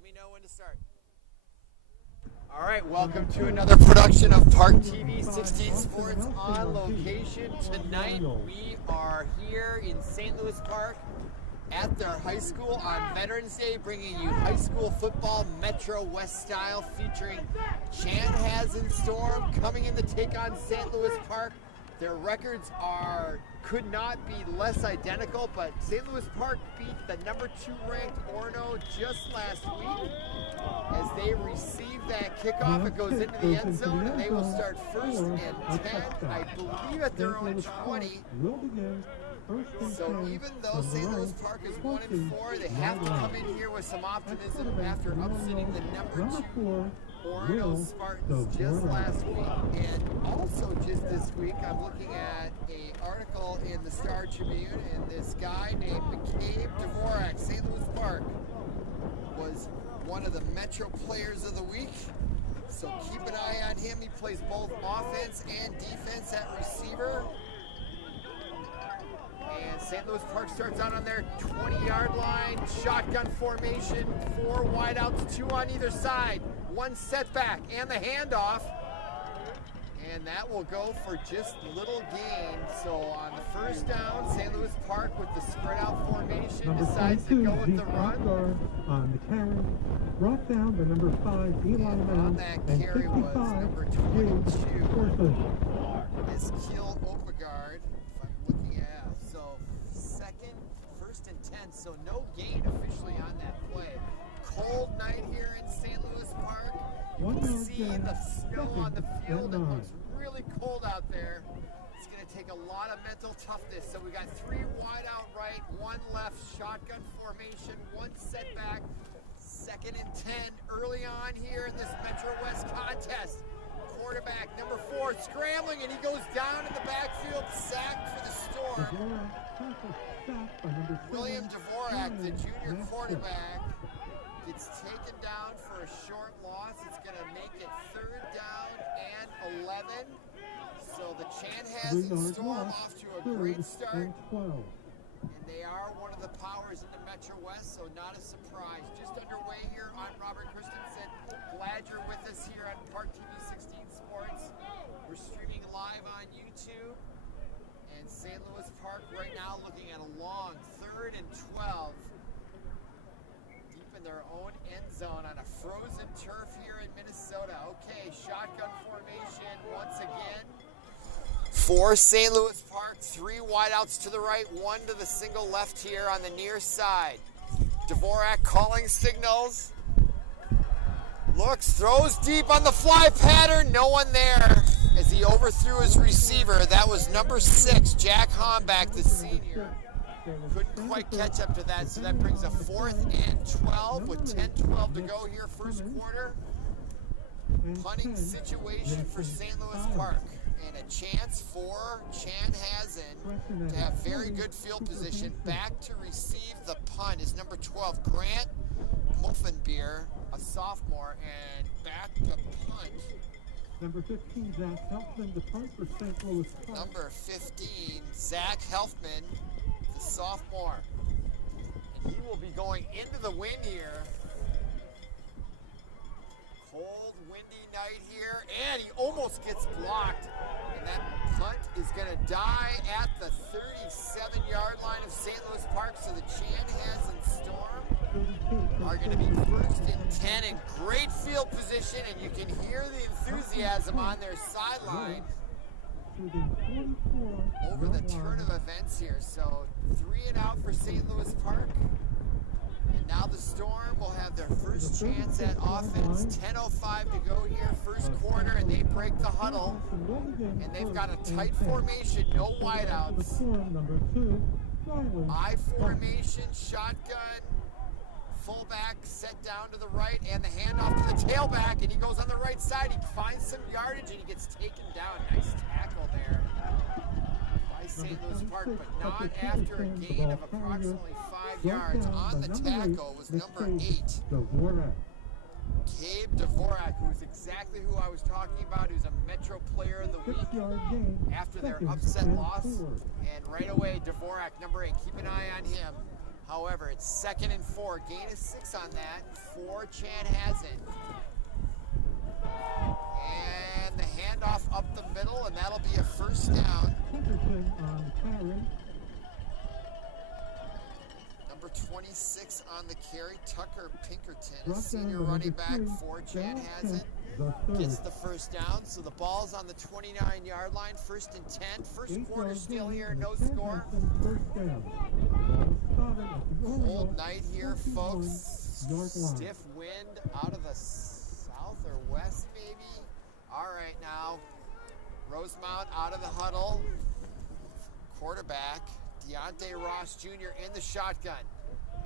Let me know when to start. All right, welcome to another production of Park TV 16 Sports on location. Tonight we are here in St. Louis Park at their high school on Veterans Day, bringing you high school football Metro West style, featuring Chanhassen Storm coming in to take on St. Louis Park. Their records could not be less identical, but St. Louis Park beat the number 2 ranked Orono just last week. As they receive that kickoff, it goes into the end zone, and they will start 1st and 10, I believe at their own 20. So even though St. Louis Park is 1-4, they have to come in here with some optimism after upsetting the number 2 Orono Spartans just last week. And also just this week, I'm looking at an article in the Star Tribune, and this guy named McCabe Dvorak, St. Louis Park, was one of the Metro Players of the Week. So keep an eye on him. He plays both offense and defense at receiver. And St. Louis Park starts out on their 20-yard line. Shotgun formation, 4 wideouts, 2 on either side. 1 setback and the handoff. And that will go for just little gain. So on the 1st down, St. Louis Park with the spread out formation decides to go with the run. On the carry, brought down by number 5, Eli on that carry was number 22, Iskil Opagard. If I'm looking at, so 1st and 10, so no gain officially on that play. Cold night here in St. Louis Park. You can see the snow on the field. It looks really cold out there. It's going to take a lot of mental toughness. So we got 3 wide out right, 1 left, shotgun formation, 1 setback. 2nd and 10 early on here in this Metro West contest. Quarterback number 4 scrambling, and he goes down in the backfield, sacked for the Storm. William Dvorak, the junior quarterback, gets taken down for a short loss. It's going to make it 3rd down and 11. So the Chanhassen Storm off to a great start. And they are one of the powers in the Metro West, so not a surprise. Just underway here. I'm Robert Christensen. Glad you're with us here on Park TV 16 Sports. We're streaming live on YouTube. And St. Louis Park right now looking at a long 3rd and 12. Deep in their own end zone on a frozen turf here in Minnesota. Okay, shotgun formation once again. For St. Louis Park, 3 wideouts to the right, 1 to the single left here on the near side. Dvorak calling signals. Looks, throws deep on the fly pattern. No one there as he overthrew his receiver. That was number 6, Jack Hombach, the senior. Couldn't quite catch up to that, so that brings a 4th and 12 with 10-12 to go here, 1st quarter. Punting situation for St. Louis Park. And a chance for Chanhassen to have very good field position. Back to receive the punt is number 12, Grant Muffenbeer, a sophomore, and back to punt. Number 15, Zach Helfman, the punt for St. Louis Park. Number 15, Zach Helfman, the sophomore. And he will be going into the wind here. Cold, windy night here, and he almost gets blocked. And that punt is going to die at the 37-yard line of St. Louis Park. So the Chanhassen Storm are going to be 1st and 10 in great field position, and you can hear the enthusiasm on their sideline over the turn of events here. So 3 and out for St. Louis Park. And now the Storm will have their first chance at offense. 10:05 to go here, 1st quarter, and they break the huddle. And they've got a tight formation, no wideouts. I formation, shotgun, fullback set down to the right, and the handoff to the tailback, and he goes on the right side. He finds some yardage, and he gets taken down. Nice tackle there by St. Louis Park, but not after a gain of approximately 5 yards. On the tackle was number 8, Gabe Dvorak, who's exactly who I was talking about, who's a Metro Player of the Week after their upset loss. And right away, Dvorak, number 8, keep an eye on him. However, it's 2nd and 4. Gain of 6 on that for Chanhassen. And the handoff up the middle, and that'll be a first down. Pinkerton on carry. Number 26 on the carry, Tucker Pinkerton, a Drop down senior to running number back 3, for Dalton, Chanhassen. the Gets third. the first down, so the ball's on the 29-yard line, 1st and 10. First 8 quarter yards still in, here, and no Chanhassen score. First down. Ball spotted at the Orioles' Cold night here, 41 folks. yard line. Stiff wind out of the south or west, maybe. All right, now Rosemount out of the huddle. Quarterback Deontay Ross Jr. in the shotgun.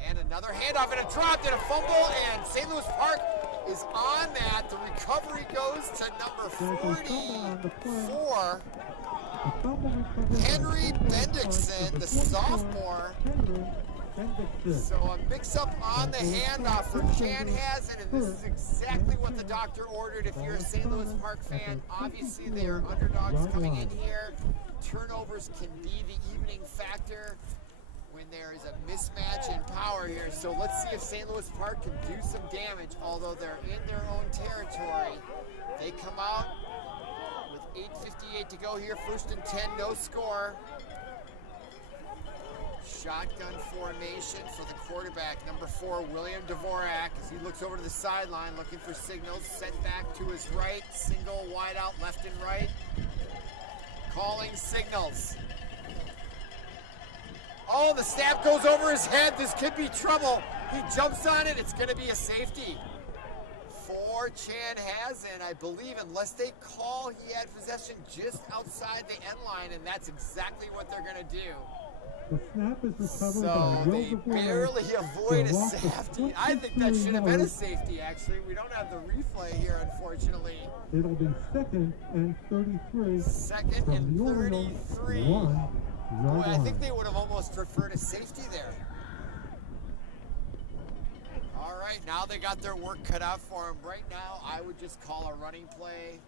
And another handoff and a drop and a fumble, and St. Louis Park is on that. The recovery goes to number 44. Henry Bendixson, the sophomore. So a mix-up on the handoff for Chanhassen, and this is exactly what the doctor ordered if you're a St. Louis Park fan. Obviously, they are underdogs coming in here. Turnovers can be the evening factor when there is a mismatch in power here. So let's see if St. Louis Park can do some damage. Although they're in their own territory, they come out with 8:58 to go here. 1st and 10, no score. Shotgun formation for the quarterback, number 4, William Dvorak, as he looks over to the sideline looking for signals. Set back to his right, single wide out left and right. Calling signals. Oh, the snap goes over his head. This could be trouble. He jumps on it. It's going to be a safety for Chanhassen, I believe, unless they call he had possession just outside the end line, and that's exactly what they're going to do. The snap is recovered So by they barely avoid a safety. I think that should have been a safety, actually. We don't have the replay here, unfortunately. It'll be 2nd and 33. 2nd and 33. Boy, I think they would have almost preferred a safety there. All right, now they got their work cut out for them. Right now, I would just call a running play.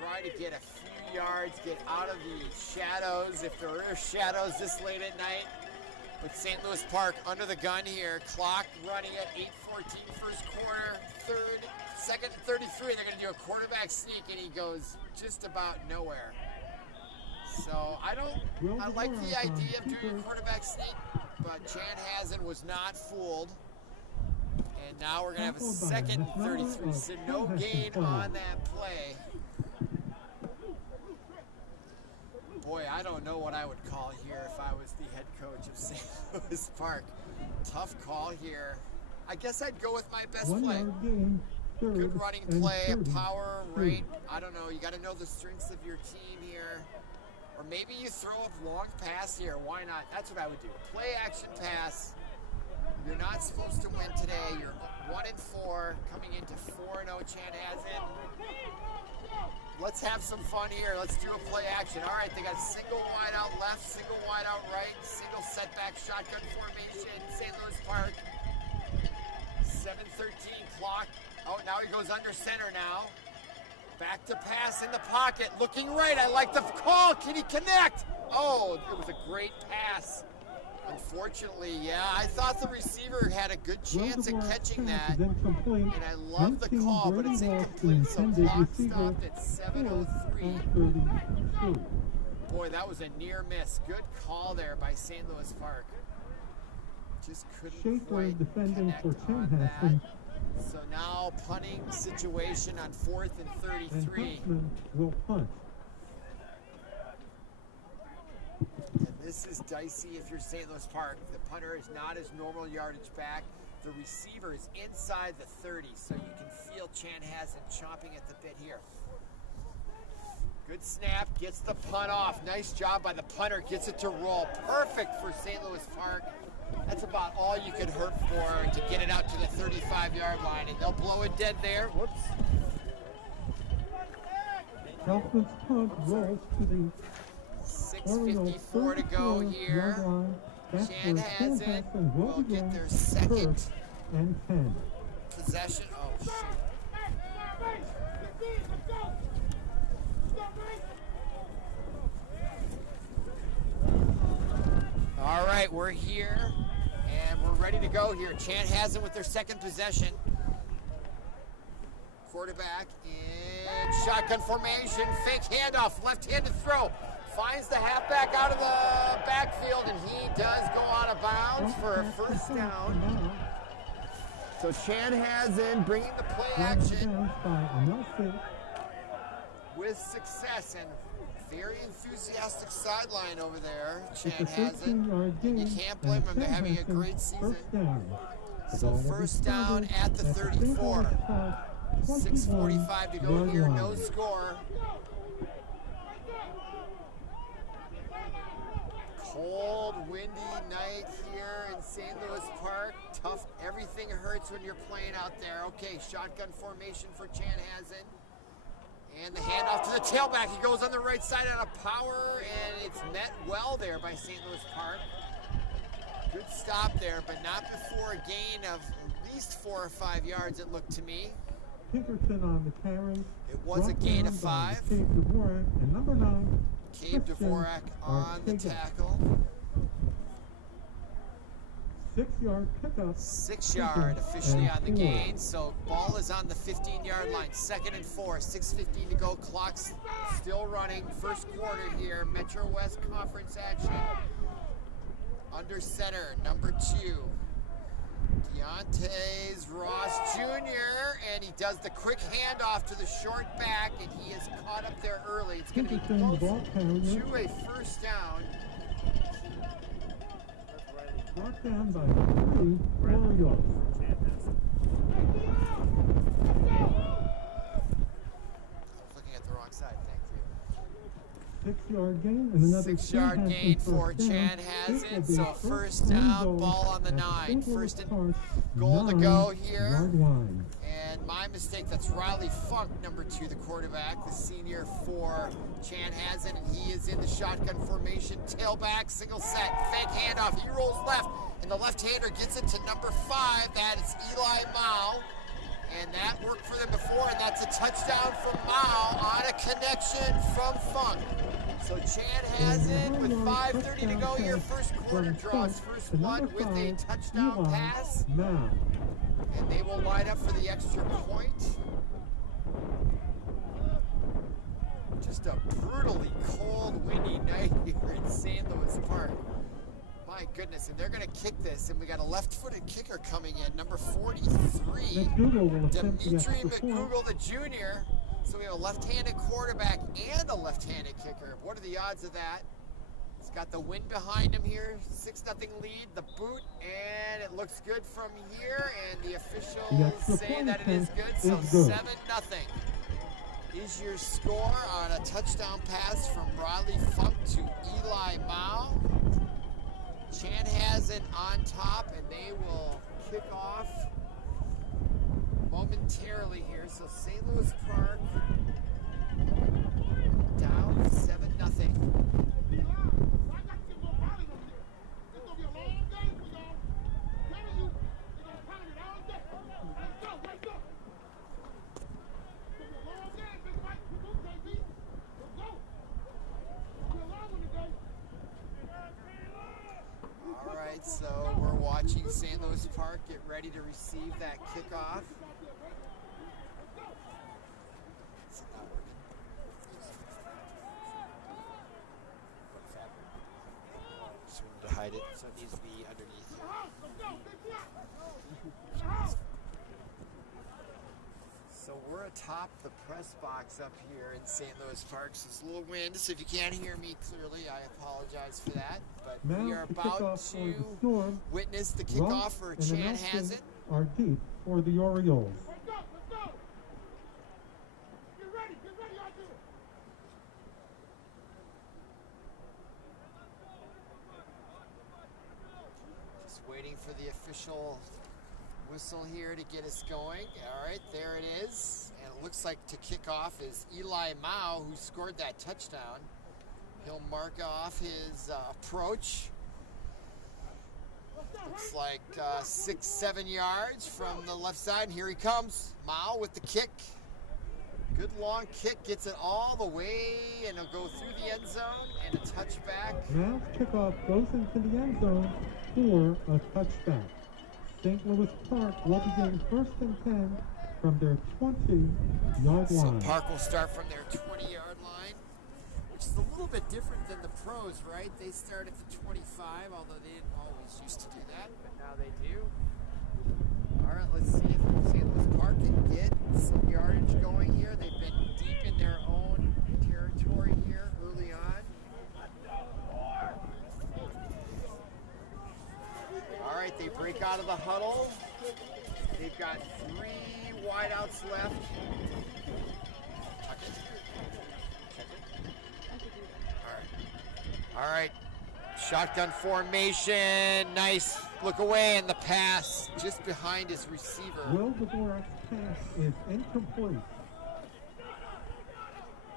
Try to get a few yards, get out of the shadows, if there are shadows this late at night. But St. Louis Park under the gun here. Clock running at 8:14 first quarter. 2nd and 33. They're going to do a quarterback sneak, and he goes just about nowhere. So I like the idea of doing a quarterback sneak, but Chanhassen was not fooled. And now we're going to have a 2nd and 33, so no gain on that play. Boy, I don't know what I would call here if I was the head coach of St. Louis Park. Tough call here. I guess I'd go with my best play. Good running play, a power rate. I don't know. You got to know the strengths of your team here. Or maybe you throw a long pass here. Why not? That's what I would do. Play action pass. You're not supposed to win today. You're 1 and 4, coming into 4-0 Chanhassen. Let's have some fun here. Let's do a play action. All right, they got single wide out left, single wide out right, single setback shotgun formation. St. Louis Park. 7:13 clock. Oh, now he goes under center now. Back to pass in the pocket. Looking right. I like the call. Can he connect? Oh, it was a great pass. Unfortunately, yeah, I thought the receiver had a good chance at catching that, and I love the call, but it's incomplete, so clock stopped at 7:03. Boy, that was a near miss. Good call there by St. Louis Park. Just couldn't quite connect on that. So now punting situation on 4th and 33. Will punt. And this is dicey if you're St. Louis Park. The punter is not his normal yardage back. The receiver is inside the 30, so you can feel Chanhassen chomping at the bit here. Good snap, gets the punt off. Nice job by the punter, gets it to roll. Perfect for St. Louis Park. That's about all you could hope for to get it out to the 35-yard line, and they'll blow it dead there. Whoops. Kaufman's punt rolls to the 6:54 to go here. Chanhassen will get their second and 10. possession. Oh, shoot. All right. right, we're here, and we're ready to go here. Chanhassen with their second possession. Quarterback in shotgun formation, fake handoff, left-handed throw. Finds the halfback out of the backfield, and he does go out of bounds for a first down. So Chanhassen bringing the play action with success, and very enthusiastic sideline over there, Chanhassen. And you can't blame them, they're having a great season. So first down at the 34. 6:45 to go here, no score. Cold, windy night here in St. Louis Park. Tough, everything hurts when you're playing out there. Okay, shotgun formation for Chanhassen. And the handoff to the tailback. He goes on the right side on a power, and it's met well there by St. Louis Park. Good stop there, but not before a gain of at least 4 or 5 yards, it looked to me. Pinkerton on the carry. It was a gain of 5. Cave Dvorak, and number 9. Cave Dvorak on the tackle. 6-yard pickup. 6 yard officially on the gain. So ball is on the 15-yard line. 2nd and 4. 6:15 to go. Clock's still running. First quarter here. Metro West Conference action. Under center, number 2. Deontay's Ross Jr. and he does the quick handoff to the short back, and he is caught up there early. It's going to be close to a first down. Brought down by 3 Orioles. Looking at the wrong side, thank you. 6-yard gain and another 6-yard gain for Chanhassen. So first down, ball on the 9. First and goal to go here. And my mistake, that's Riley Funk, number 2, the quarterback, the senior for Chanhassen. And he is in the shotgun formation. Tailback, single set, fake handoff. He rolls left, and the left-hander gets it to number 5. That is Eli Mao. And that worked for them before, and that's a touchdown from Mao on a connection from Funk. So Chanhassen with 5:30 to go here. First quarter draws first blood with a touchdown pass. And they will line up for the extra point. Just a brutally cold, windy night here in St. Louis Park. My goodness, and they're going to kick this, and we got a left-footed kicker coming in, number 43, Dimitri McGoogle, the junior. So we have a left-handed quarterback and a left-handed kicker. What are the odds of that? He's got the wind behind him here, 6-0 lead, the boot, and it looks good from here, and the officials say that it is good, so 7-0 is your score on a touchdown pass from Riley Funk to Eli Mao. Chanhassen on top, and they will kick off momentarily here. So St. Louis Park down 7-0. All right, so we're watching St. Louis Park get ready to receive that kickoff. Is it not working? Just wanted to hide it, so it needs to be underneath here. So we're atop the press box up here in St. Louis Park. So it's a little wind, so if you can't hear me clearly, I apologize for that. But we are about to witness the kickoff for Chanhassen. Are deep for the Orioles. Just waiting for the official whistle here to get us going. All right, there it is. And it looks like to kick off is Eli Mao, who scored that touchdown. He'll mark off his approach. Looks like 6-7 yards from the left side. And here he comes. Mao with the kick. Good long kick, gets it all the way, and he'll go through the end zone, and the touchback. Now kickoff goes into the end zone for a touchback. St. Louis Park will begin 1st and 10 from their 20-yard So line. Park will start from their 20-yard line, which is a little bit different than the pros, right? They start at the 25, although they didn't always used to do that, but now they do. All right, let's see if St. Louis Park can get some yardage going here. They've been deep in their own territory here early on. All right, they break out of the huddle. They've got 3 wideouts left. All right. Shotgun formation. Nice look away, and the pass just behind his receiver. Will Dvorak's pass is incomplete.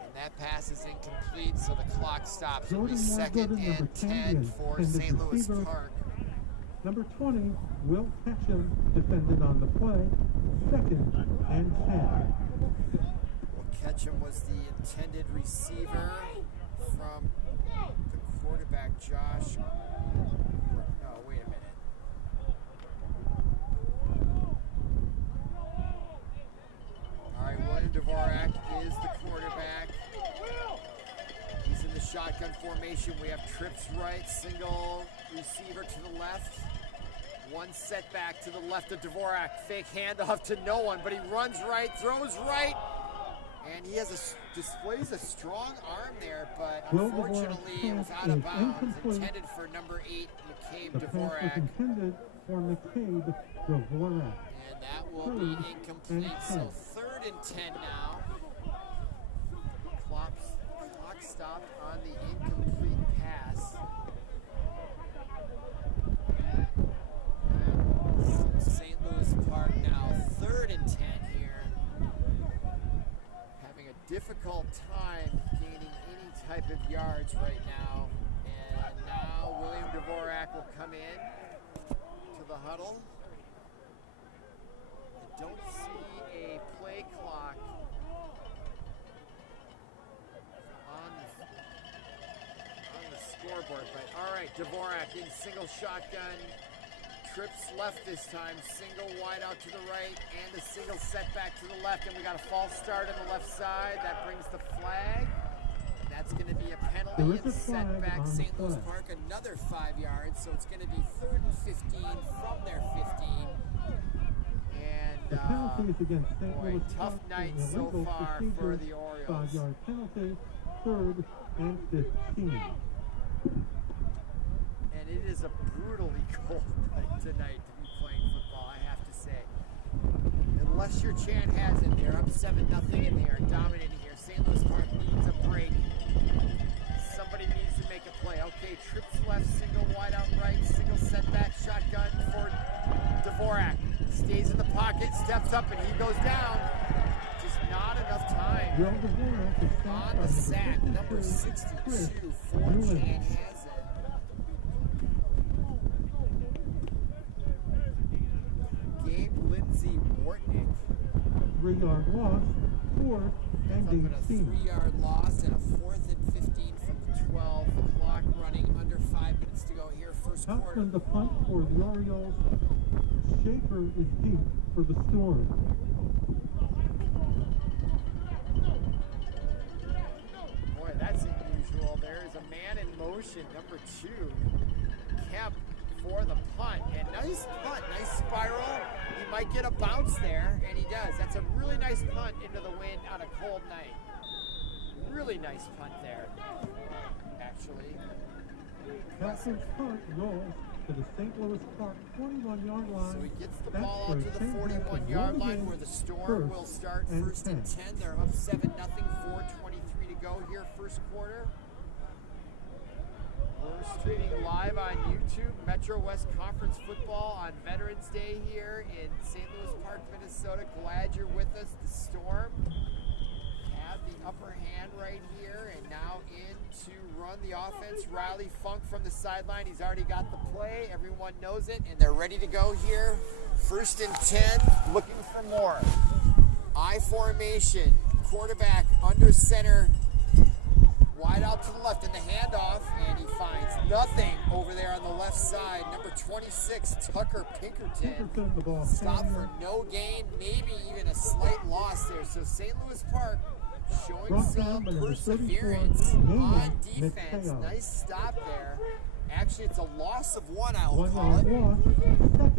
And that pass is incomplete, so the clock stops. It'll be Jordan 2nd Wargood, and 10 for St. Louis Park. Number 20, Will Ketchum, defended on the play. 2nd and 10. Well, Ketchum was the intended receiver from the quarterback, Josh. No, wait a minute. All right, William Dvorak is the quarterback. He's in the shotgun formation. We have trips right, single receiver to the left. One setback to the left of Dvorak. Fake handoff to no one, but he runs right, throws right, and he displays a strong arm there, but unfortunately it was out of bounds. Intended for number 8, McCabe The pass was Dvorak. intended for McCabe Dvorak. And that will be incomplete. So 3rd and 10 now. Clock stopped on the incomplete pass. St. Louis Park now 3rd and 10 here. Having a difficult time gaining any type of yards right now. And now William Dvorak will come in to the huddle. I don't see a play clock on the scoreboard, but all right, Dvorak in single shotgun. Trips left this time, single wide out to the right, and a single setback to the left, and we got a false start on the left side. That brings the flag. That's going to be a penalty and setback. St. Louis Park another 5 yards, so it's going to be 3rd and 15 from their 15. And The penalty is against St. Louis tough Park. night so far for the Orioles. 5-yard penalty, 3rd and 15. And it is a brutally cold night tonight to be playing football, I have to say. Unless you're Chanhassen, they're up 7-0 and they are dominating here. St. Louis Park needs a break. Somebody needs to make a play. Okay, trips left, single wide out right, single setback, shotgun for Dvorak. Stays in the pocket, steps up, and he goes down. Just not enough time. Will Dvorak is On the sack, number 62 for Chanhassen. Lindsay Wartnick. 3-yard loss, 4th and Up in a 18. 3-yard loss and a 4th and 15 from the 12. Clock running under 5 minutes to go here, first quarter. Huffman the punt for the Orioles. Schaefer is deep for the Storm. Boy, that's unusual. There is a man in motion, number 2. Kemp for the punt. And nice punt, nice spiral. He might get a bounce there, and he does. That's a really nice punt into the wind on a cold night. Really nice punt there, actually. Huffman's punt rolls to the St. Louis Park 21-yard line. So he gets the ball out to the 41-yard line where the Storm will start 1st and 10. They're up 7-0, 4:23 to go here, first quarter. We're streaming live on YouTube, Metro West Conference Football on Veterans Day here in St. Louis Park, Minnesota. Glad you're with us. The Storm have the upper hand right here, and now in to run the offense. Riley Funk from the sideline. He's already got the play. Everyone knows it, and they're ready to go here. 1st and 10, looking for more. I formation, quarterback under center, wide out to the left, and the handoff side, number 26, Tucker Pinkerton. Pinkerton, the ball Stop carrier. for no gain, maybe even a slight loss there. So St. Louis Park showing Brought some down by number 34, perseverance Naaman on defense. Mateo. Nice stop there. Actually, it's a loss of 1, I will 1 call yard it.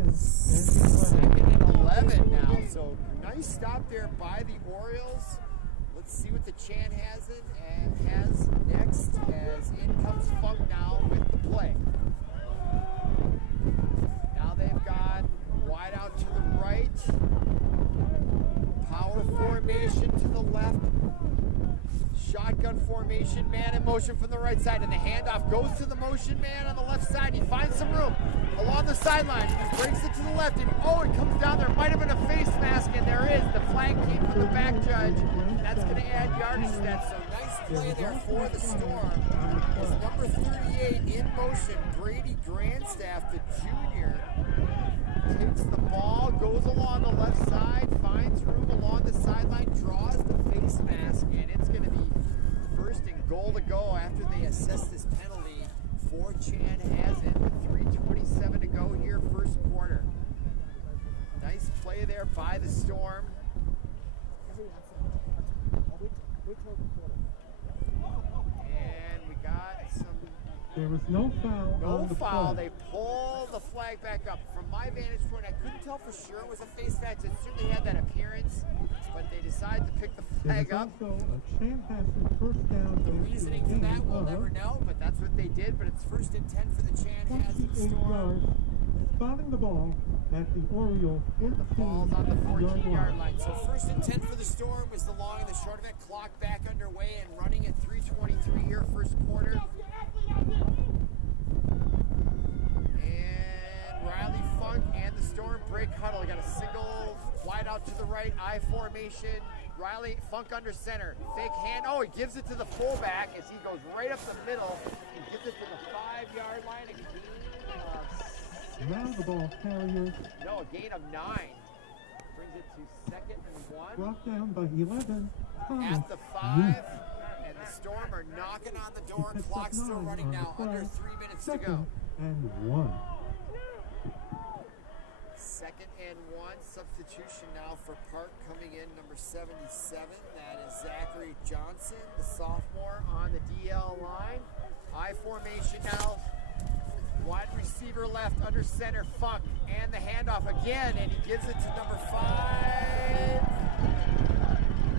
loss, Second and 11 now. So nice stop there by the Orioles. Let's see what the Chanhassen has next as in comes Funk now with the play. Now they've got wide out to the right. Power formation to the left. Shotgun formation, man in motion from the right side, and the handoff goes to the motion man on the left side. He finds some room along the sideline. He breaks it to the left, and oh, it comes down. There might have been a face mask, and there is. The flag came from the back judge. That's going to add yardage to that. So nice play there for the Storm. Is number 38 in motion, Brady Grandstaff, the junior, takes the ball, goes along the left side, finds room along the sideline, draws the face mask, and it's going to be first and goal to go after they assess this penalty for Chanhassen with 3:27 to go here, first quarter. Nice play there by the Storm. And we got some... There was no foul. No on the foul. play. They pull the flag back up. From my vantage point, I couldn't tell for sure it was a face mask. It certainly had that appearance, but they decided to pick the flag There up. was also a Chanhassen first down. The reasoning for that we'll never know, but that's what they did. But it's first and 10 for the Chanhassen 28 Storm. yards, spotting the ball at the Oriole 14 The ball's on the 14-yard line. line. So first and 10 for the Storm was the long and the short of it. Clock back underway and running at 3:23 here, first quarter. And Riley Funk and the Storm break huddle. Got a single wide out to the right, I formation. Riley Funk under center. Fake hand. Oh, he gives it to the fullback as he goes right up the middle and gives it to the 5-yard line. A gain of Now the ball carrier No, a gain of 9. Brings it to second and 1. brought down by 11. Thomas At the 5. And the Storm are knocking on the door. He picks Clock's up still 9 running on the now. play. Under 3 minutes to go. Second and 1. Second and 1. Substitution now for Park coming in, number 77. That is Zachary Johnson, the sophomore on the DL line. I formation now. Wide receiver left, under center, Funk, and the handoff again, and he gives it to number 5.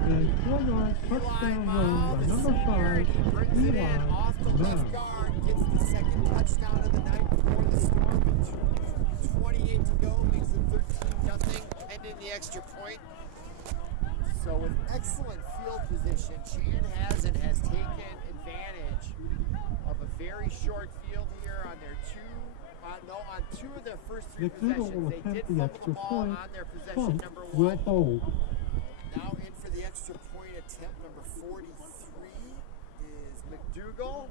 A 4-yard Eli touchdown Mao, run by the number senior, and 5, he brings it in Eli off the left Mao. guard, gets the second touchdown of the night for the Storm with 2:28 to go, makes it 13-0, pending the extra point. So with excellent field position, Chanhassen has taken advantage of a very short field here on their on two of their first 3 McDougal will possessions. They did attempt the fumble extra the ball point. on their possession Funk number will 1. hold. Now in for the extra point attempt, number 43 is McDougal,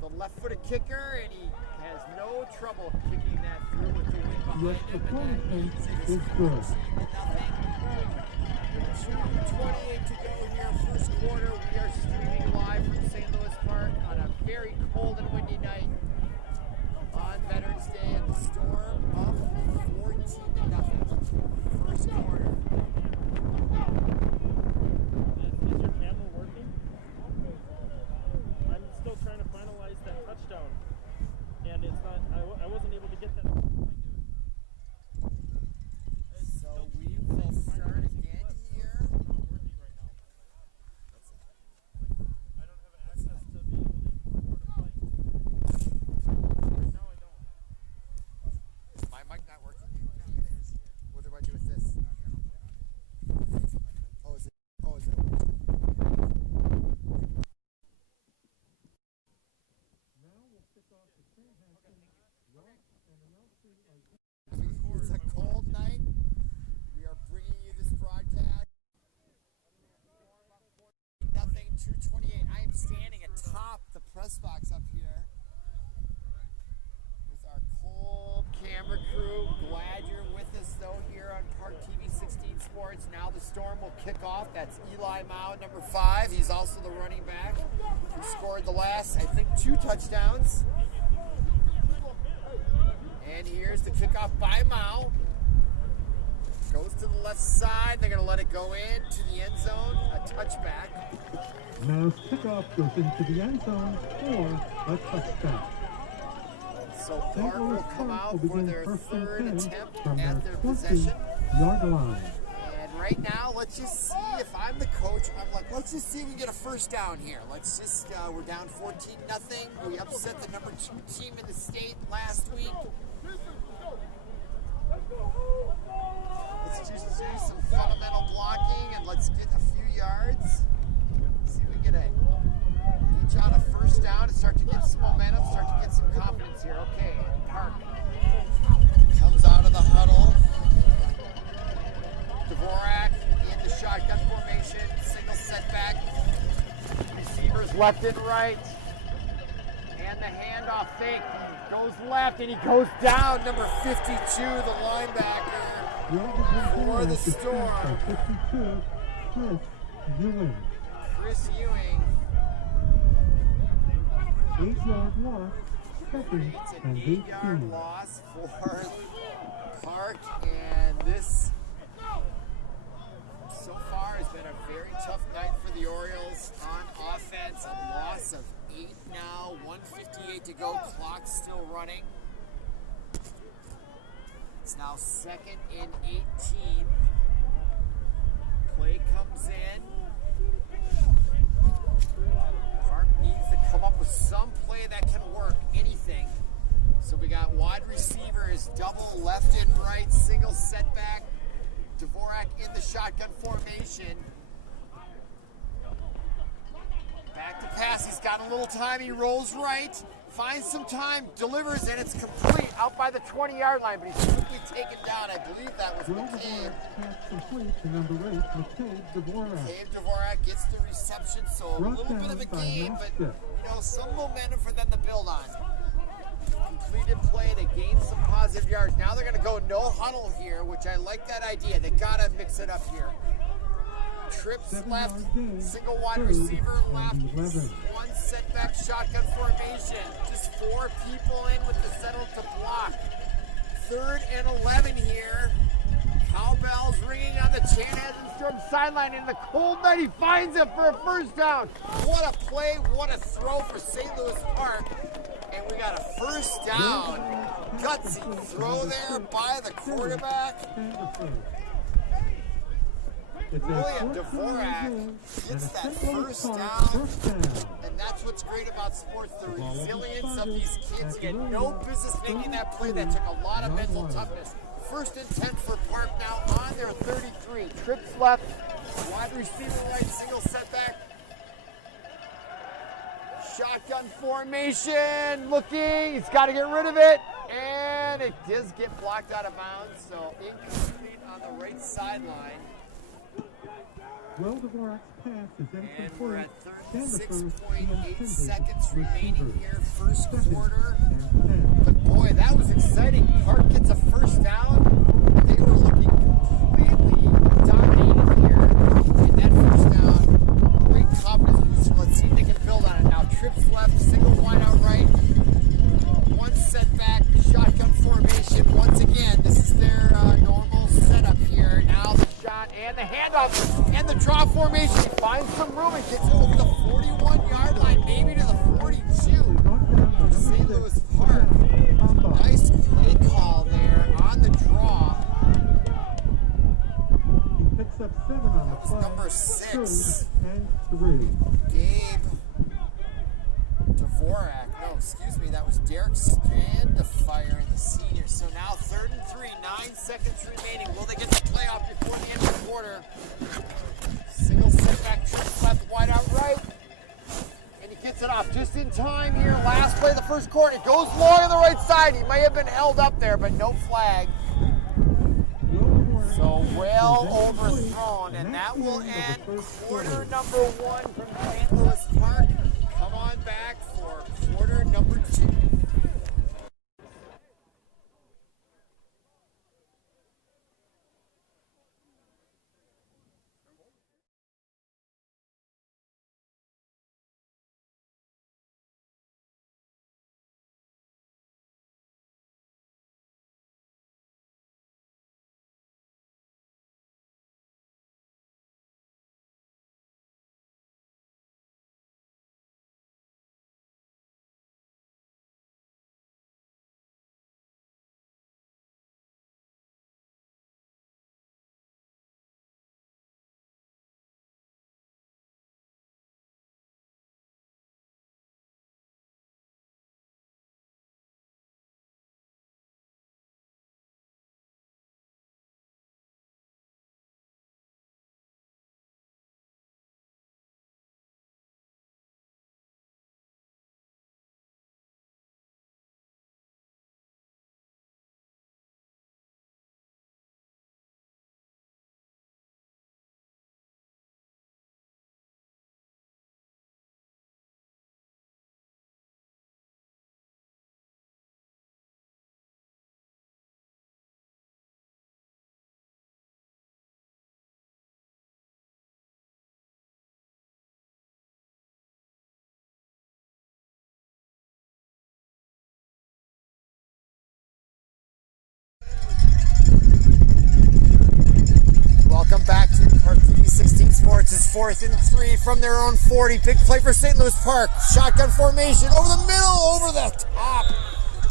the left-footed kicker, and he has no trouble kicking that through with the wind behind Yes, the him. point And that attempt leads is it good. 2:28 to go here, first quarter. We are streaming live from St. Louis Park on a very cold and windy night on Veterans Day, and the Storm up 14-0. First quarter. Is your camera working? I'm still trying to finalize that touchdown, and it's not. I wasn't able to get that. So we will start again here. It's not working right now. I don't have access to be able to even record a play. Right now I don't. Is my mic not working? What do I do with this? Oh, is it? Oh, is it? It's a cold night. We are bringing you this broadcast. Nothing, 2:28. I am standing atop the press box up here with our cold camera crew. Glad you're with us, though, here on Park TV 16 Sports. Now the Storm will kick off. That's Eli Mao, number 5. He's also the running back who scored the last, I think, 2 touchdowns. And here's the kickoff by Mao. Goes to the left side. They're going to let it go into the end zone. A touchback. Mao's kickoff goes into the end zone for a touchdown. So St. Park Louis will come Park out will for begin their first and third 10 attempt from at their their possession. 20-yard line. And right now, let's just see if I'm the coach. I'm like, let's just see if we get a first down here. Let's just, we're down 14-0. We upset the number 2 team in the state last week. Let's just do some fundamental blocking and let's get a few yards. See if we get each on a first down and start to get some momentum, start to get some confidence here. Okay, Park comes out of the huddle. Dvorak in the shotgun formation, single setback. Receivers left and right. And the handoff fake goes left and he goes down. Number 52, the linebacker for the Storm. 52, Chris Ewing. Chris Ewing. 8-yard loss, second It's and an 18. 8-yard loss for Park, and this so far has been a very tough night for the Orioles on offense. A loss of 8 now, 1:58 to go, clock still running. It's now 2nd and 18. Play comes in. Park needs to come up with some play that can work, anything. So we got wide receivers, double left and right, single setback. Dvorak in the shotgun formation. Back to pass, he's got a little time, he rolls right, finds some time, delivers, and it's complete out by the 20-yard line, but he's quickly taken down. I believe that was McCabe. Pass complete to number 8, McCabe Dvorak. McCabe Dvorak gets the reception, so a little bit of a game, but some momentum for them to build on. Completed play, they gained some positive yards. Now they're going to go no huddle here, which I like that idea. They got to mix it up here. Trips left, single wide receiver left, 1 setback shotgun formation. Just 4 people in with the settle to block. 3rd and 11 here. Cowbells ringing on the Chanhassen Storm sideline. In the cold night, he finds it for a first down. What a play, what a throw for St. Louis Park. And we got a first down. Gutsy throw there by the quarterback. William Dvorak gets that first down. And that's what's great about sports, the resilience of these kids. He had no business making that play. That took a lot of mental toughness. 1st and 10 for Park now on their 33. Trips left, wide receiver right, single setback. Shotgun formation, looking, he's got to get rid of it, and it does get blocked out of bounds, so incomplete on the right sideline. Well, Dvorak's pass is incomplete. And we're at 36.8 seconds remaining here, first quarter. But boy, that was exciting. Park gets a first down. They were looking completely dominated here. And that first down, great confidence boost. Let's see if they can build on it. Now trips left, single wide out right. 1 setback, shotgun formation. Once again, this is their normal setup here. Now the shot and the handoff and the draw formation. He finds some room and gets it over the 41-yard line, maybe to the 42 for St. Louis Park. Nice play call there on the draw. He picks up 7 on the play. Number 6. 3rd and 3. Gabe Dvorak. No, excuse me, that was Derek Strandefire in the senior. So now 3rd and 3, 9 seconds remaining. Will they get the playoff before the end of the quarter? Single setback, trips left, wide out right. And he gets it off just in time here. Last play of the first quarter. It goes long on the right side. He may have been held up there, but no flag. So well overthrown, and that will end quarter number 1 from St. Louis Park. Come on back for quarter number 2. Sports is 4th and 3 from their own 40. Big play for St. Louis Park. Shotgun formation over the middle, over the top.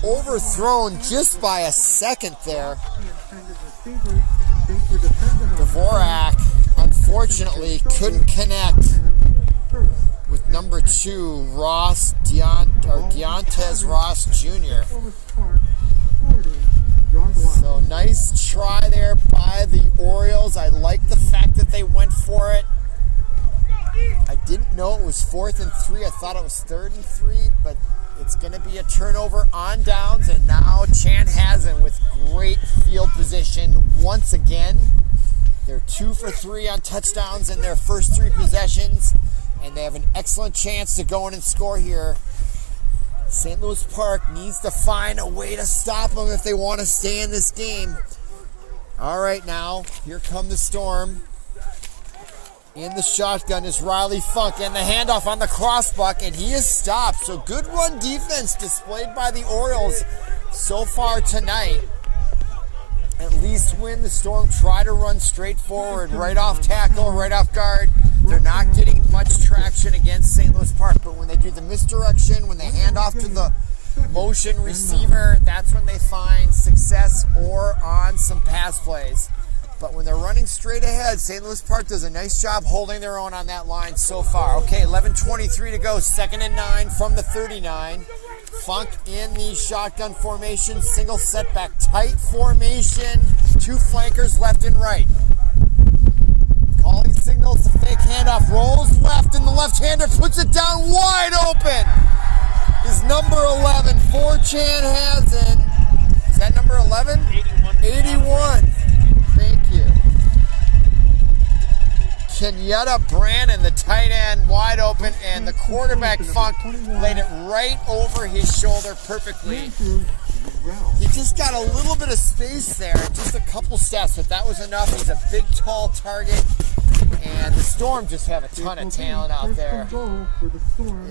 Overthrown just by a second there. Dvorak, unfortunately, couldn't connect with number 2, Deontez Ross Jr. So nice try there by the Orioles. I like the fact that they went for it. I didn't know it was 4th and 3. I thought it was 3rd and 3, but it's going to be a turnover on downs. And now Chanhassen with great field position once again. They're 2 for 3 on touchdowns in their first 3 possessions, and they have an excellent chance to go in and score here. St. Louis Park needs to find a way to stop them if they want to stay in this game. All right, now, here come the Storm. In the shotgun is Riley Funk, and the handoff on the crossbuck, and he is stopped. So good run defense displayed by the Orioles so far tonight. At least when the Storm try to run straight forward, right off tackle, right off guard, they're not getting much traction against St. Louis Park. But when they do the misdirection, when they hand off to the motion receiver, that's when they find success or on some pass plays. But when they're running straight ahead, St. Louis Park does a nice job holding their own on that line so far. Okay, 11:23 to go, 2nd and 9 from the 39. Funk in the shotgun formation, single setback, tight formation, 2 flankers left and right. Calling signals, the fake handoff, rolls left, and the left-hander puts it down wide open. Is number 11 for Chanhassen. Is that number 11? 81. Thank you. Kenyatta Brannon, the tight end, wide open, and the quarterback, Funk, laid it right over his shoulder perfectly. He just got a little bit of space there, just a couple steps, but that was enough. He's a big, tall target, and the Storm just have a ton of talent out there.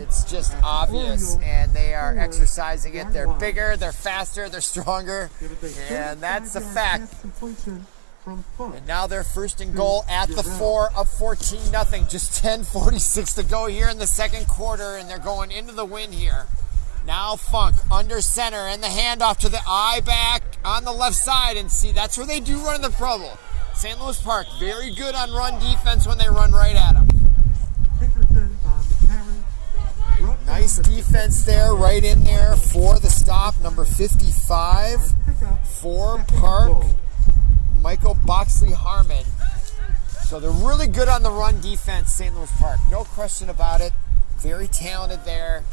It's just obvious, and they are exercising it. They're bigger, they're faster, they're stronger, and that's the fact. And now they're 1st and goal at the 4, up 14-0. Just 10:46 to go here in the second quarter, and they're going into the win here. Now Funk under center, and the handoff to the I-back on the left side. And see, that's where they do run in the trouble. St. Louis Park, very good on run defense when they run right at them. Nice defense there, right in there for the stop. Number 55 for Park, Michael Boxley-Harmon. So they're really good on the run defense, St. Louis Park. No question about it. Very talented there.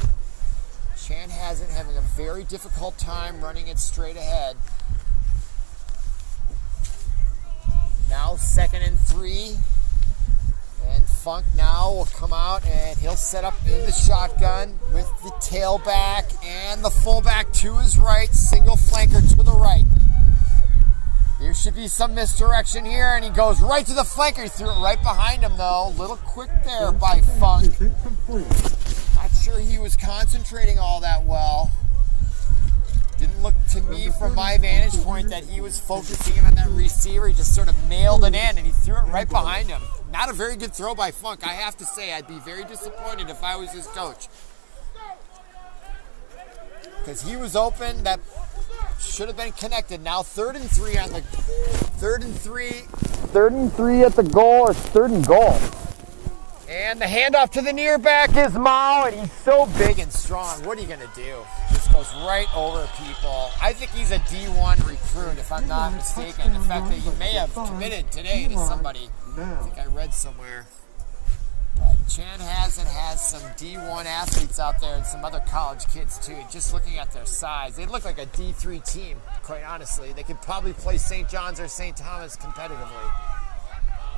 Chanhassen having a very difficult time running it straight ahead. Now 2nd and 3. And Funk now will come out, and he'll set up in the shotgun with the tailback and the fullback to his right, single flanker to the right. There should be some misdirection here, and he goes right to the flanker. He threw it right behind him, though. A little quick there by Funk. Not sure he was concentrating all that well. Didn't look to me from my vantage point that he was focusing on that receiver. He just sort of mailed it in, and he threw it right behind him. Not a very good throw by Funk, I have to say. I'd be very disappointed if I was his coach. Because he was open. That should have been connected. Now 3rd and 3 on the 3rd and 3 at the goal, or 3rd and goal. And the handoff to the near back is Mao, and he's so big and strong. What are you going to do? Just goes right over people. I think he's a D1 recruit, if I'm not mistaken. In fact, that he may have committed today to somebody. I think I read somewhere. But Chanhassen has some D1 athletes out there and some other college kids too. Just looking at their size, they look like a D3 team, quite honestly. They could probably play St. John's or St. Thomas competitively.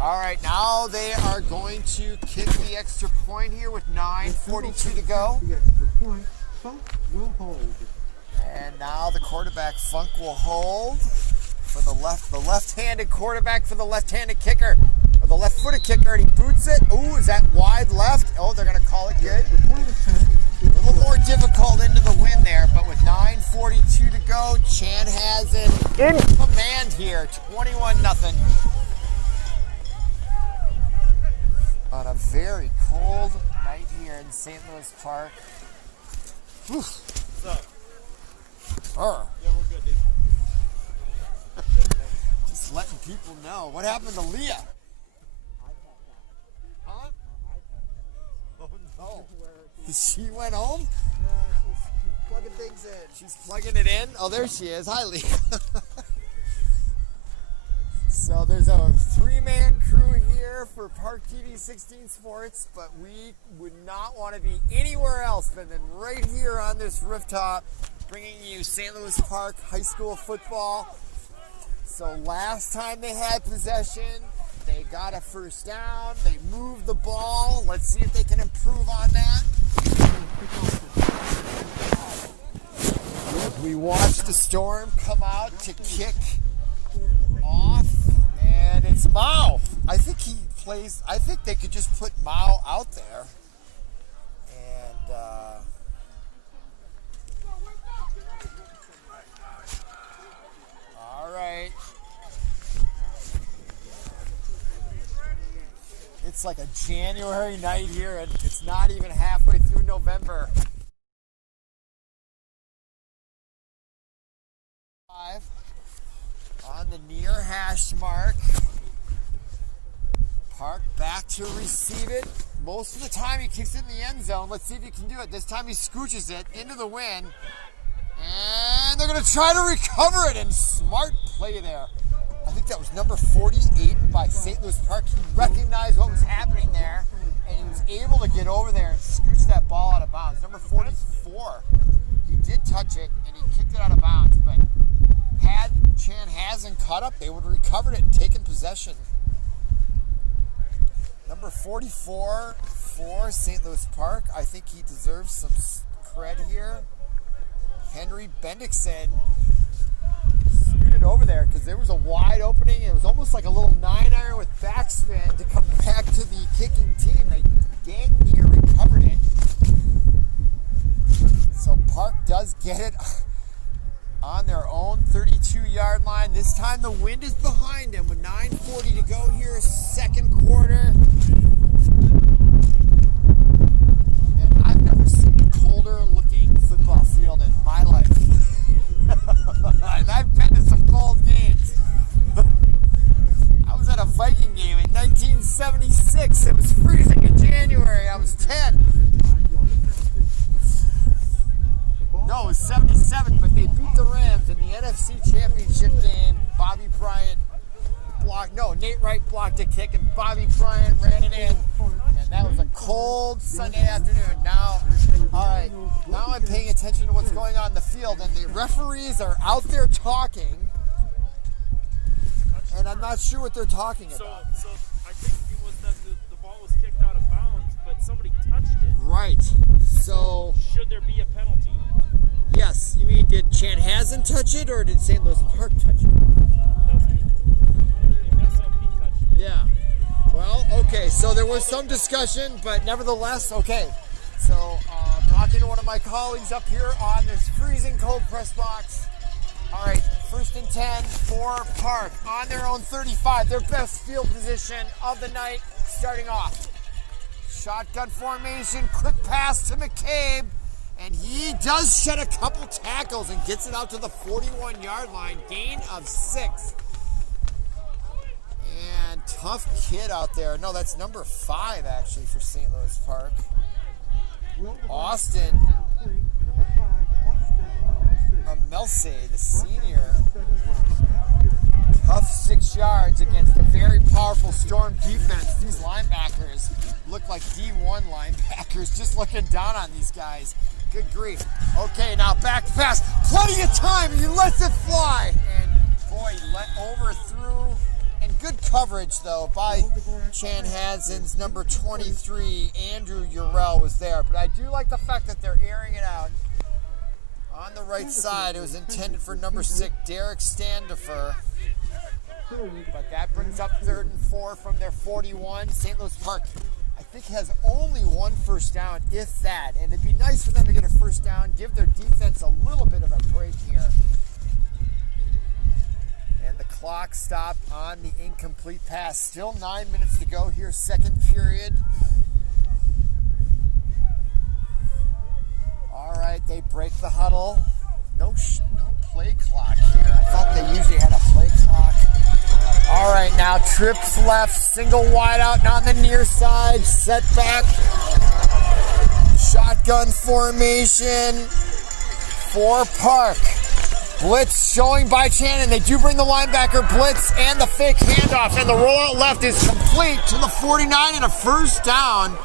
All right, now they are going to kick the extra point here with 9:42 to go. And now the quarterback, Funk, will hold for the left-handed quarterback for the left-handed kicker, or the left-footed kicker, and he boots it. Ooh, is that wide left? Oh, they're going to call it good. A little more difficult into the win there, but with 9:42 to go, Chanhassen in command here, 21-0. very cold night here in St. Louis Park. Whew. What's up? Arr. Yeah, we're good, dude. Just letting people know. What happened to Leah? Huh? Oh no. She went home? She's plugging things in. She's plugging it in? Oh, there she is. Hi, Leah. So there's a 3-man crew here for Park TV 16 Sports, but we would not want to be anywhere else than right here on this rooftop, bringing you St. Louis Park High School football. So last time they had possession, they got a first down, they moved the ball. Let's see if they can improve on that. We watched the Storm come out to kick off, and it's Mao. I think they could just put Mao out there. And all right. It's like a January night here, and it's not even halfway through November. On the near hash mark. Park back to receive it. Most of the time he kicks it in the end zone. Let's see if he can do it. This time he scooches it into the wind. And they're going to try to recover it. And smart play there. I think that was number 48 by St. Louis Park. He recognized what was happening there. And he was able to get over there and scooch that ball out of bounds. Number 44. He did touch it and he kicked it out of bounds. But had Chanhassen caught up, they would have recovered it and taken possession. Number 44 for St. Louis Park. I think he deserves some cred here. Henry Bendixson scooted over there because there was a wide opening. It was almost like a little 9-iron with backspin to come back to the kicking team. They dang near recovered it. So Park does get it on their own 32-yard line. This time the wind is behind them with 9:40 to go here, second quarter. And I've never seen a colder looking football field in my life. And I've been to some cold games. I was at a Viking game in 1976. It was freezing in January. I was 10. No, it was 77, but they beat the Rams in the NFC Championship game. Bobby Bryant blocked, no, Nate Wright blocked a kick, and Bobby Bryant ran it in. And that was a cold Sunday afternoon. Now, all right, now I'm paying attention to what's going on in the field, and the referees are out there talking, and I'm not sure what they're talking about. So I think it was that the ball was kicked out of bounds, but somebody touched it. Right. So should there be a penalty? Yes, you mean did Chanhassen touch it or did St. Louis Park touch it? Yeah. Well, okay, so there was some discussion, but nevertheless, okay. So, talking to one of my colleagues up here on this freezing cold press box. All right, 1st and 10 for Park on their own 35, their best field position of the night starting off. Shotgun formation, quick pass to McCabe. And he does shed a couple tackles and gets it out to the 41-yard line. Gain of 6. And tough kid out there. No, that's number 5, actually, for St. Louis Park. Austin Melse, the senior. Tough 6 yards against a very powerful Storm defense. These linebackers look like D1 linebackers, just looking down on these guys. Good grief. Okay, now back to pass. Plenty of time, and he lets it fly. And boy, overthrew. And good coverage, though, by Chanhassen's number 23, Andrew Urell, was there. But I do like the fact that they're airing it out. On the right side, it was intended for number 6, Derek Standifer. But that brings up 3rd and 4 from their 41. St. Louis Park, I think, has only one first down, if that. And it'd be nice for them to get a first down, give their defense a little bit of a break here. And the clock stopped on the incomplete pass. Still 9 minutes to go here, second period. right, they break the huddle. No play clock here. I thought they usually had a play clock. All right, now trips left, single wide out on the near side, set back. Shotgun formation for Park. Blitz showing by Chanhassen. They do bring the linebacker blitz and the fake handoff, and the rollout left is complete to the 49 and a first down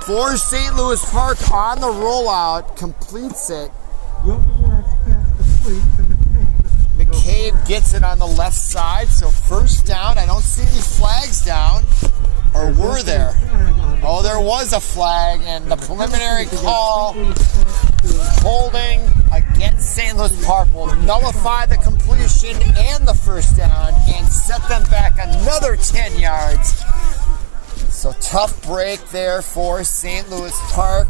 for St. Louis Park on the rollout. Completes it. McCabe gets it on the left side, so first down. I don't see any flags down, or were there? Oh, there was a flag, and the preliminary call holding against St. Louis Park will nullify the completion and the first down and set them back another 10 yards. So tough break there for St. Louis Park.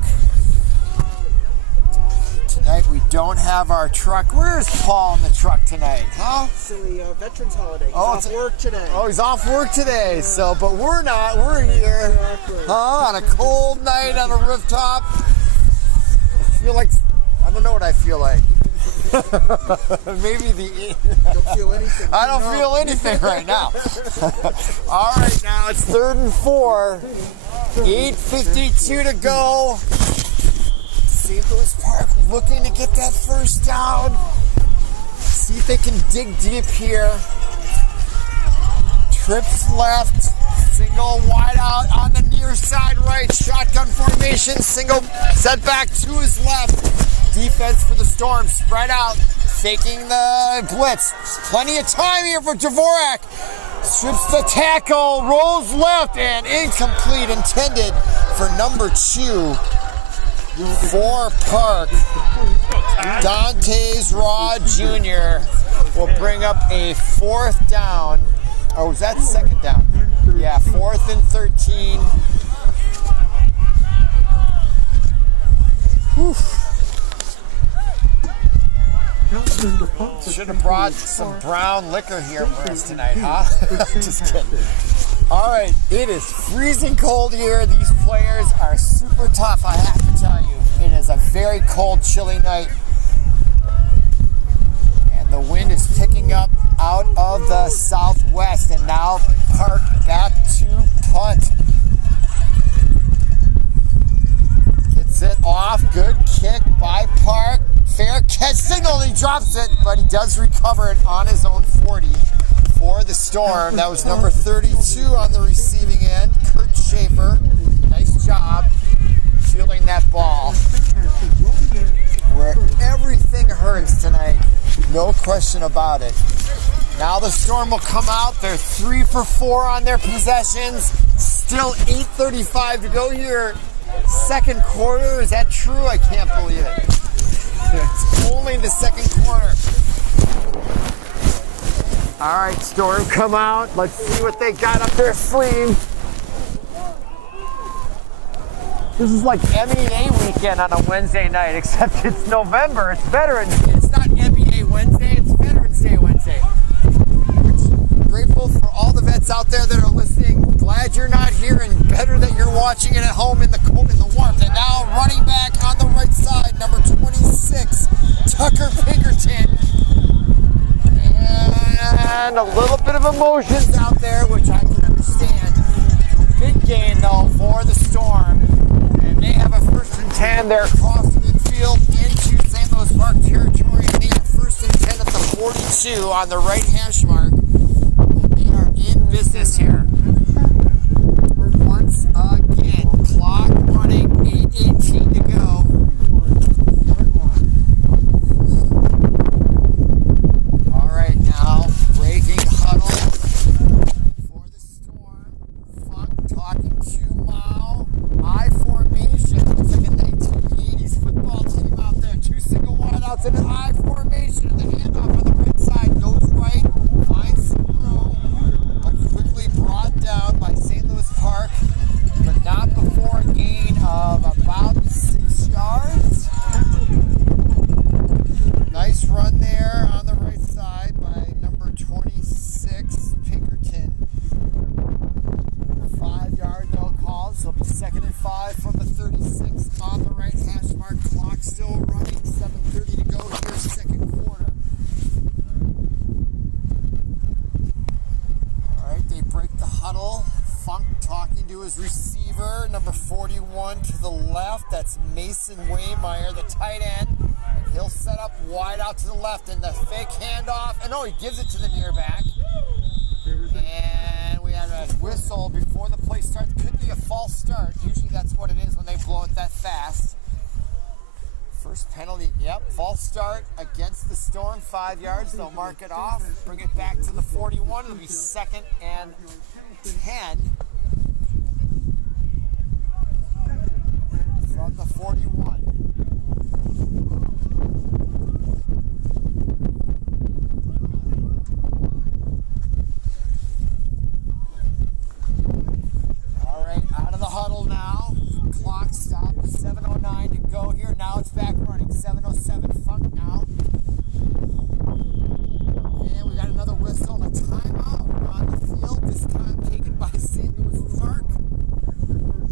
Tonight we don't have our truck. Where's Paul in the truck tonight, huh? Silly Veterans Holiday. He's off work today. Oh, he's off work today. Yeah. So, but we're not. We're here, huh? On a cold night on a rooftop. I feel like, I don't know what I feel like. Maybe don't feel anything. I don't feel anything right now. All right, now it's 3rd and 4. 8:52 to go. St. Louis Park looking to get that first down. See if they can dig deep here. Trips left. Single wide out on the near side right. Shotgun formation. Single set back to his left. Defense for the Storm spread out. Faking the blitz. Plenty of time here for Dvorak. Strips the tackle. Rolls left and incomplete. Intended for number 2. For Park, Dantes Raw Jr. will bring up a 4th down. Oh, was that 2nd down? Yeah, 4th and 13. Whew. Should have brought some brown liquor here for us tonight, huh? Just kidding. All right, it is freezing cold here. These players are super tough, I have to tell you. It is a very cold, chilly night. And the wind is picking up out of the southwest. And now Park back to punt. Gets it off. Good kick by Park. Fair catch signal. He drops it, but he does recover it on his own 40. For the Storm. That was number 32 on the receiving end, Kurt Schaefer. Nice job fielding that ball. Where everything hurts tonight, no question about it. Now the Storm will come out. They're 3 for 4 on their possessions. Still 8:35 to go here. 2nd quarter. Is that true? I can't believe it. It's only the 2nd quarter. All right, Storm, come out. Let's see what they got up their sleeve. This is like MEA weekend on a Wednesday night, except it's November. It's Veterans Day. It's not MEA Wednesday. It's Veterans Day Wednesday. Grateful for all the vets out there that are listening. Glad you're not here, and better that you're watching it at home in the cold and the warmth. And now running back on the right side, number 26, Tucker Pinkerton. And a little bit of emotions out there, which I can understand. Big gain, though, for the Storm. And they have a 1st and 10. They're crossing midfield into St. Louis Park territory. And they are 1st and 10 at the 42 on the right hash mark. And they are in business here. Once again, clock running, 8:18 to go. In an I formation, the handoff on the right side goes right, finds some room, but quickly brought down by St. Louis Park, but not before a gain of about 6 yards. Nice run there on the right side by number 26, Pinkerton. 5 yard no call, so it'll be 2nd and 5 from the 36 on the right hash mark. Clock still running. Steelers receiver, number 41 to the left. That's Mason Waymeyer, the tight end. And he'll set up wide out to the left, and the fake handoff. And he gives it to the near back. And we have a whistle before the play starts. Could be a false start. Usually that's what it is when they blow it that fast. First penalty, false start against the Storm, 5 yards. They'll mark it off, bring it back to the 41. It'll be 2nd and 10 from the 41. All right, out of the huddle now. Clock stopped, 7:09 to go here. Now it's back running, 7:07 Funk now. And we got another whistle and a timeout on the field, this time taken by St. Louis Park.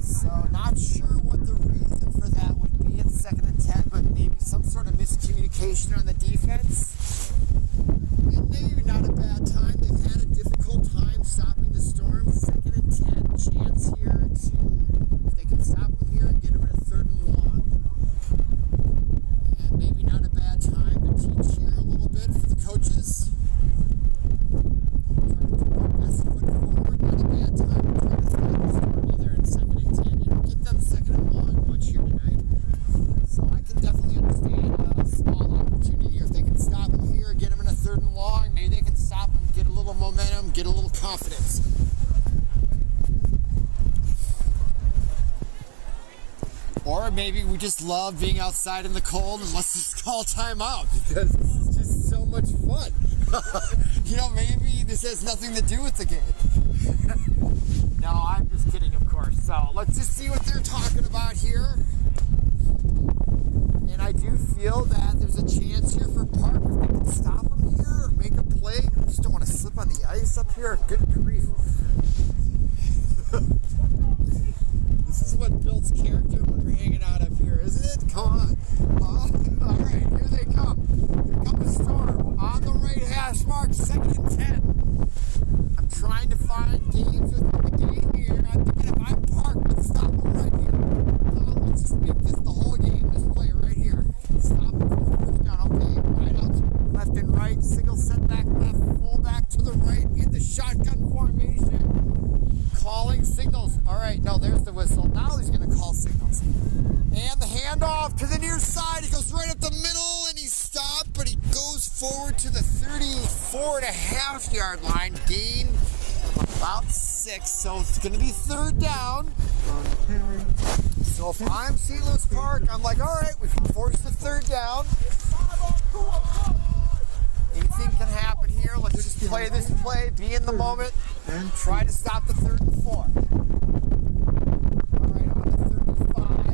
So not sure what the reason for that would be at 2nd and 10, but maybe some sort of miscommunication on the defense. And maybe not a bad time. They've had a difficult time stopping the Storm. 2nd and 10, chance here to, if they can stop them here and get them in a 3rd and long. And maybe not a bad time to teach here a little bit for the coaches. Trying to put their best foot forward. Not a bad time to try to stop the Storm either at 2nd and 10. You don't get them 2nd and long much here tonight. So I can definitely understand a small opportunity here. If they can stop them here, get them in a 3rd and long, maybe they can stop them, get a little momentum, get a little confidence. Or maybe we just love being outside in the cold and let's just call timeout because this is just so much fun. Maybe this has nothing to do with the game. No, I'm just kidding, of course. So let's just see what they're talking about here. And I do feel that there's a chance here for Park if they can stop them here or make a play. I just don't want to slip on the ice up here. Good grief. This is what builds character when we're hanging out up here, isn't it? Come on. All right, here they come. Here comes the Storm on the right hash mark, 2nd and 10. I'm trying to find games within the game here. I'm thinking if I'm Park, let's stop them right here. Let's just make this the whole game, this play right here. Stop them for a 1st down. Okay, right out, left and right, single setback left, full back to the right in the shotgun formation. Calling signals. All right, no, there's the whistle. Now he's going to call signals. And the handoff to the near side. He goes right up the middle and he's stopped, but he goes forward to the 34.5 yard line. Gain of about 6, so it's going to be 3rd down. So if I'm St. Louis Park, I'm like, all right, we can force the 3rd down. Anything can happen here. Let's just play this play, be in the moment, and try to stop the 3rd and 4. All right, on the 35.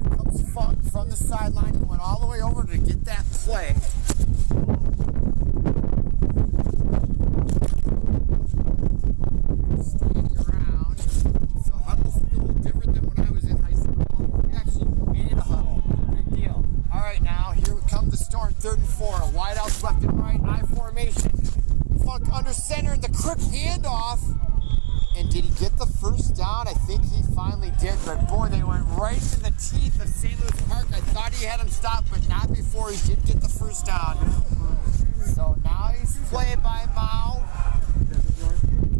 Here comes Funk from the sideline. He went all the way over to get that play. Standing around. So huddle's a little different than when I was in high school. We actually made a huddle. Big deal. All right, now here comes the Storm, 3rd and 4. Wide outs left and right, I formation. Funk under center, the quick handoff. And did he get the 1st down? I think he finally did, but boy, they went right into the teeth of St. Louis Park. I thought he had him stopped, but not before he did get the 1st down. So now he's played by Mao.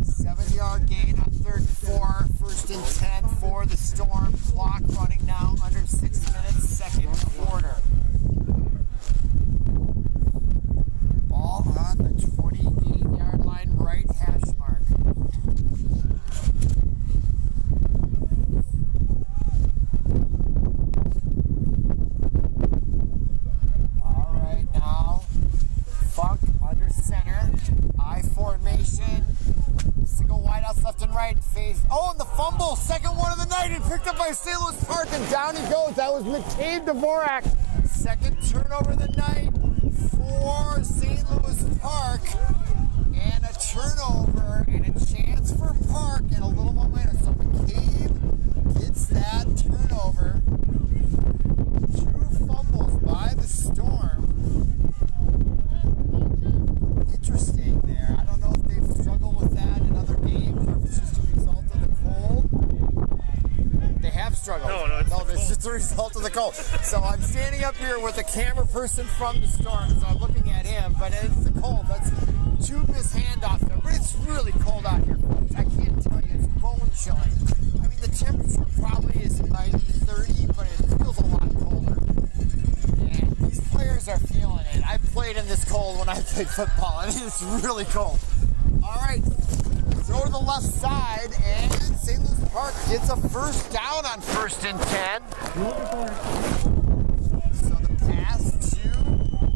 7-yard gain on 3rd and 4, 1st and 10 for the Storm. Clock running now under 6 minutes, 2nd quarter. Ball on the 28-yard line, right hash mark. All right, now Funk under center, I formation. Single wideouts left and right. Face. Oh, and the fumble. 2nd one of the night. And picked up by St. Louis Park. And down he goes. That was McCabe Dvorak. 2nd turnover of the night for St. Louis Park. And a turnover and a chance for Park and a little momentum. So McCabe gets that turnover. 2 fumbles by the Storm. Interesting there. I don't know if they've struggled with that in other games or if it's just result of the cold. So I'm standing up here with a camera person from the Storm, so I'm looking at him, but it's the cold. Let's tube his hand off there. But it's really cold out here, folks. I can't tell you, it's bone chilling. I mean, the temperature probably is 30, but it feels a lot colder. And these players are feeling it. I played in this cold when I played football, and it's really cold. All right, throw to the left side, and St. Louis Park gets a first down on 1st and 10. So the pass to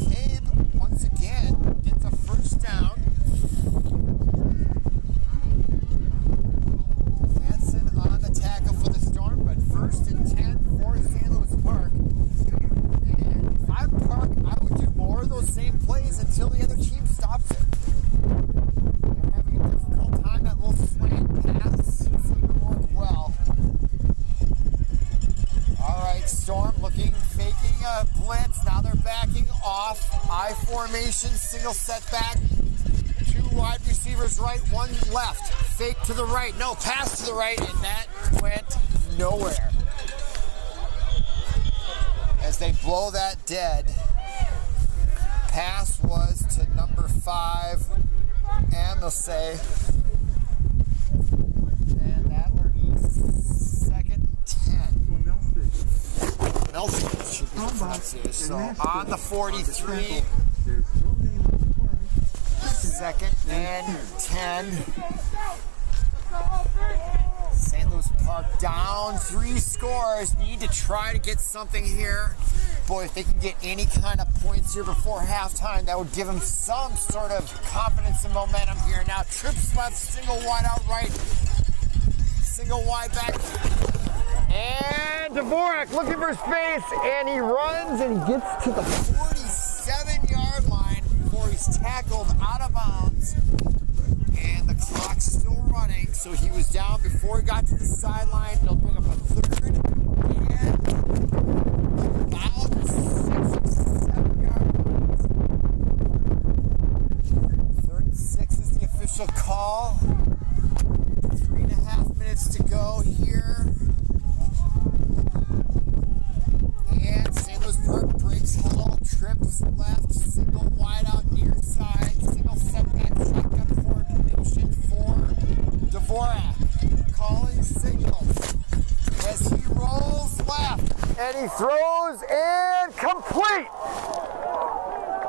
Cabe, once again, gets a first down. Chanhassen on the tackle for the Storm, but 1st and 10 for St. Louis Park. And if I'm Park, I would do more of those same plays until the other team stops it. They're having a difficult time. That little slant pass seemed to work well. All right, Storm faking a blitz. Now they're backing off. I formation, single setback. 2 wide receivers right, 1 left. Fake to the right. No, pass to the right, and that went nowhere. As they blow that dead. Pass was to number 5, Amosay. And that will be 2nd and 10. Nelson should be the pronunciation. So on the 43, 2nd and 10. St. Louis Park down 3 scores. Need to try to get something here. Boy, if they can get any kind of points here before halftime, that would give them some sort of confidence and momentum here. Now, trips left, single wide out right, single wide back. And Dvorak looking for space, and he runs and he gets to the 47-yard line before he's tackled out of bounds. And the clock's still running, so he was down before he got to the sideline. They'll bring up a 3rd and about 6 or 7 yard lines. 3rd and 6 is the official call. 3.5 minutes to go here. And St. Louis Park breaks huddle, trips left, single wide out near side, single setback, shotgun formation for Dvorak. Calling signals as he rolls left, and he throws and complete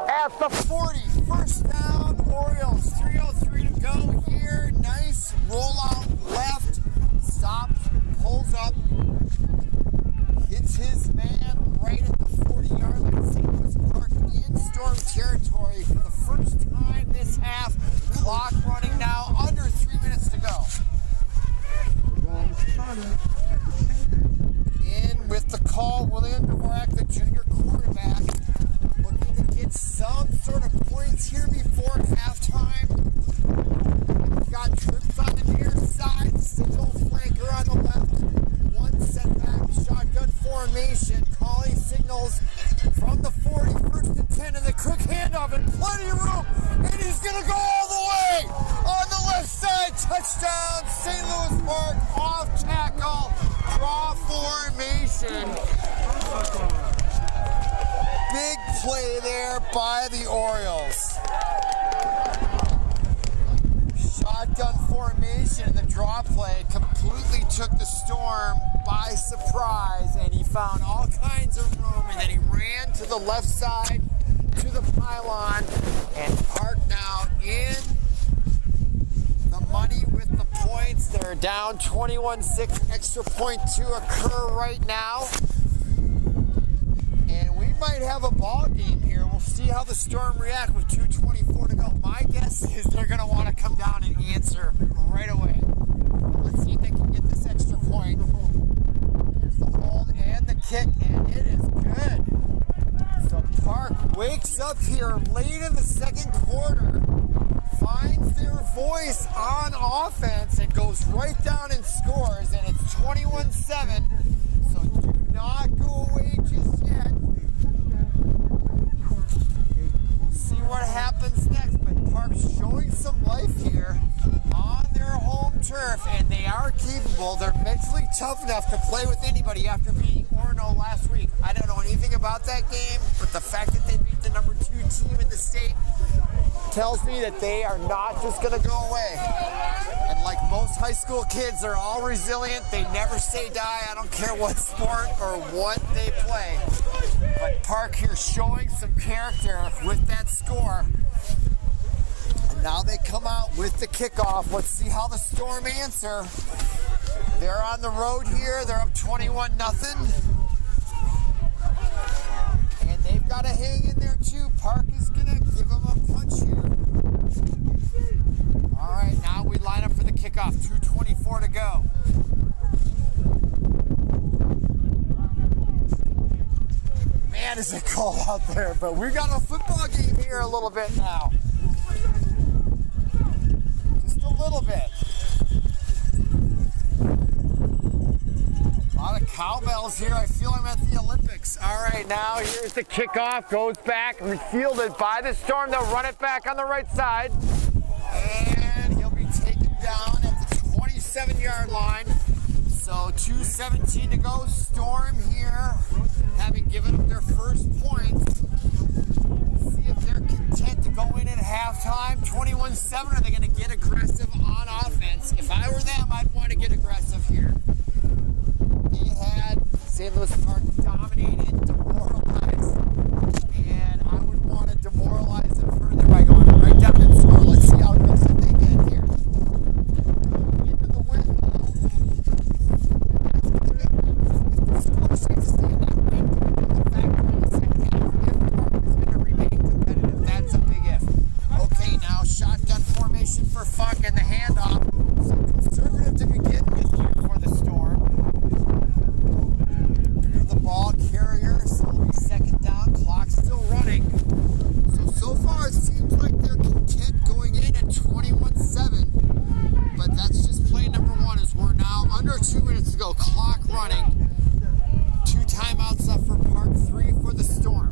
at the 40. First down, Orioles. 3:03 to go here. Nice rollout left, stops, pulls up, hits his man right at the 40-yard line. St. Louis Park in Storm territory for the first time this half. Clock running now, under 3 minutes to go. In with the call, William Dvorak, the junior quarterback, looking to get some sort of points here before halftime. We've got trips on the near side, single flanker on the left, 1 setback, shotgun formation, calling signals from the 40, 1st and 10, and the quick handoff and plenty of room, and he's gonna go all the way on the left side. Touchdown, St. Louis Park, off tackle, draw formation. Big play there by the Orioles. Shotgun formation, the draw play completely took the Storm by surprise, and he found all kinds of room, and then he ran to the left side to the pylon, and Park now in the money with the points. They're down 21-6, extra point to occur right now. And we might have a ball game here. We'll see how the Storm react with 2:24 to go. My guess is they're going to want to come down and answer right away. Let's see if they can get this extra point. There's the hold and the kick, and it is good. So Park wakes up here late in the 2nd quarter, finds their voice on offense, and goes right down and scores, and it's 21-7. So do not go away just yet. We'll see what happens next, but Park's showing some life here on their home turf, and they are capable. They're mentally tough enough to play with anybody after being 4-0 know last week. I don't know anything about that game, but the fact that they beat the number 2 team in the state tells me that they are not just going to go away. And like most high school kids, they're all resilient. They never say die. I don't care what sport or what they play. But Park here showing some character with that score. And now they come out with the kickoff. Let's see how the Storm answer. They're on the road here. They're up 21-0. And they've got to hang in there too. Park is going to give them a punch here. All right, now we line up for the kickoff. 2:24 to go. Man, is it cold out there, but we got a football game here a little bit now. Just a little bit. A lot of cowbells here. I feel I'm at the Olympics. All right, now here's the kickoff. Goes back, fielded by the Storm. They'll run it back on the right side. And he'll be taken down at the 27-yard line. So 2:17 to go. Storm here, having given up their first points. We'll see if they're content to go in at halftime. 21-7. Are they going to get aggressive on offense? If I were them, I'd want to get aggressive here. They had St. Louis Park dominated, demoralized, and I would want to demoralize them further by going right down to the score. Let's see how aggressive they get here. Into the win. If the score seems to stay in that win, the fact in the second half, if Park is going to remain competitive, that's a big if. Okay, now shotgun formation for Funk and the handoff. So conservative to begin with here for the Storm. The ball carrier, so it'll be second down, clock still running. So far it seems like they're content going in at 21-7, but that's just play number 1 as we're now under 2 minutes to go, clock running. 2 timeouts left for Park, 3 for the Storm.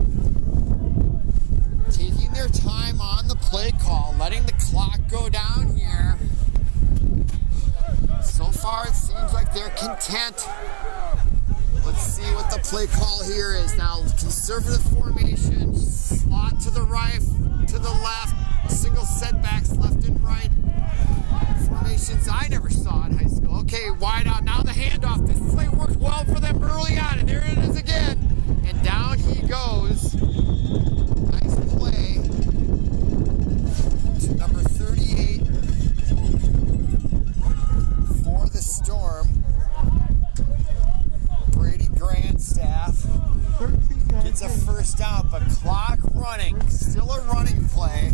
Taking their time on the play call, letting the clock go down here. So far it seems like they're content. Let's see what the play call here is now. Conservative formation, slot to the right, to the left, single setbacks left and right. Formations I never saw in high school. Okay, wide out, now the handoff. This play worked well for them early on, and there it is again. And down he goes. Nice play to number 38 for the Storm. Grandstaff gets a first down, but clock running, still a running play.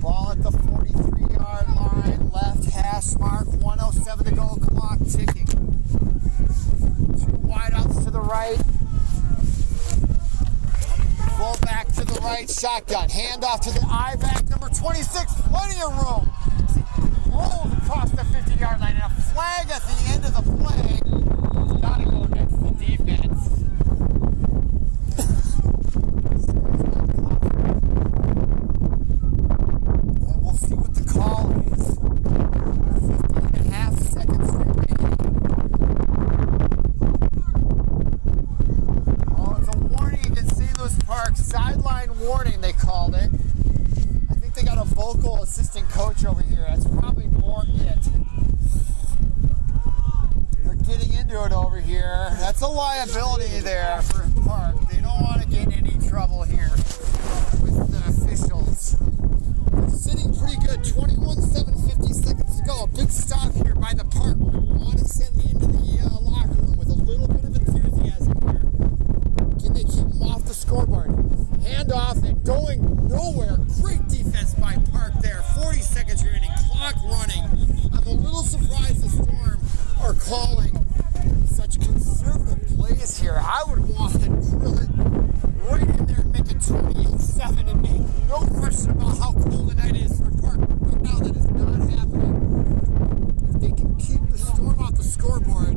Ball at the 43-yard line, left hash mark, 1:07 to go, clock ticking. 2 wideouts to the right. Full back to the right, shotgun. Handoff to the I-back, number 26, plenty of room. Rolls across the 50-yard line, and a flag at the end of the play. Gotta go against the defense. And we'll see what the call is. 15.5 seconds remaining. Oh, it's a warning against St. Louis Park. Sideline warning, they called it. I think they got a vocal assistant coach over here. That's probably more it. Getting into it over here. That's a liability there for Park. They don't want to get in any trouble here with the officials. Sitting pretty good. 21-7, 50 seconds to go. A big stop here by the Park. Want to send me into the locker room with a little bit of enthusiasm here. Can they keep them off the scoreboard? Handoff and going nowhere. Great defense by Park there. 40 seconds remaining. Clock running. I'm a little surprised the Storm are calling such conservative plays here. I would want to drill it right in there and make it 28-7 and make no question about how cold the night is for Park. Right now that is not happening. If they can keep the Storm off the scoreboard,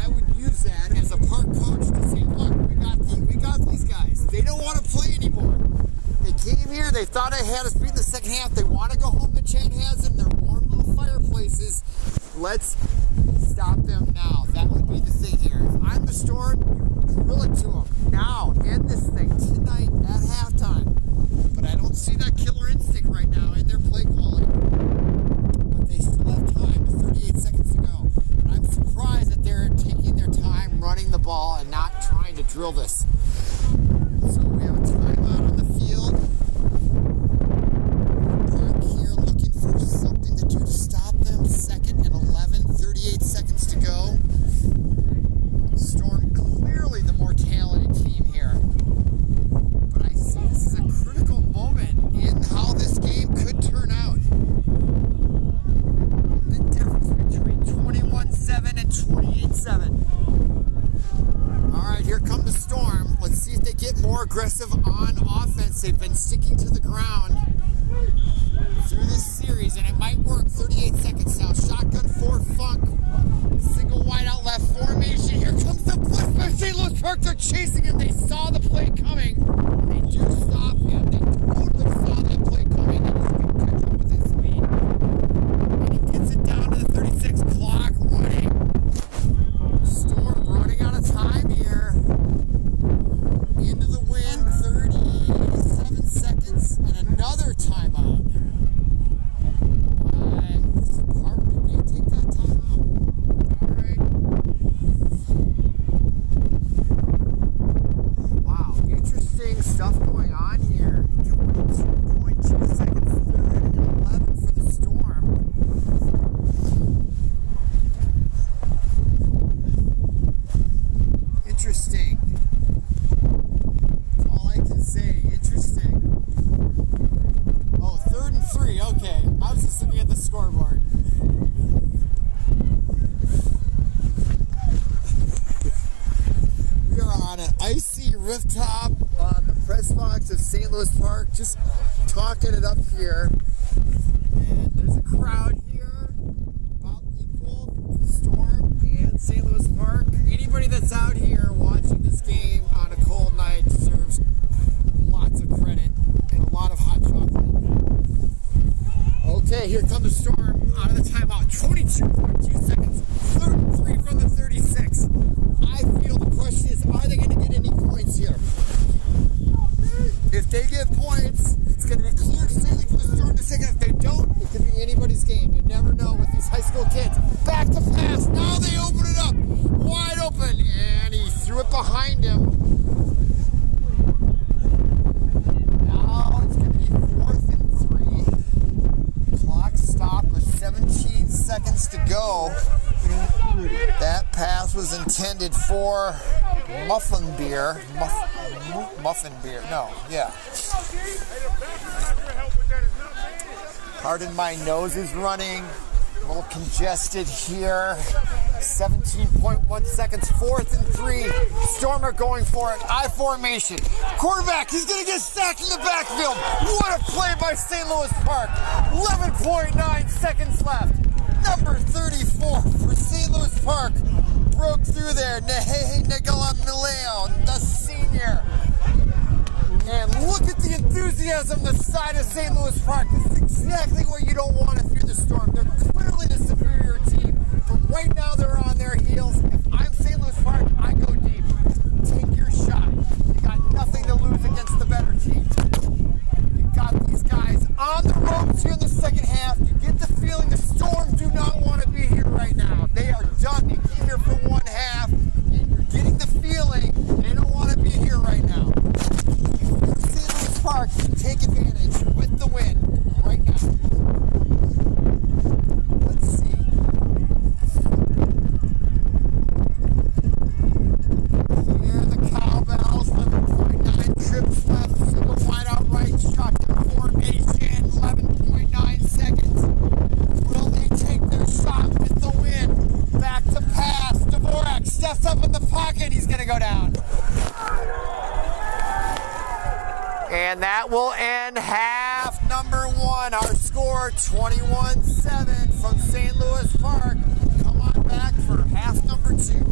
I would use that as a Park coach to say, look, we got these guys. They don't want to play anymore. They came here, they thought they had us beat in the second half. They want to go home to Chanhassen, their warm little fireplaces. Let's stop them now. That would be the thing here. If Storm, you drill it to them. Now, end this thing tonight at halftime. But I don't see that killer instinct right now in their play calling. But they still have time, 38 seconds to go. But I'm surprised that they're taking their time running the ball and not trying to drill this. So we have a timeout on the field. Park here looking for something to do to stop them. 2nd and 11, 38 seconds to go. Storm clearly the more talented team here. But I see this is a critical moment in how this game could turn out. The difference between 21-7 and 28-7. Alright, here come the Storm. Let's see if they get more aggressive on offense. They've been sticking to the ground through this series, and it might work. 38 seconds now. Shotgun for Funk. Single wide out left formation. Here comes the blitz by St. Louis Park. They're chasing him. They saw the play coming. They do stop him. They totally saw that play coming. And he's going to catch up with his speed. And he gets it down to the 36. Clock running. Storm running out of time here. Into the wind. 37 seconds. And another timeout. Park, did they take that timeout? Alright. Wow, interesting stuff going on here. 22.2 seconds, 3rd and 11 for the Storm. Interesting. That's all I can say. Interesting. Oh, 3rd and 3. Okay. I was just looking at the scoreboard. We are on an icy rooftop on the press box of St. Louis Park, just talking it up here. And there's a crowd here, about equal to Storm and St. Louis Park. Anybody that's out here watching this game on a cold night deserves lots of credit and a lot of hot chocolate. Okay, here comes the Storm out of the timeout. 22.2 seconds, 3rd and 3 from the 36. I feel the question is, are they going to get any points here? If they get points, it's going to be clear sailing for the Storm to second. If they don't, it could be anybody's game. You never know with these high school kids. Back to pass. Now they open it up. Wide open. And he threw it behind him. Now it's going to be 4th and 3. Clock stopped with 17 seconds to go. That pass was intended for muffin beer. Muffin beer. No, yeah. Pardon, my nose is running. A little congested here. 17.1 seconds, 4th and 3. Storm are going for it. I formation. Quarterback, he's going to get sacked in the backfield. What a play by St. Louis Park. 11.9 seconds left. Number 34 for St. Louis Park. Broke through there. Nehehe Negalamileo, the senior. And look at the enthusiasm the side of St. Louis Park. This is exactly what you don't want if you're the Storm. They're clearly the superior team. But right now they're on their heels. If I'm St. Louis Park, I go deep. Take your shot. You got nothing to lose against the better team. You got these guys on the ropes here in the second half. You get the feeling the Storm do not want to be here right now. They are done. They came here for one half, and you're getting the feeling they don't want to be here right now. If you're St. Louis Park, take advantage with the win right now. Let's see. Here are the cowbells. 11.9 trips left. Single wide out right. Shotgun formation. 11.9 seconds. Will they take their shot with the win? Back to pass. Dvorak steps up in the pocket. He's going to go down. And that will end half number 1. Our score 21-7 from St. Louis Park. Come on back for half number 2.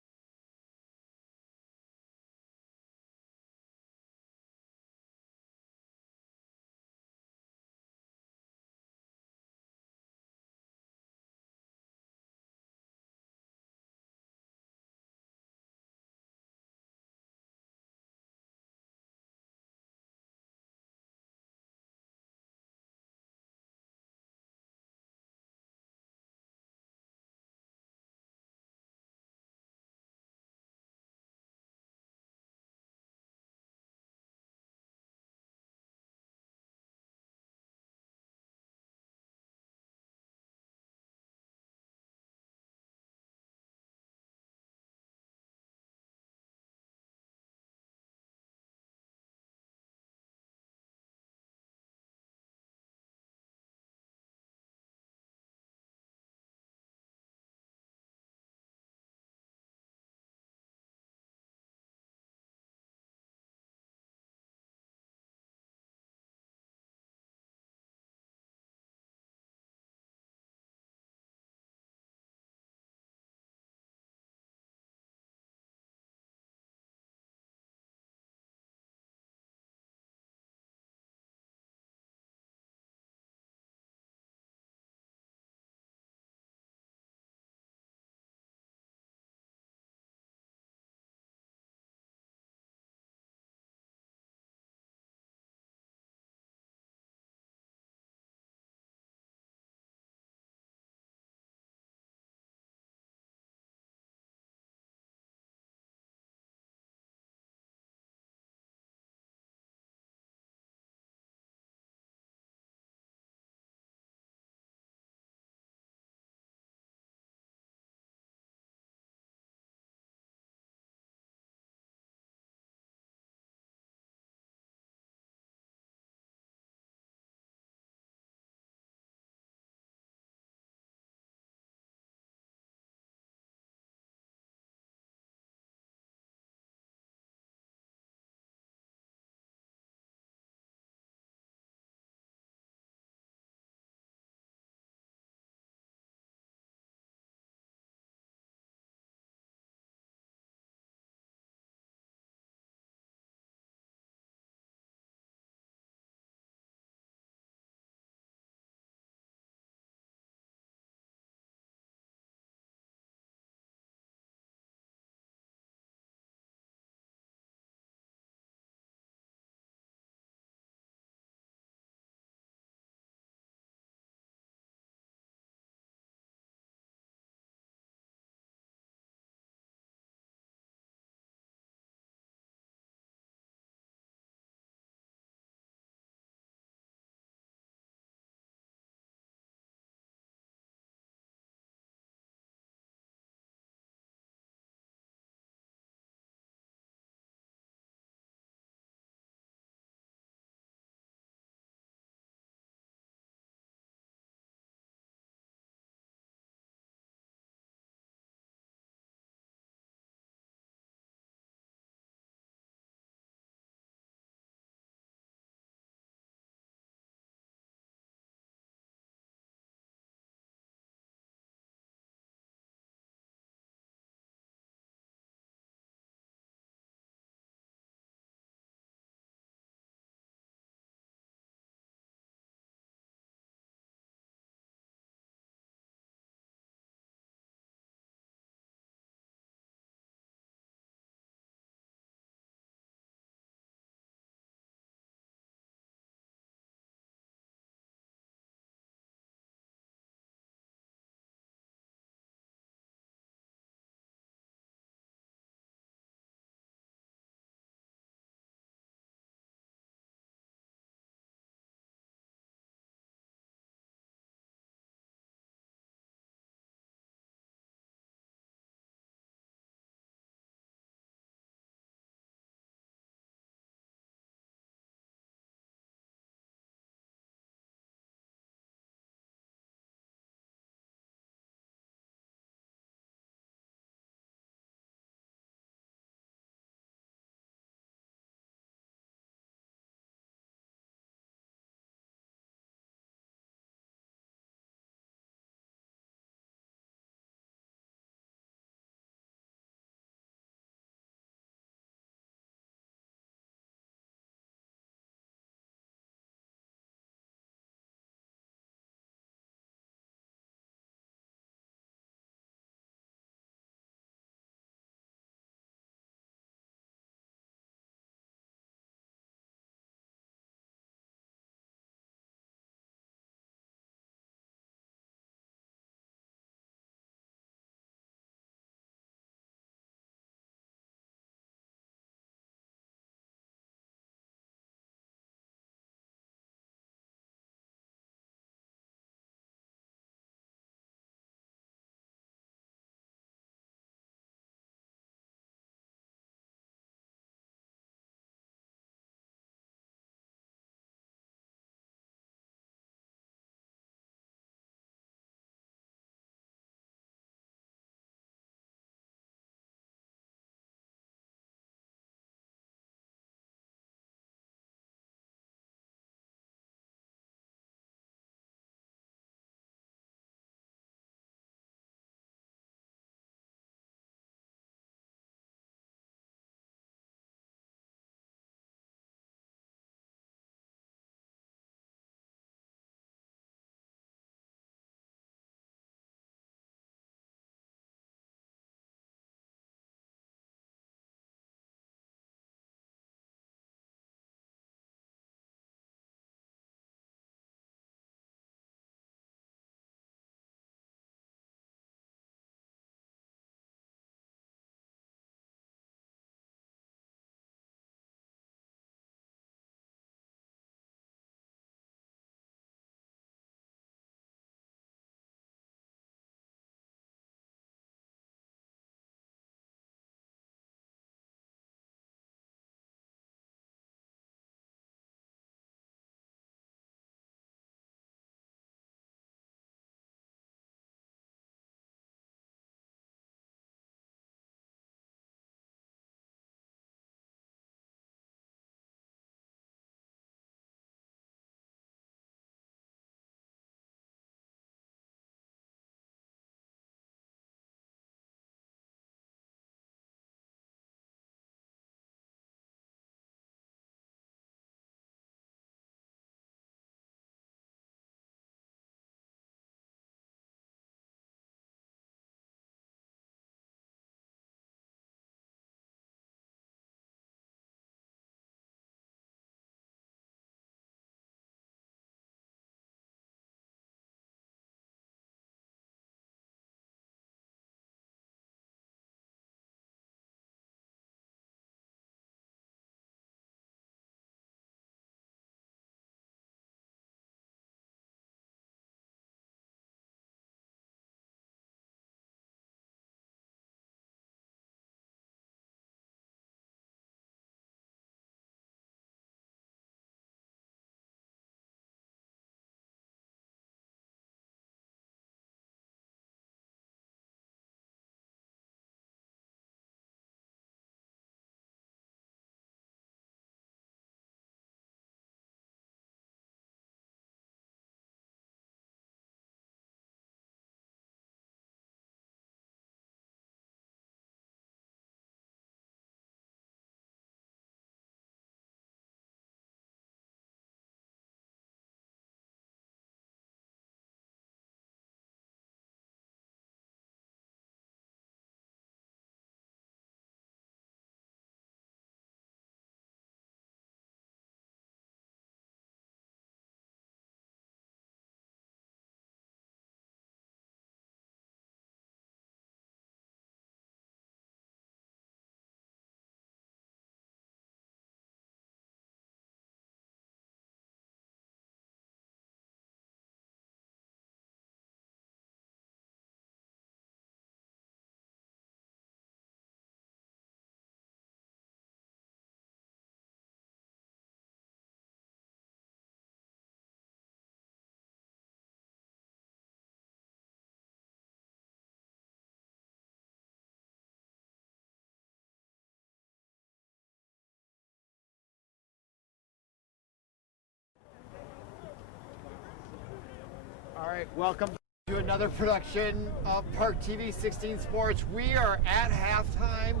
right, welcome to another production of Park TV 16 Sports. We are at halftime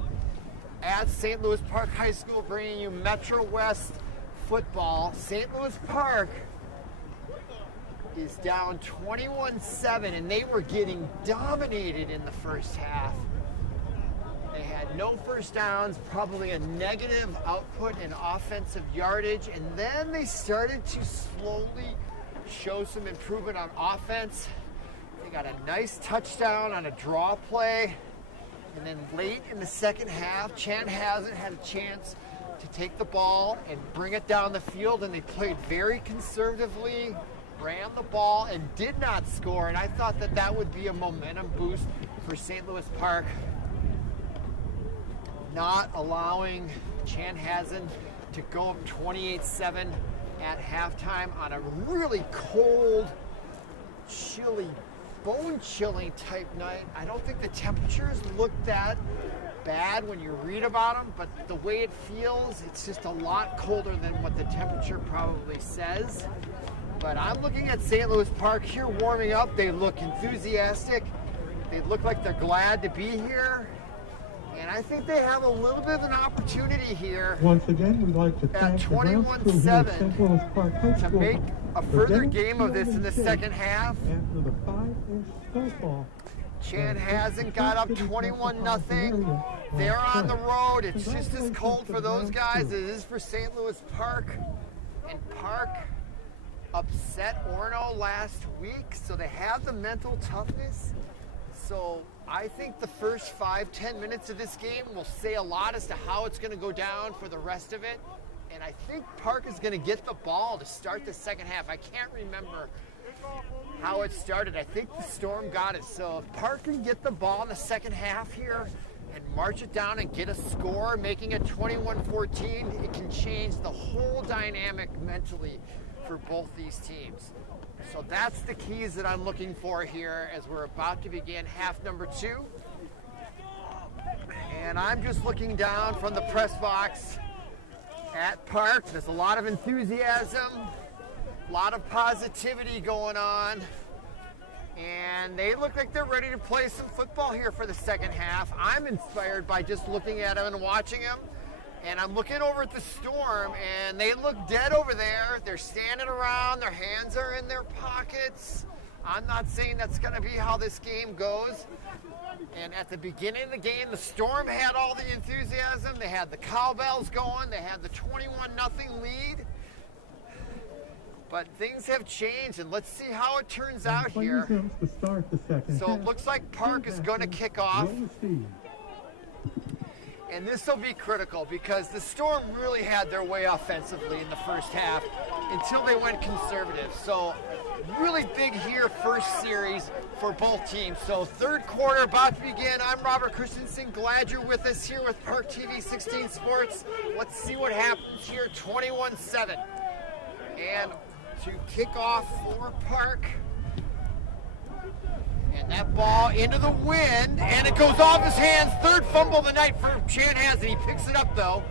at St. Louis Park High School, bringing you Metro West football. St. Louis Park is down 21-7, and they were getting dominated in the first half. They had no first downs, probably a negative output in offensive yardage, and then they started to slowly show some improvement on offense. They got a nice touchdown on a draw play, and then late in the second half, Chanhassen had a chance to take the ball and bring it down the field, and they played very conservatively, ran the ball, and did not score, and I thought that that would be a momentum boost for St. Louis Park. Not allowing Chanhassen to go up 28-7 at halftime on a really cold, chilly, bone-chilling type night. I don't think the temperatures look that bad when you read about them, but the way it feels, it's just a lot colder than what the temperature probably says. But I'm looking at St. Louis Park here warming up. They look enthusiastic. They look like they're glad to be here. And I think they have a little bit of an opportunity here. Once again, we'd like to thank the grounds crew here at St. Louis Park High to School make a for further game of this in the demonstrating second half. After the 5-inch snowfall, Chanhassen got up 21-0. They're on the road. It's just as cold for those guys as it is for St. Louis Park. And Park upset Orono last week, so they have the mental toughness. So I think the first 5-10 minutes of this game will say a lot as to how it's going to go down for the rest of it. And I think Park is going to get the ball to start the second half. I can't remember how it started. I think the Storm got it. So if Park can get the ball in the second half here and march it down and get a score, making it 21-14, it can change the whole dynamic mentally for both these teams. So that's the keys that I'm looking for here as we're about to begin half number 2. And I'm just looking down from the press box at Park. There's a lot of enthusiasm, a lot of positivity going on. And they look like they're ready to play some football here for the second half. I'm inspired by just looking at them and watching them. And I'm looking over at the Storm, and they look dead over there. They're standing around. Their hands are in their pockets. I'm not saying that's going to be how this game goes. And at the beginning of the game, the Storm had all the enthusiasm. They had the cowbells going. They had the 21-0 lead. But things have changed, and let's see how it turns out here. So it looks like Park is going to kick off. And this will be critical because the Storm really had their way offensively in the first half until they went conservative. So really big here, first series for both teams. So third quarter about to begin. I'm Robert Christensen. Glad you're with us here with Park TV 16 Sports. Let's see what happens here, 21-7. And to kick off for Park. And that ball into the wind, and it goes off his hands. Third fumble of the night for Chanhassen. He picks it up, though.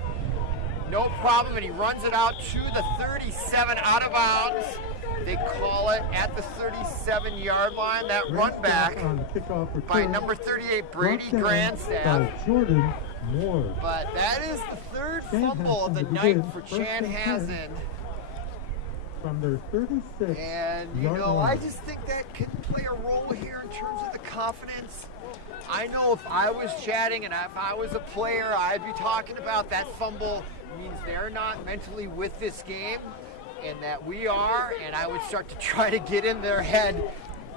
No problem, and he runs it out to the 37 out of bounds. They call it at the 37-yard line. That run back by number 38, Brady Grandstaff. But that is the third fumble of the night for Chanhassen. From their 36. And, you know, I just think that could play a role here in terms of the confidence. I know if I was chatting and if I was a player, I'd be talking about that fumble means they're not mentally with this game, and that we are, and I would start to try to get in their head,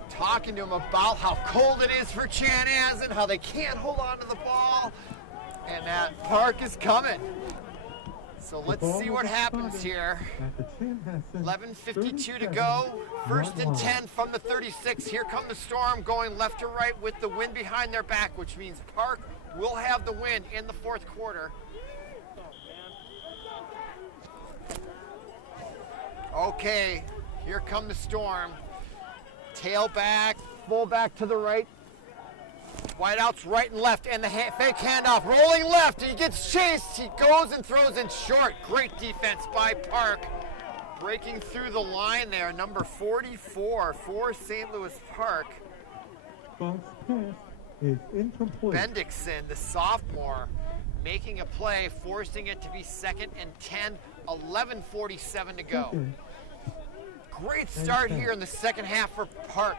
talking to them about how cold it is for Chanhassen, how they can't hold on to the ball, and that Park is coming. So let's see what happens here. 11:52 to go. First and 10 from the 36. Here come the Storm going left to right with the wind behind their back, which means Park will have the win in the fourth quarter. Okay, here come the Storm. Tailback, fullback to the right. Wideouts right and left, and the fake handoff, rolling left, and he gets chased. He goes and throws in short. Great defense by Park. Breaking through the line there, number 44 for St. Louis Park. Funk's pass is incomplete. Bendixson, the sophomore, making a play, forcing it to be 2nd and 10, 11:47 to go. Second Great start here in the second half for Park.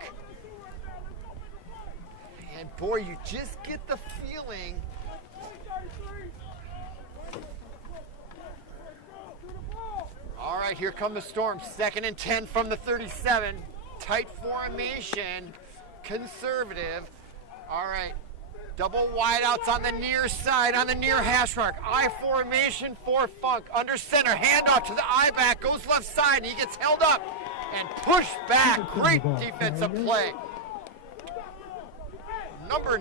And boy, you just get the feeling all right, here come the Storm. 2nd and 10 from the 37. Tight formation, conservative. All right, double wideouts on the near side, on the near hash mark. I formation for Funk. Under center, handoff to the I back, goes left side, and he gets held up and pushed back. Great defensive play. Number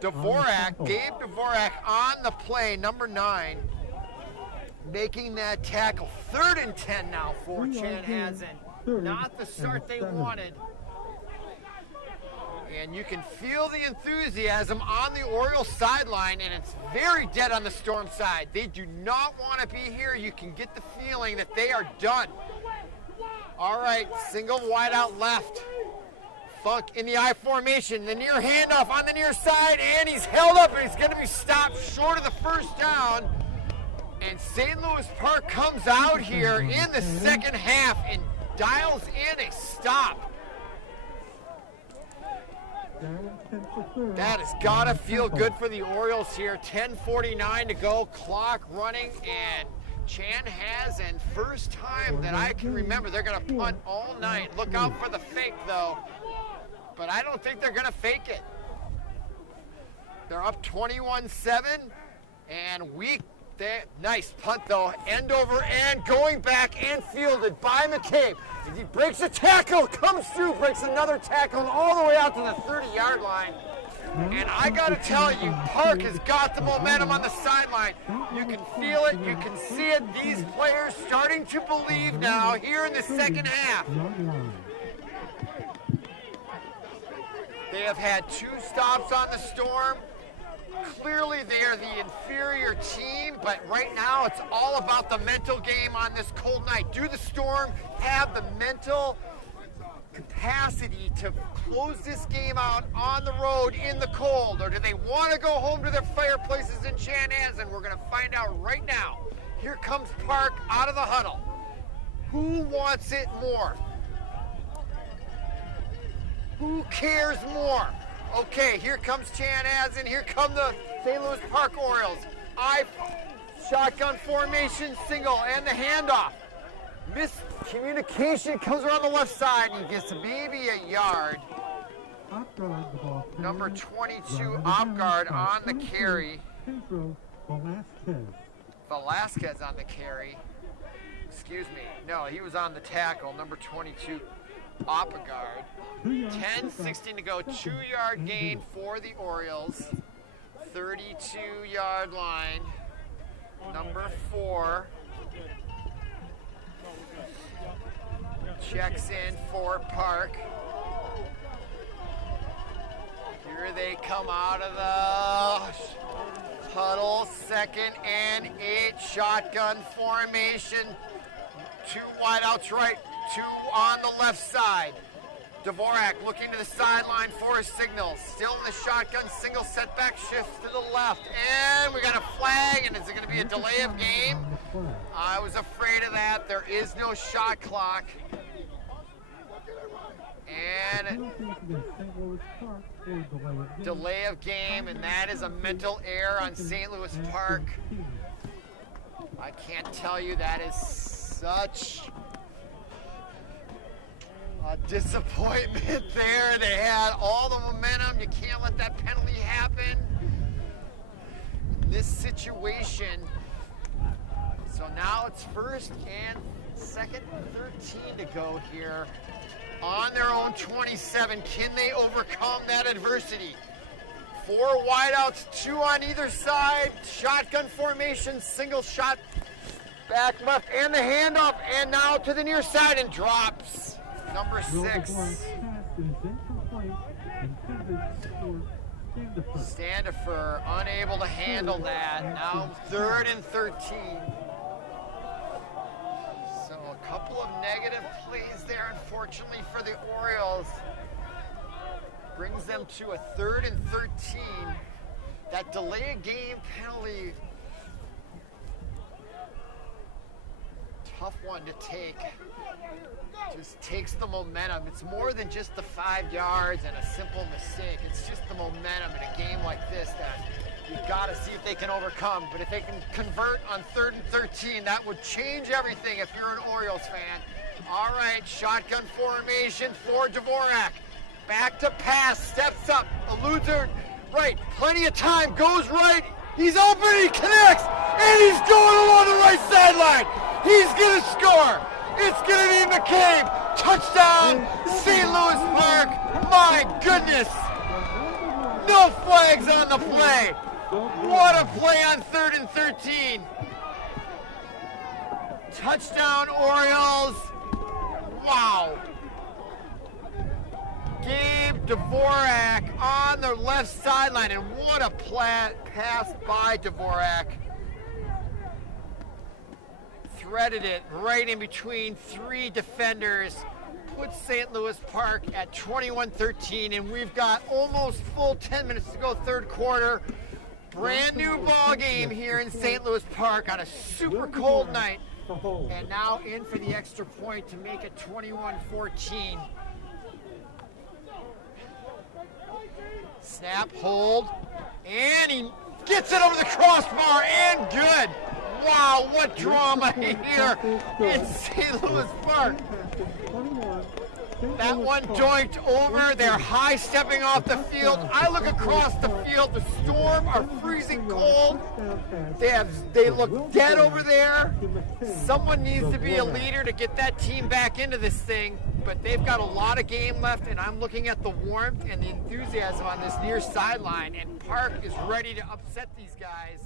Dvorak, Gabe Dvorak on the play, number 9. Making that tackle. 3rd and 10 now for Chanhassen. Not the start they wanted. And you can feel the enthusiasm on the Orioles sideline, and it's very dead on the Storm side. They do not want to be here. You can get the feeling that they are done. All right, single wide out left. Funk in the I formation. The near handoff on the near side, and he's held up, and he's going to be stopped short of the first down. And St. Louis Park comes out here in the second half and dials in a stop. That has got to feel good for the Orioles here. 10:49 to go, clock running, and Chanhassen, first time that I can remember, they're going to punt all night. Look out for the fake, though. But I don't think they're going to fake it. They're up 21-7, and nice punt, though. End over end, going back and fielded by McCabe. As he breaks a tackle, comes through, breaks another tackle, and all the way out to the 30-yard line. And I got to tell you, Park has got the momentum on the sideline. You can feel it, you can see it. These players starting to believe now here in the second half. They have had 2 stops on the Storm. Clearly they are the inferior team, but right now it's all about the mental game on this cold night. Do the Storm have the mental capacity to close this game out on the road in the cold, or do they want to go home to their fireplaces in Chanhassen? We're going to find out right now. Here comes Park out of the huddle. Who wants it more? Who cares more? Okay, here comes Chanhassen. Here come the St. Louis Park Orioles. Shotgun formation, single, and the handoff. Miscommunication comes around the left side, and he gets maybe a yard. Number 22, off guard on the carry. Velasquez on the carry. Excuse me. No, he was on the tackle. Number 22, off guard. 10:16 to go. 2-yard gain for the Orioles. 32-yard line. Number 4 checks in for Park. Here they come out of the huddle. 2nd and 8. Shotgun formation. 2 wideouts right, 2 on the left side. Dvorak looking to the sideline for his signal. Still in the shotgun, single setback shift to the left. And we got a flag, and is it going to be a delay of game? I was afraid of that. There is no shot clock. And delay of game, and that is a mental error on St. Louis Park. I can't tell you, that is such a disappointment there. They had all the momentum. You can't let that penalty happen in this situation. So now it's 1st and 2nd, 13 to go here on their own 27. Can they overcome that adversity? 4 wideouts, 2 on either side. Shotgun formation, single shot back left, and the handoff, and now to the near side, and drops. Number 6. Standifer unable to handle that. Now 3rd and 13. So couple of negative plays there, unfortunately, for the Orioles. Brings them to a 3rd and 13. That delay of game penalty, tough one to take. Just takes the momentum. It's more than just the 5 yards and a simple mistake. It's just the momentum in a game like this that you got to see if they can overcome. But if they can convert on 3rd and 13, that would change everything if you're an Orioles fan. All right, shotgun formation for Dvorak. Back to pass, steps up, eludes her right, plenty of time, goes right. He's open, he connects, and he's going along the right sideline. He's going to score. It's going to be McCabe. Touchdown, St. Louis Park. My goodness. No flags on the play. What a play on 3rd and 13. Touchdown, Orioles. Wow. Gabe Dvorak on the left sideline, and what a pass by Dvorak. Threaded it right in between 3 defenders, puts St. Louis Park at 21-13, and we've got almost full 10 minutes to go, 3rd quarter. Brand new ball game here in St. Louis Park on a super cold night. And now in for the extra point to make it 21-14. Snap, hold, and he gets it over the crossbar, and good. Wow, what drama here in St. Louis Park. That one doinked over. They're high stepping off the field. I look across the field. The Storm are freezing cold. They look dead over there. Someone needs to be a leader to get that team back into this thing. But they've got a lot of game left, and I'm looking at the warmth and the enthusiasm on this near sideline. And Park is ready to upset these guys.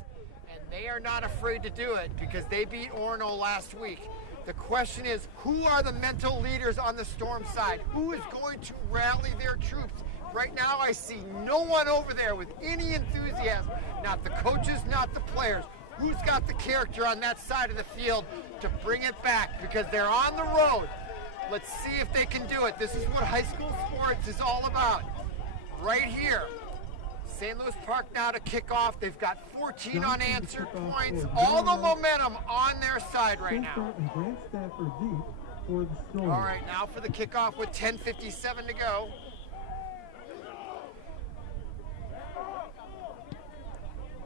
And they are not afraid to do it because they beat Orono last week. The question is, who are the mental leaders on the Storm side? Who is going to rally their troops? Right now, I see no one over there with any enthusiasm. Not the coaches, not the players. Who's got the character on that side of the field to bring it back? Because they're on the road. Let's see if they can do it. This is what high school sports is all about. Right here. St. Louis Park now to kick off. They've got 14 unanswered points. All the momentum on their side right now. All right, now for the kickoff with 10:57 to go.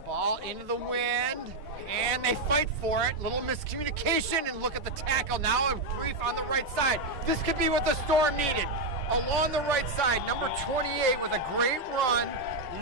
Ball into the wind, and they fight for it. Little miscommunication, and look at the tackle. Now a brief on the right side. This could be what the Storm needed. Along the right side, number 28 with a great run.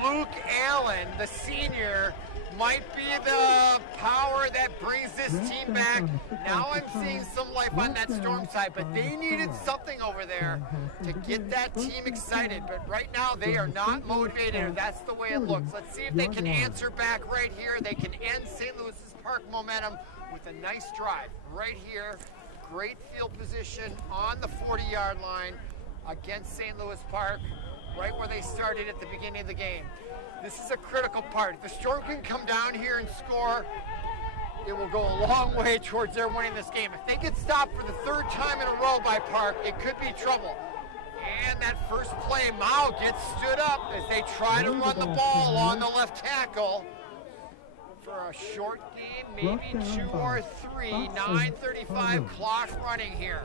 Luke Allen, the senior, might be the power that brings this team back. Now I'm seeing some life on that Storm side, but they needed something over there to get that team excited. But right now they are not motivated, or that's the way it looks. Let's see if they can answer back right here. They can end St. Louis's Park momentum with a nice drive right here. Great field position on the 40-yard line against St. Louis Park, right where they started at the beginning of the game. This is a critical part. If the Storm can come down here and score, it will go a long way towards their winning this game. If they get stopped for the 3rd time in a row by Park, it could be trouble. And that first play, Mao gets stood up as they try to run the ball on the left tackle for a short game, maybe 2 or 3. 9:35 clock running here.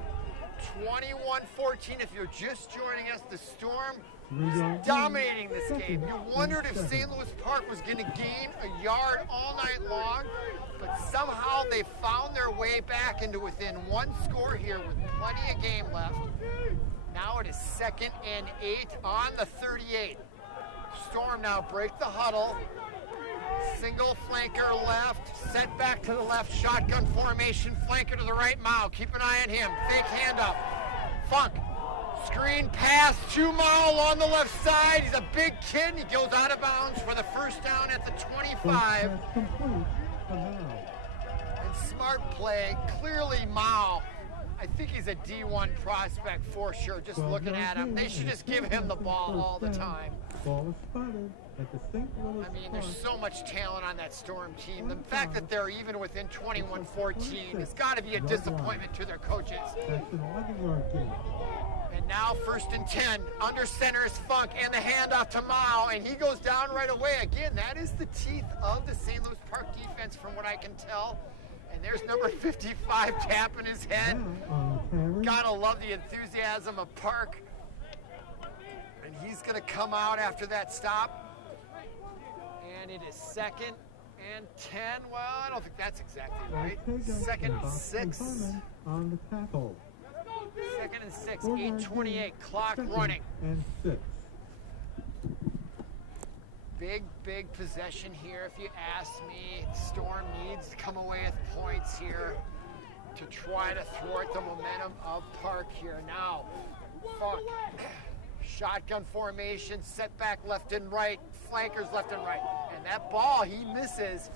21-14. If you're just joining us, the Storm is dominating this game. You wondered if St. Louis Park was going to gain a yard all night long, but somehow they found their way back into within 1 score here with plenty of game left. Now it is 2nd and 8 on the 38. Storm now break the huddle. Single flanker left, set back to the left, shotgun formation, flanker to the right, Mao. Keep an eye on him. Fake handoff. Funk. Screen pass to Mao on the left side. He's a big kid. He goes out of bounds for the first down at the 25. And smart play. Clearly Mao. I think he's a D1 prospect for sure. Just looking at him. They should just give him the ball all the time. Ball is spotted. at the St. Louis I mean, Park. there's so much talent on that Storm team. The fact that they're even within 21-14 has got to be a disappointment to their coaches. That's an 11-yard gain. And now 1st and 10, under center is Funk, and the handoff to Mao, and he goes down right away. Again, that is the teeth of the St. Louis Park defense from what I can tell. And there's number 55 tapping his head. Gotta love the enthusiasm of Park. And he's gonna come out after that stop. And it is 2nd and 10. Well, I don't think that's exactly right. 2nd and 6. On the tackle. 2nd and 6, 8:28, clock running. And 6. Big possession here. If you ask me, Storm needs to come away with points here to try to thwart the momentum of Park here. Now, Funk, shotgun formation, setback left and right, flankers left and right. And that ball, he misses.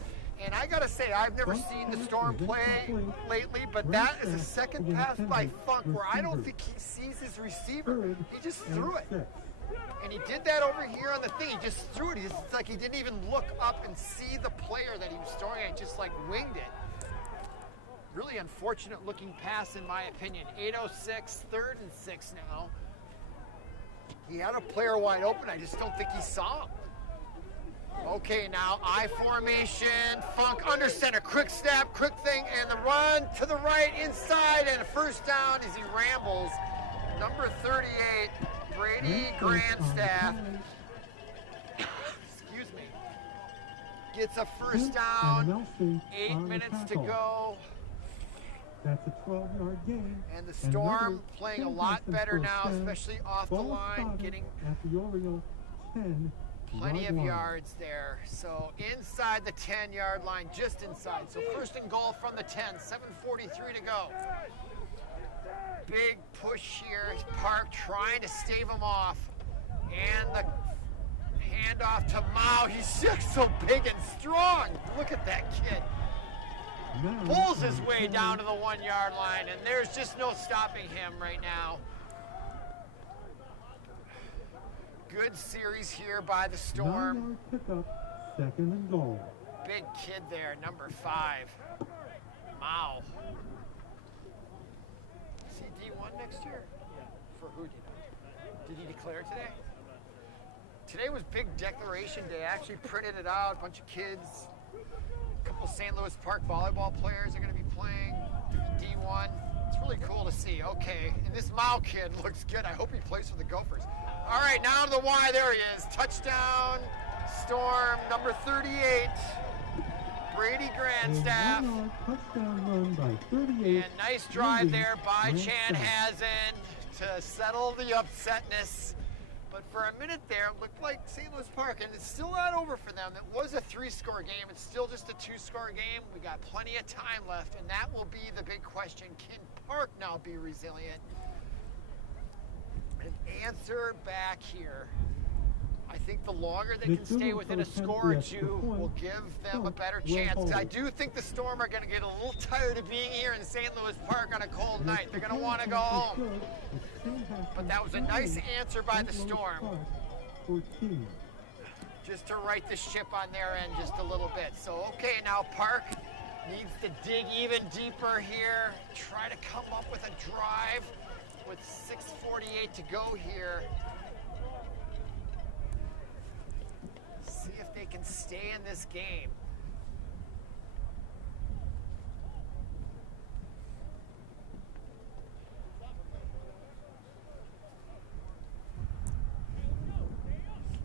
And I gotta say, I've never seen the Storm play lately, but that is a second pass by Funk where I don't think he sees his receiver. He just threw it. And he did that over here on the thing. He just threw it. It's like he didn't even look up and see the player that he was throwing at, just like winged it. Really unfortunate looking pass in my opinion. 8:06, 3rd and 6 now. He had a player wide open. I just don't think he saw him. Okay, now I formation, Funk under center, quick step, quick thing, and the run to the right inside, and a 1st down as he rambles. Number 38, Brady Grandstaff, excuse me, gets a 1st down, 8 minutes to go. That's a 12-yard gain. And the Storm playing a lot better now, especially off the line, getting at the Oriole 10. plenty of yards there. So inside the 10-yard line, just inside. So 1st and goal from the 10, 7:43 to go. Big push here. Park trying to stave him off. And the handoff to Mao. He's just so big and strong. Look at that kid. Pulls his way down to the 1-yard line, and there's just no stopping him right now. Good series here by the Storm. 9-yard pickup, 2nd and goal. Big kid there, number 5. Mao. Is he D1 next year? Yeah. For who, do you know? Did he declare today? Today was big declaration day. I actually printed it out. A bunch of kids. A couple of St. Louis Park volleyball players are going to be playing D1. It's really cool to see. Okay, and this Mao kid looks good. I hope he plays for the Gophers. All right, now to the Y. There he is. touchdown, Storm, number 38, Brady Grandstaff. Touchdown run by 38. And nice drive there by Chanhassen to settle the upsetness. But for a minute there, it looked like St. Louis Park, and it's still not over for them. It was a 3-score game. It's still just a 2-score game. We got plenty of time left, and that will be the big question. Can Park now be resilient and answer back here? I think the longer they can stay within a score or two will give them a better chance. I do think the Storm are going to get a little tired of being here in St. Louis Park on a cold night. They're going to want to go home. But that was a nice answer by the Storm. Just to right the ship on their end just a little bit. So, okay, now Park needs to dig even deeper here. Try to come up with a drive with 6:48 to go here. See if they can stay in this game.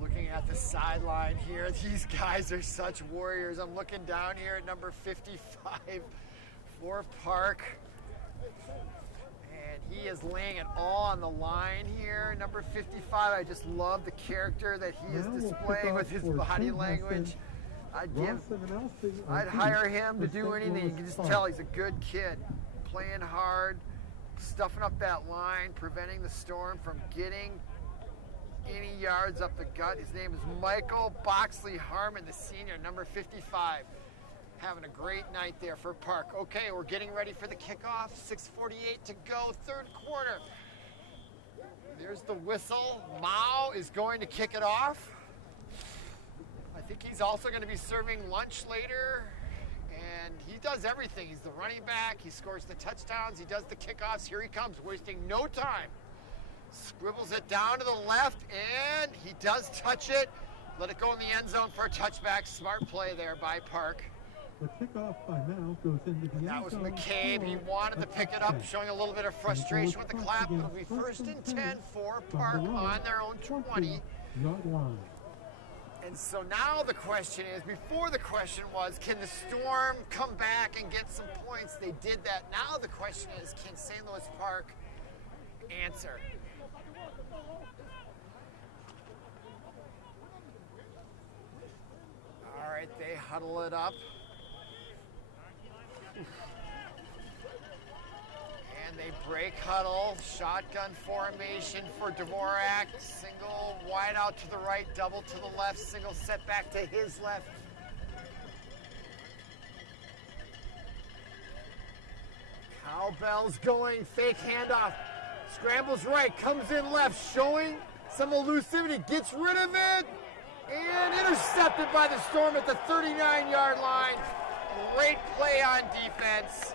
Looking at the sideline here, these guys are such warriors. I'm looking down here at number 55 for Park. And he is laying it all on the line here. Number 55, I just love the character that he is displaying with his body language. I'd hire him to do anything. You can just tell he's a good kid. Playing hard, stuffing up that line, preventing the Storm from getting any yards up the gut. His name is Michael Boxley Harmon, the senior, number 55. Having a great night there for Park. Okay, we're getting ready for the kickoff. 6:48 to go, third quarter. There's the whistle. Mao is going to kick it off. think he's also going to be serving lunch later. And he does everything. He's the running back. He scores the touchdowns. He does the kickoffs. Here he comes, wasting no time. Scribbles it down to the left, and he does touch it. Let it go in the end zone for a touchback. Smart play there by Park. The kickoff by now goes into the end That was zone McCabe. He for wanted to a pick it up, touchback. showing a little bit of frustration with the clap. It'll be 1st and 10 for Park on their own 20. Yard line. And so now the question is, before the question was, can the Storm come back and get some points? They did that. Now the question is, can St. Louis Park answer? All right, they huddle it up. And they break huddle, shotgun formation for Dvorak, single wide out to the right, double to the left, single set back to his left. Cowbell's going, fake handoff, scrambles right, comes in left, showing some elusivity, gets rid of it, and intercepted by the Storm at the 39-yard line. Great play on defense.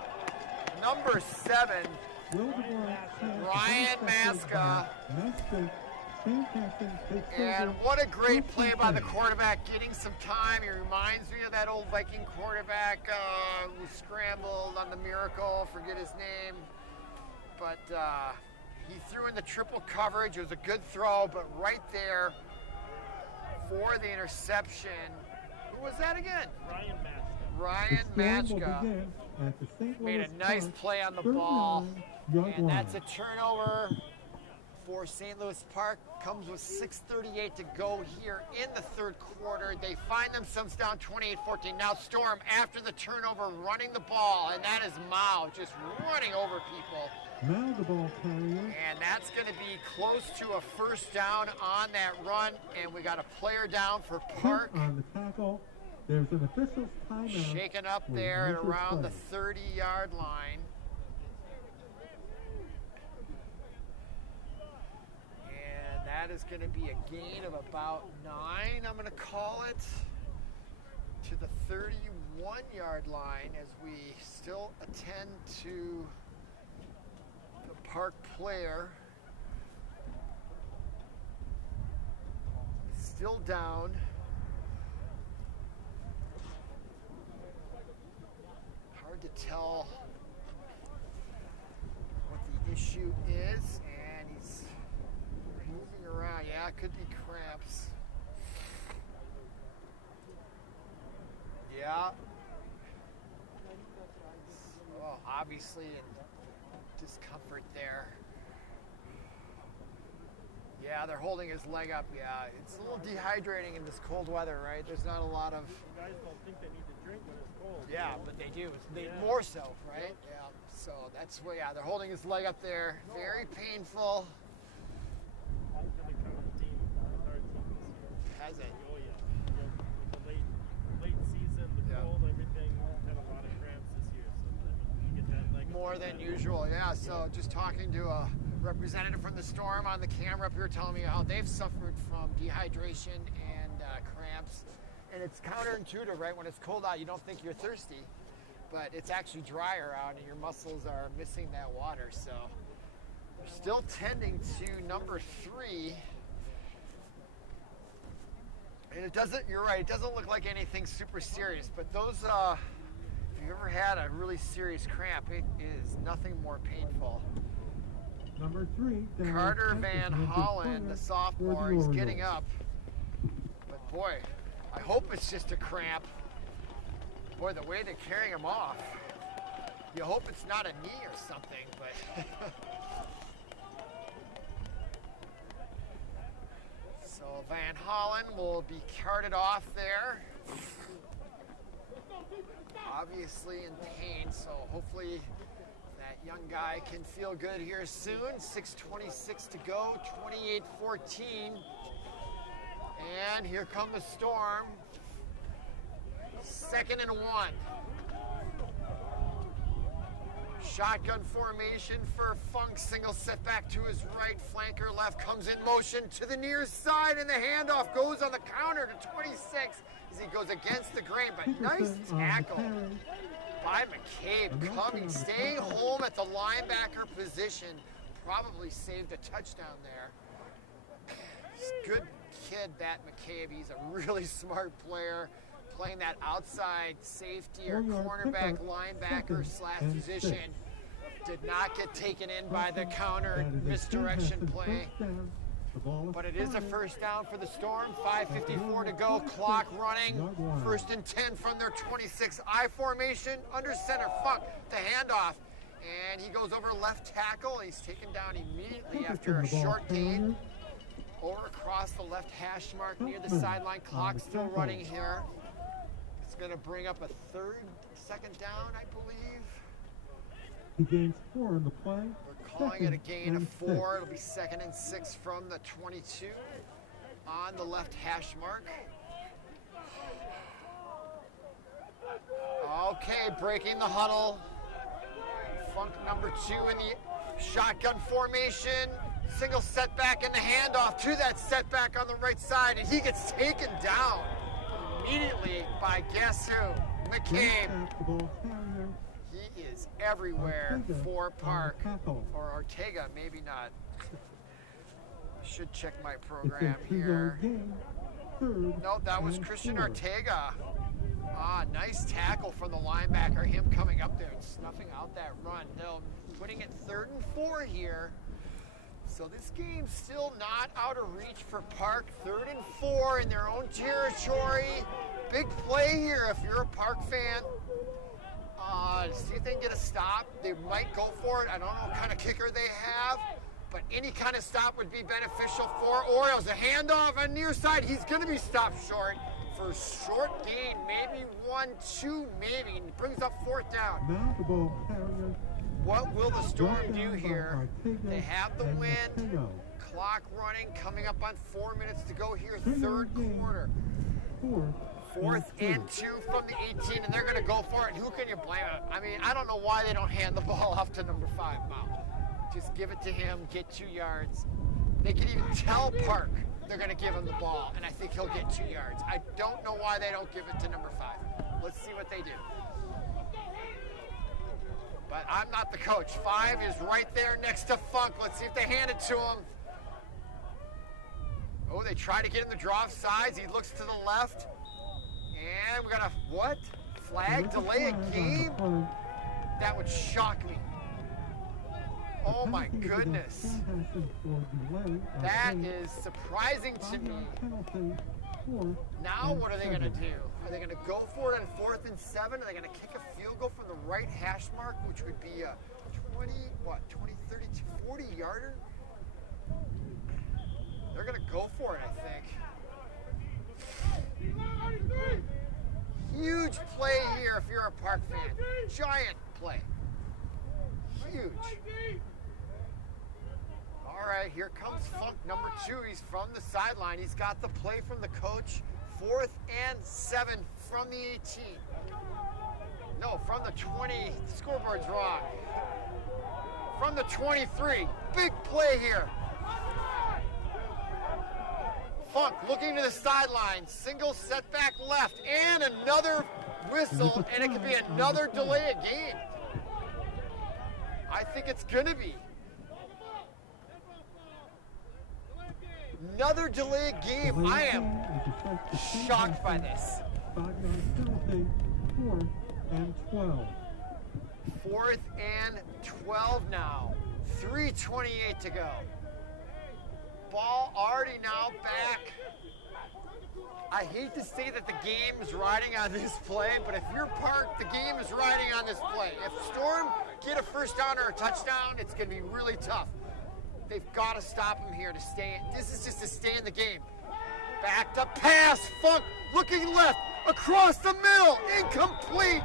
Number 7, Ryan Maska. And what a great play by the quarterback, getting some time. He reminds me of that old Viking quarterback who scrambled on the Miracle, forget his name. But he threw in the triple coverage. It was a good throw, but right there for the interception. Who was that again? Ryan Matchka made a nice play on the ball, and that's a turnover for St. Louis Park. Comes with 6:38 to go here in the third quarter. They find themselves down 28-14. Now Storm, after the turnover, running the ball, and that is Mao just running over people. Now the ball carrier. And that's going to be close to a first down on that run, and we got a player down for Park. On the tackle. There's an official's timeout. Shaken up there at around the 30-yard line. And that is going to be a gain of about 9, I'm going to call it, to the 31-yard line as we still attend to the Park player. Still down. Hard to tell what the issue is, and he's moving around. Yeah, it could be cramps. Yeah. Well, obviously discomfort there. Yeah, they're holding his leg up. Yeah, it's a little dehydrating in this cold weather, right? There's not a lot of... Guys don't think they need to drink when it's cold. Yeah, but they do. More so, right? Yeah. So that's why, yeah, they're holding his leg up there. Very painful. It's really come with the team, with our team this year. Has it? Oh yeah. With the late season, the cold, everything, had a lot of cramps this year. So I mean, you get that leg More than usual, yeah. So just talking to a representative from the Storm on the camera up here telling me how they've suffered from dehydration and cramps. And it's counterintuitive, right? When it's cold out, you don't think you're thirsty, but it's actually drier out and your muscles are missing that water. So we're still tending to number 3. And it doesn't, you're right, it doesn't look like anything super serious, but those, if you've ever had a really serious cramp, it is nothing more painful. Number 3. Carter Van Hollen, the sophomore, he's getting up. But boy, I hope it's just a cramp. Boy, the way they're carrying him off. You hope it's not a knee or something, but... So Van Hollen will be carted off there. Obviously in pain, so hopefully that young guy can feel good here soon. 6:26 to go, 28-14. And here come the Storm. 2nd and 1. Shotgun formation for Funk. Single set back to his right. Flanker left comes in motion to the near side, and the handoff goes on the counter to 26 as he goes against the grain. But nice tackle by McCabe, coming, staying home at the linebacker position. Probably saved a touchdown there. He's a good kid, that McCabe. He's a really smart player, playing that outside safety or cornerback linebacker slash position. Did not get taken in by the counter misdirection play. But it is a first down for the Storm. 5:54 to go, clock running. 1st and 10 from their 26. I formation, under center, Funk, the handoff. And he goes over left tackle. He's taken down immediately after a short gain. Over across the left hash mark near the sideline. Clock still running here. It's going to bring up a second down, I believe. He gains 4 in the play. We're calling it a gain of 4. It'll be 2nd and 6 from the 22 on the left hash mark. Okay, breaking the huddle. Funk number 2 in the shotgun formation. Single setback in the handoff to that setback on the right side, and he gets taken down immediately by guess who? McCabe. He is everywhere for Park. Or Ortega, maybe not. Should check my program here. No, that was Christian Ortega. Ah, nice tackle from the linebacker. Him coming up there and snuffing out that run. They're putting it 3rd and 4 here. So this game's still not out of reach for Park. 3rd and 4 in their own territory. Big play here if you're a Park fan. See if they can get a stop. They might go for it. I don't know what kind of kicker they have, but any kind of stop would be beneficial for Orioles. A handoff on near side. He's going to be stopped short for short gain, maybe 1, 2, maybe. And brings up 4th down. Now the ball carrier. What will the Storm do here? They have the win. Clock running, coming up on 4 minutes to go here, 3rd quarter. 4th and 2 from the 18, and they're going to go for it. And who can you blame? I mean, I don't know why they don't hand the ball off to number 5, Mount. Just give it to him, get 2 yards. They can even tell Park they're going to give him the ball, and I think he'll get 2 yards. I don't know why they don't give it to number 5. Let's see what they do. But I'm not the coach. 5 is right there next to Funk. Let's see if they hand it to him. Oh, they try to get him to draw off sides. He looks to the left. And we got a, what? Flag, delay a game? That would shock me. Oh my goodness. That is surprising to me. Now what are they going to do? Are they going to go for it on 4th and 7? Are they going to kick a field goal from the right hash mark, which would be a 20, 32, 40 yarder? They're going to go for it, I think. Huge play here if you're a Park fan. Giant play. Huge. All right, here comes Funk, number 2. He's from the sideline. He's got the play from the coach. 4th and 7 from the 18. No, from the 20. The scoreboard's wrong. From the 23. Big play here. Funk looking to the sideline. Single setback left. And another whistle, and it could be another delay of game. I think it's going to be. Another delay of game. I am shocked by this. 4th and 12. 4th and 12 now. 3:28 to go. Ball already now back. I hate to say that the game is riding on this play, but if you're Park, the game is riding on this play. If Storm get a first down or a touchdown, it's going to be really tough. They've got to stop him here to stay. This is just to stay in the game. Back to pass. Funk looking left. Across the middle. Incomplete.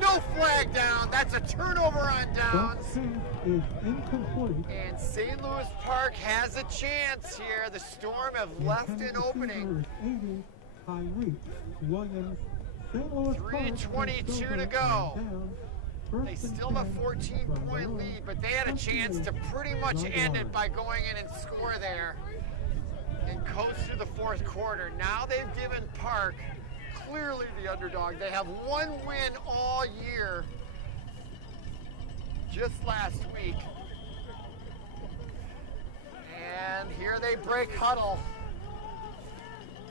No flag down. That's a turnover on downs. Is incomplete. And St. Louis Park has a chance here. The Storm have left an opening. 3:22 to go. first They and still have a 10 14-point from lead, but they had a chance to pretty much end it by going in and score there and coast through the fourth quarter. Now they've given Park, clearly the underdog. They have one win all year, just last week. And here they break huddle.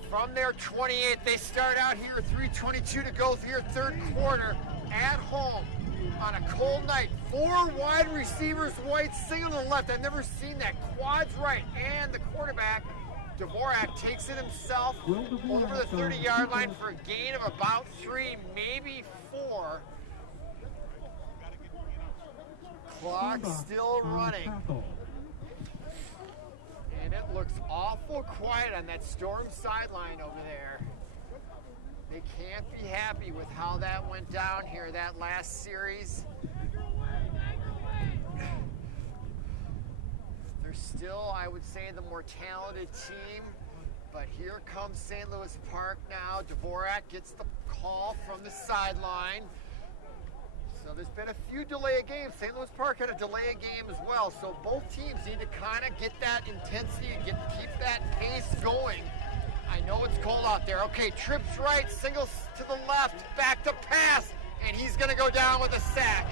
From their 28, they start out here, 3:22 to go here, third quarter, at home on a cold night. 4 wide receivers, White, single to the left. I've never seen that. Quads right, and the quarterback, Dvorak, takes it himself over the 30-yard line for a gain of about 3, maybe 4. Clock still running. And it looks awful quiet on that Storm sideline over there. They can't be happy with how that went down here, that last series. They're still, I would say, the more talented team. But here comes St. Louis Park now. Dvorak gets the call from the sideline. So there's been a few delay of games. St. Louis Park had a delay of game as well. So both teams need to kind of get that intensity and keep that pace going. I know it's cold out there. Okay, trips right, singles to the left, back to pass, and he's going to go down with a sack.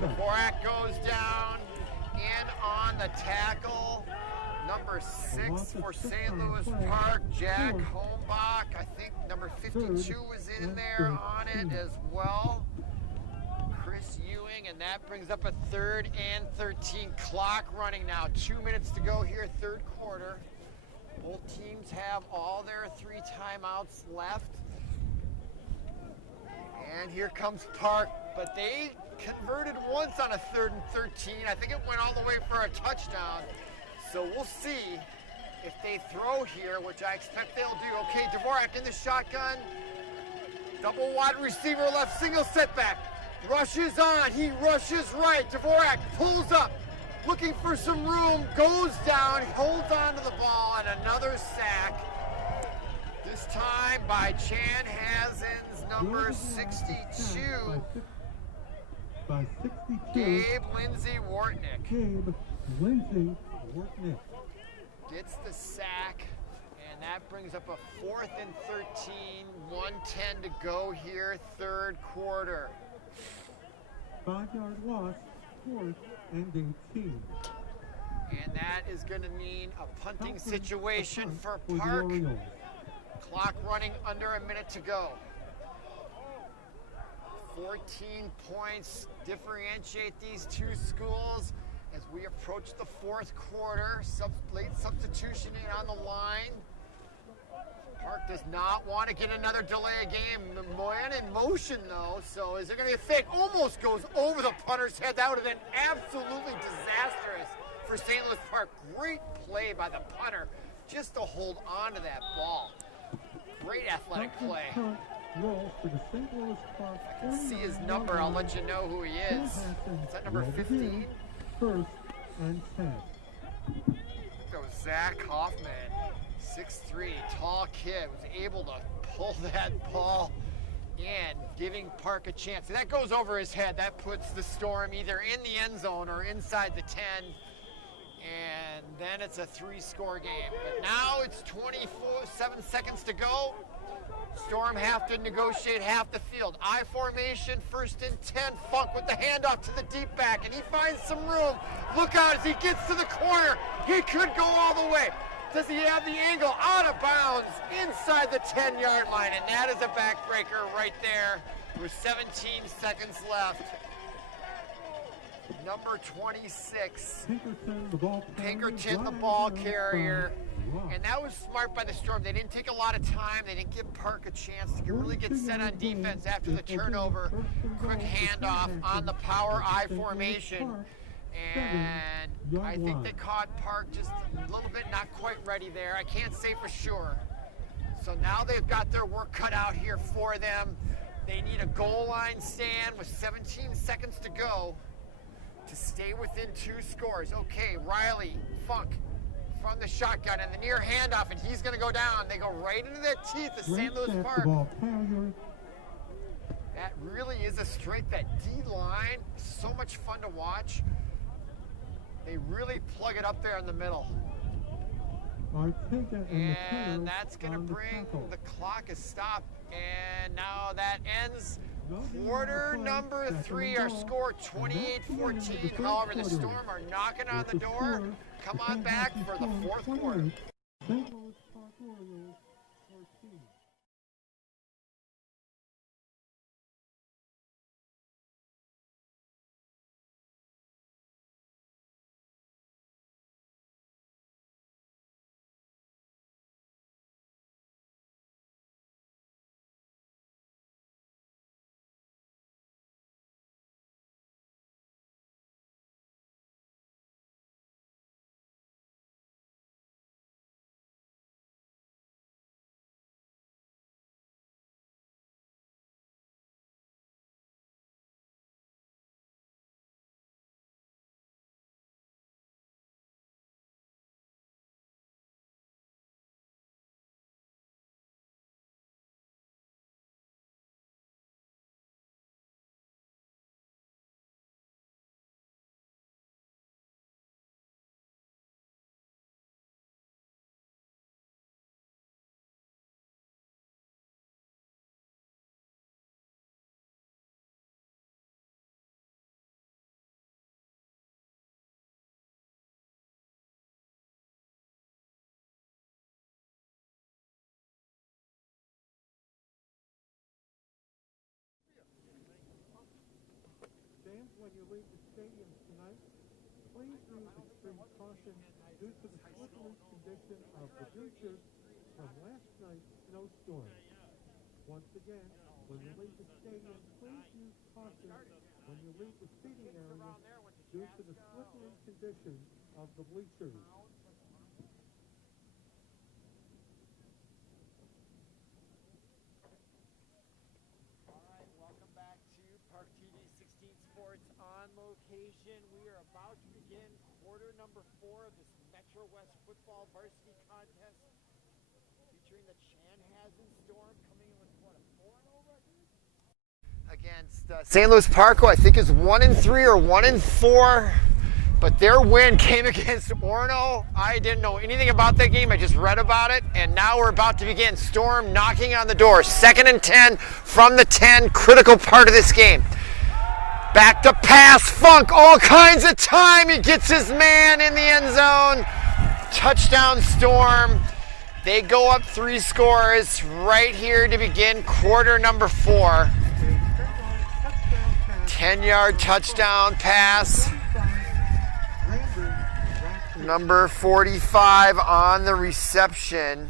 Dvorak goes down in on the tackle. Number 6 for St. Louis Park, Jack Hombach. I think number 52 is in there on it as well. Chris Ewing, and that brings up a 3rd and 13. Clock running now. 2 minutes to go here, third quarter. Both teams have all their 3 timeouts left. And here comes Park, but they converted once on a 3rd and 13. I think it went all the way for a touchdown. So we'll see if they throw here, which I expect they'll do. Okay, Dvorak in the shotgun. Double wide receiver left, single setback. Rushes on, he rushes right. Dvorak pulls up, looking for some room, goes down, holds on to the ball, and another sack. This time by Chanhassen's number 62. By 62. Gabe Lindsey Wartnick. Gabe Lindsey Wartnick gets the sack, and that brings up a 4th and 13, 1:10 to go here, third quarter. 5-yard loss, 4th and 18. And that is going to mean a punting situation for Park. Clock running under a minute to go. 14 points differentiate these two schools as we approach the fourth quarter. Late substitution in on the line. Park does not want to get another delay of game. The man in motion though, so is there going to be a fake? Almost goes over the punter's head. That would have been absolutely disastrous for St. Louis Park. Great play by the punter just to hold on to that ball. Great athletic play. Roll for the St. Louis Park. I can see his number. I'll let you know who he is. Is that number 15? 1st and 10. That was Zach Hoffman, 6'3", tall kid, was able to pull that ball in, giving Park a chance. That goes over his head. That puts the Storm either in the end zone or inside the 10, and then it's a 3-score game. But now it's 7 seconds to go. Storm have to negotiate half the field. I formation, 1st and 10. Funk with the handoff to the deep back, and he finds some room. Look out as he gets to the corner. He could go all the way. Does he have the angle? Out of bounds, inside the 10-yard line, and that is a backbreaker right there with 17 seconds left. Number 26, Pinkerton, the ball carrier. And that was smart by the Storm. They didn't take a lot of time. They didn't give Park a chance to really get set on defense after the turnover. Quick handoff on the power I formation. And I think they caught Park just a little bit not quite ready there. I can't say for sure. So now they've got their work cut out here for them. They need a goal line stand with 17 seconds to go to stay within 2 scores. Okay, Riley, Funk from the shotgun and the near handoff, and he's going to go down. They go right into the teeth of St. Louis Park. That really is a straight, that D line. So much fun to watch. They really plug it up there in the middle. And that's going to bring the clock a stop. And now that ends quarter number 3. Our score 28-14. However, the Storm are knocking on the door. Come on back for the fourth quarter. When you leave the stadium tonight, please use extreme caution due to the slippery condition of the bleachers from last night's snowstorm. Once again, when you leave the stadium, please use caution when you leave the seating area due to the slippery condition of the bleachers. On location. We are about to begin quarter number 4 of this Metro West football varsity contest featuring the Chanhassen Storm coming in with what, a 4-0 record? Against St. Louis Parko, I think is 1-3 or 1-4, but their win came against Orono. I didn't know anything about that game. I just read about it, and now we're about to begin. Storm knocking on the door. 2nd and 10 from the 10, critical part of this game. Back to pass, Funk, all kinds of time. He gets his man in the end zone. Touchdown Storm. They go up 3 scores right here to begin quarter number 4. 10-yard touchdown pass. Number 45 on the reception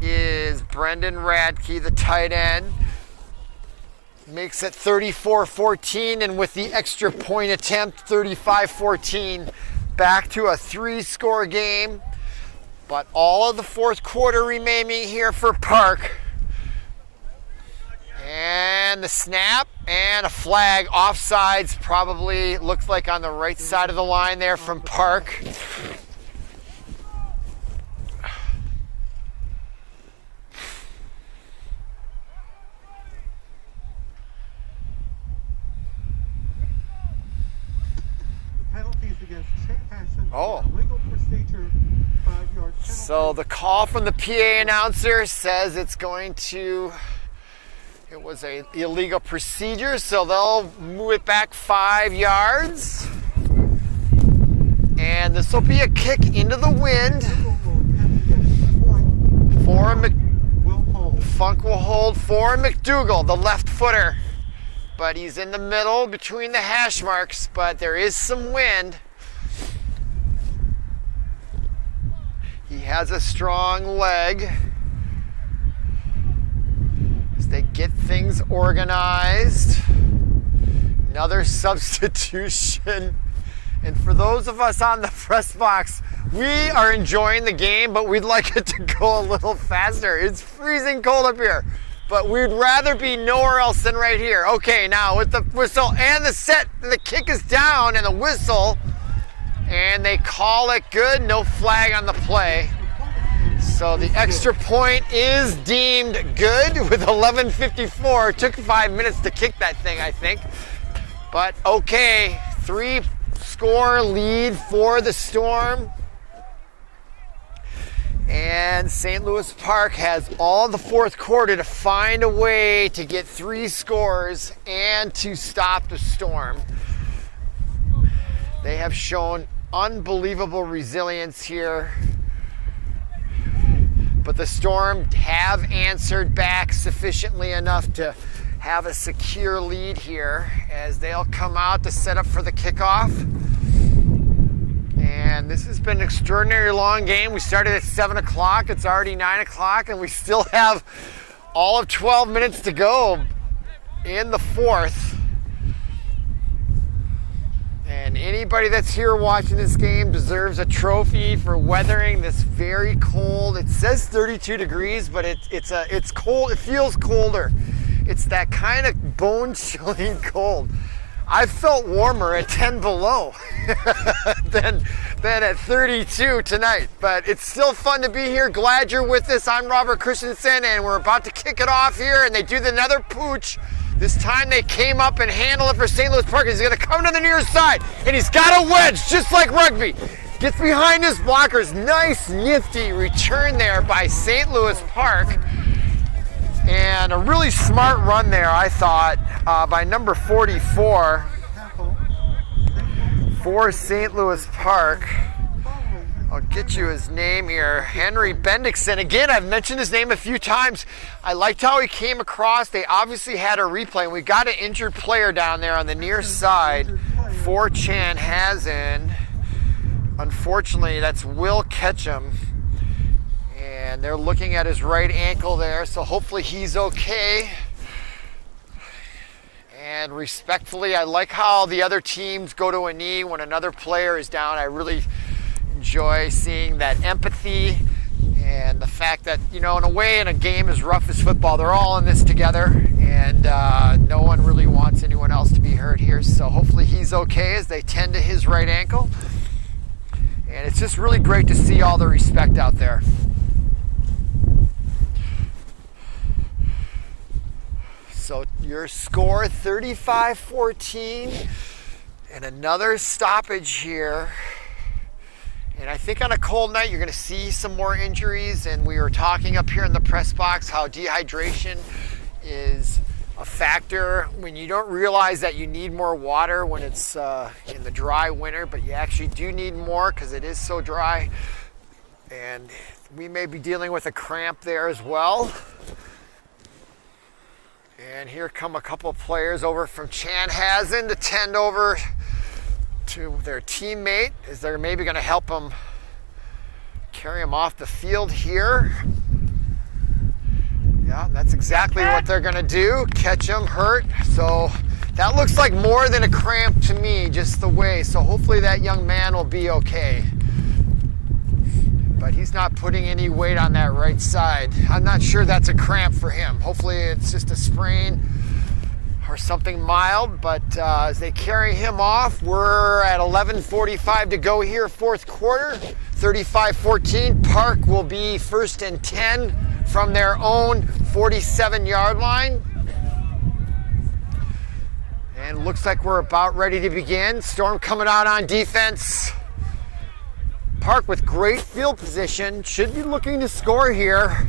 is Brendan Radke, the tight end. Makes it 34-14, and with the extra point attempt, 35-14, back to a 3-score game. But all of the fourth quarter remaining here for Park. And the snap and a flag, offsides, probably looks like on the right side of the line there from Park. Oh. So the call from the PA announcer says it was a illegal procedure, so they'll move it back 5 yards. And this will be a kick into the wind. Funk will hold for McDougal, the left footer. But he's in the middle between the hash marks, but there is some wind. He has a strong leg as they get things organized. Another substitution. And for those of us on the press box, we are enjoying the game, but we'd like it to go a little faster. It's freezing cold up here, but we'd rather be nowhere else than right here. Okay, now with the whistle and the kick is down and the whistle, And they call it good. No flag on the play. So the extra point is deemed good with 11:54. It took 5 minutes to kick that thing, I think. But okay, 3-score lead for the Storm. And St. Louis Park has all the fourth quarter to find a way to get 3 scores and to stop the Storm. They have shown unbelievable resilience here. But the Storm have answered back sufficiently enough to have a secure lead here as they'll come out to set up for the kickoff. And this has been an extraordinary long game. We started at 7 o'clock. It's already 9 o'clock, and we still have all of 12 minutes to go in the fourth. And anybody that's here watching this game deserves a trophy for weathering this very cold. It says 32 degrees, but it's cold. It feels colder. It's that kind of bone-chilling cold. I felt warmer at 10 below than at 32 tonight. But it's still fun to be here. Glad you're with us. I'm Robert Christensen, and we're about to kick it off here. And they do another pooch. This time they came up and handle it for St. Louis Park. He's going to come to the near side, and he's got a wedge, just like rugby. Gets behind his blockers. Nice, nifty return there by St. Louis Park. And a really smart run there, I thought, by number 44 for St. Louis Park. I'll get you his name here. Henry Bendixson. Again, I've mentioned his name a few times. I liked how he came across. They obviously had a replay, and we got an injured player down there on the near side for Chanhassen. Unfortunately, that's Will Ketchum. And they're looking at his right ankle there, so hopefully he's okay. And respectfully, I like how the other teams go to a knee when another player is down. I really enjoy seeing that empathy and the fact that, you know, in a way, in a game as rough as football, they're all in this together, and no one really wants anyone else to be hurt here. So hopefully he's okay as they tend to his right ankle. And it's just really great to see all the respect out there. So your score, 35-14, and another stoppage here. And I think on a cold night, you're going to see some more injuries. And we were talking up here in the press box how dehydration is a factor when you don't realize that you need more water when it's in the dry winter, but you actually do need more because it is so dry. And we may be dealing with a cramp there as well. And here come a couple of players over from Chanhassen to tend over to their teammate as they're maybe going to help him carry him off the field here. Yeah, that's exactly what they're going to do. Catch him hurt. So that looks like more than a cramp to me, just the way. So hopefully that young man will be okay. But he's not putting any weight on that right side. I'm not sure that's a cramp for him. Hopefully it's just a sprain or something mild. But as they carry him off, we're at 11:45 to go here, fourth quarter. 35-14. Park will be 1st and 10 from their own 47-yard line. And looks like we're about ready to begin. Storm coming out on defense. Park with great field position, should be looking to score here.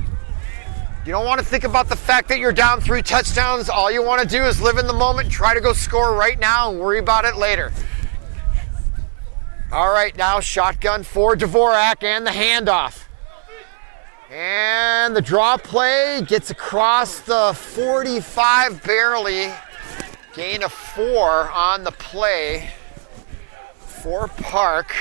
You don't want to think about the fact that you're down 3 touchdowns. All you want to do is live in the moment, try to go score right now and worry about it later. All right, now shotgun for Dvorak and the handoff. And the draw play gets across the 45 barely. Gain of 4 on the play for Park.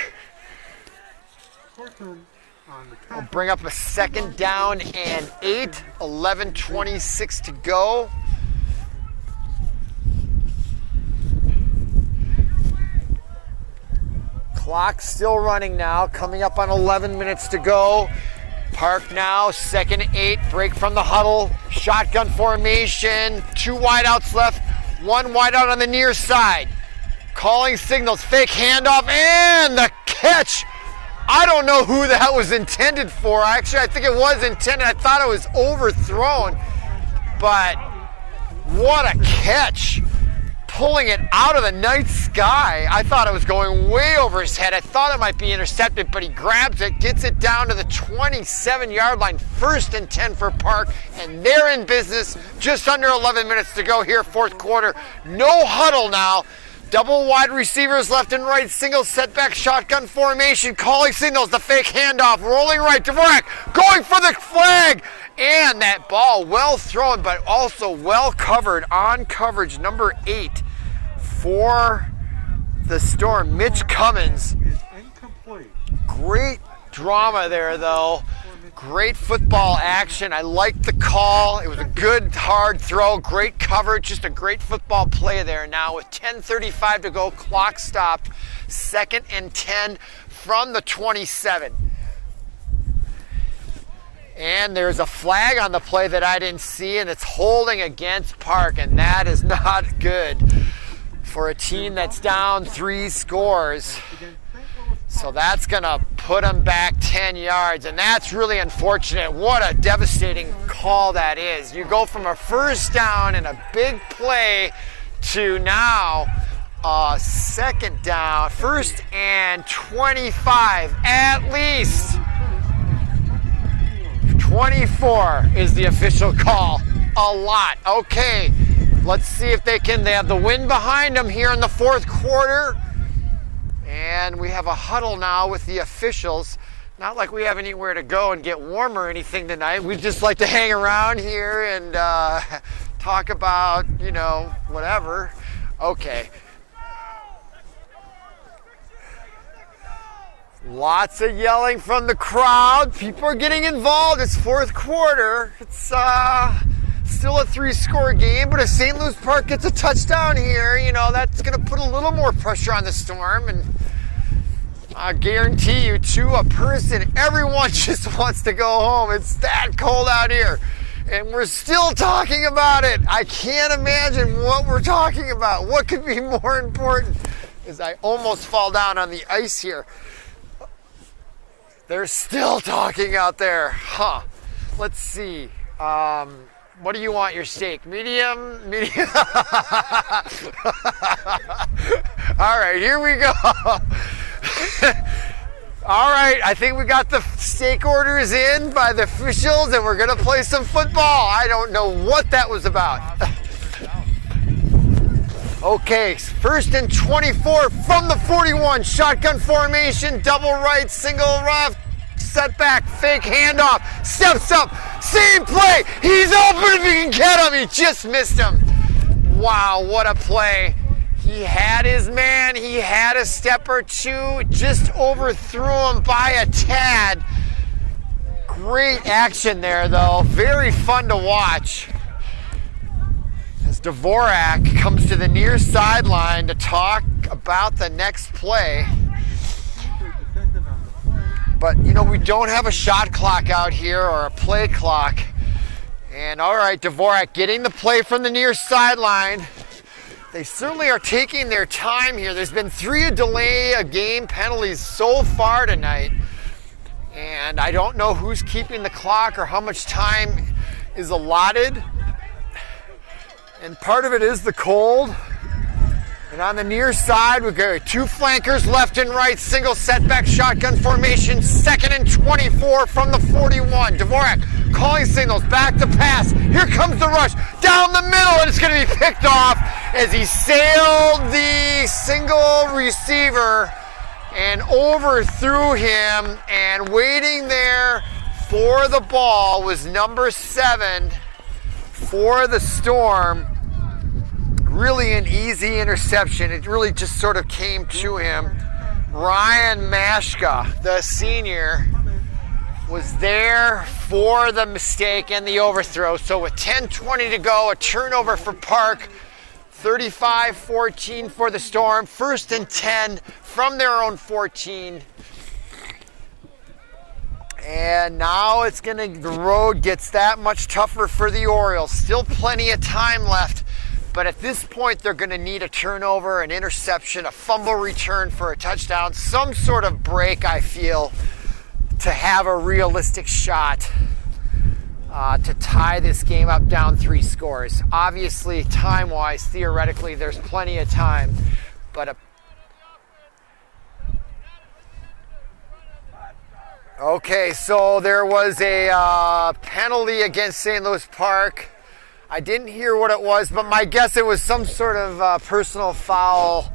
We'll bring up a 2nd down and 8, 11:26 to go. Clock still running now, coming up on 11 minutes to go. Park now, 2nd and 8, break from the huddle. Shotgun formation, 2 wideouts left, 1 wideout on the near side. Calling signals, fake handoff, and the catch. I don't know who that was intended for. Actually, I think it was intended. I thought it was overthrown. But what a catch. Pulling it out of the night sky. I thought it was going way over his head. I thought it might be intercepted, but he grabs it, gets it down to the 27-yard line. 1st and 10 for Park, and they're in business. Just under 11 minutes to go here, 4th quarter. No huddle now. Double wide receivers left and right, single setback shotgun formation, calling signals, the fake handoff, rolling right, Dvorak going for the flag, and that ball well thrown, but also well covered on coverage number 8 for the Storm. Mitch Cummins. Is incomplete. Great drama there, though. Great football action. I liked the call. It was a good, hard throw. Great coverage. Just a great football play there. Now with 10:35 to go, clock stopped. 2nd and 10 from the 27. And there's a flag on the play that I didn't see, and it's holding against Park, and that is not good for a team that's down 3 scores. So that's going to put them back 10 yards, and that's really unfortunate. What a devastating call that is. You go from a 1st down and a big play to now a 2nd down, 1st and 25 at least. 24 is the official call. A lot. Okay, let's see if they have the wind behind them here in the 4th quarter. And we have a huddle now with the officials. Not like we have anywhere to go and get warm or anything tonight. We just like to hang around here and talk about, whatever. Okay. Lots of yelling from the crowd. People are getting involved. It's 4th quarter. It's still a 3-score game, but if St. Louis Park gets a touchdown here, that's going to put a little more pressure on the Storm. And I guarantee you, to a person, everyone just wants to go home. It's that cold out here, and we're still talking about it. I can't imagine what we're talking about. What could be more important? As I almost fall down on the ice here. They're still talking out there. Huh. Let's see. What do you want your steak? Medium? Medium? All right, here we go. All right, I think we got the steak orders in by the officials, and we're going to play some football. I don't know what that was about. Okay, 1st and 24 from the 41. Shotgun formation, double right, single left, setback, fake handoff, steps up, same play. He's open if he can get him. He just missed him. Wow, what a play. He had his man. He had a step or two. Just overthrew him by a tad. Great action there, though. Very fun to watch. As Dvorak comes to the near sideline to talk about the next play. But, we don't have a shot clock out here or a play clock. And, all right, Dvorak getting the play from the near sideline. They certainly are taking their time here. There's been 3 delay of game penalties so far tonight. And I don't know who's keeping the clock or how much time is allotted. And part of it is the cold. And on the near side, we've got 2 flankers left and right, single setback shotgun formation, 2nd and 24 from the 41. Dvorak calling signals, back to pass. Here comes the rush down the middle, and it's going to be picked off as he sailed the single receiver and overthrew him. And waiting there for the ball was number 7 for the Storm. Really an easy interception. It really just sort of came to him. Ryan Mashka, the senior, was there for the mistake and the overthrow. So with 10:20 to go, a turnover for Park, 35-14 for the Storm. 1st and 10 from their own 14. And now the road gets that much tougher for the Orioles. Still plenty of time left. But at this point, they're going to need a turnover, an interception, a fumble return for a touchdown, some sort of break, I feel, to have a realistic shot to tie this game up down 3 scores. Obviously, time-wise, theoretically, there's plenty of time, but okay, so there was a penalty against St. Louis Park. I didn't hear what it was, but my guess it was some sort of personal foul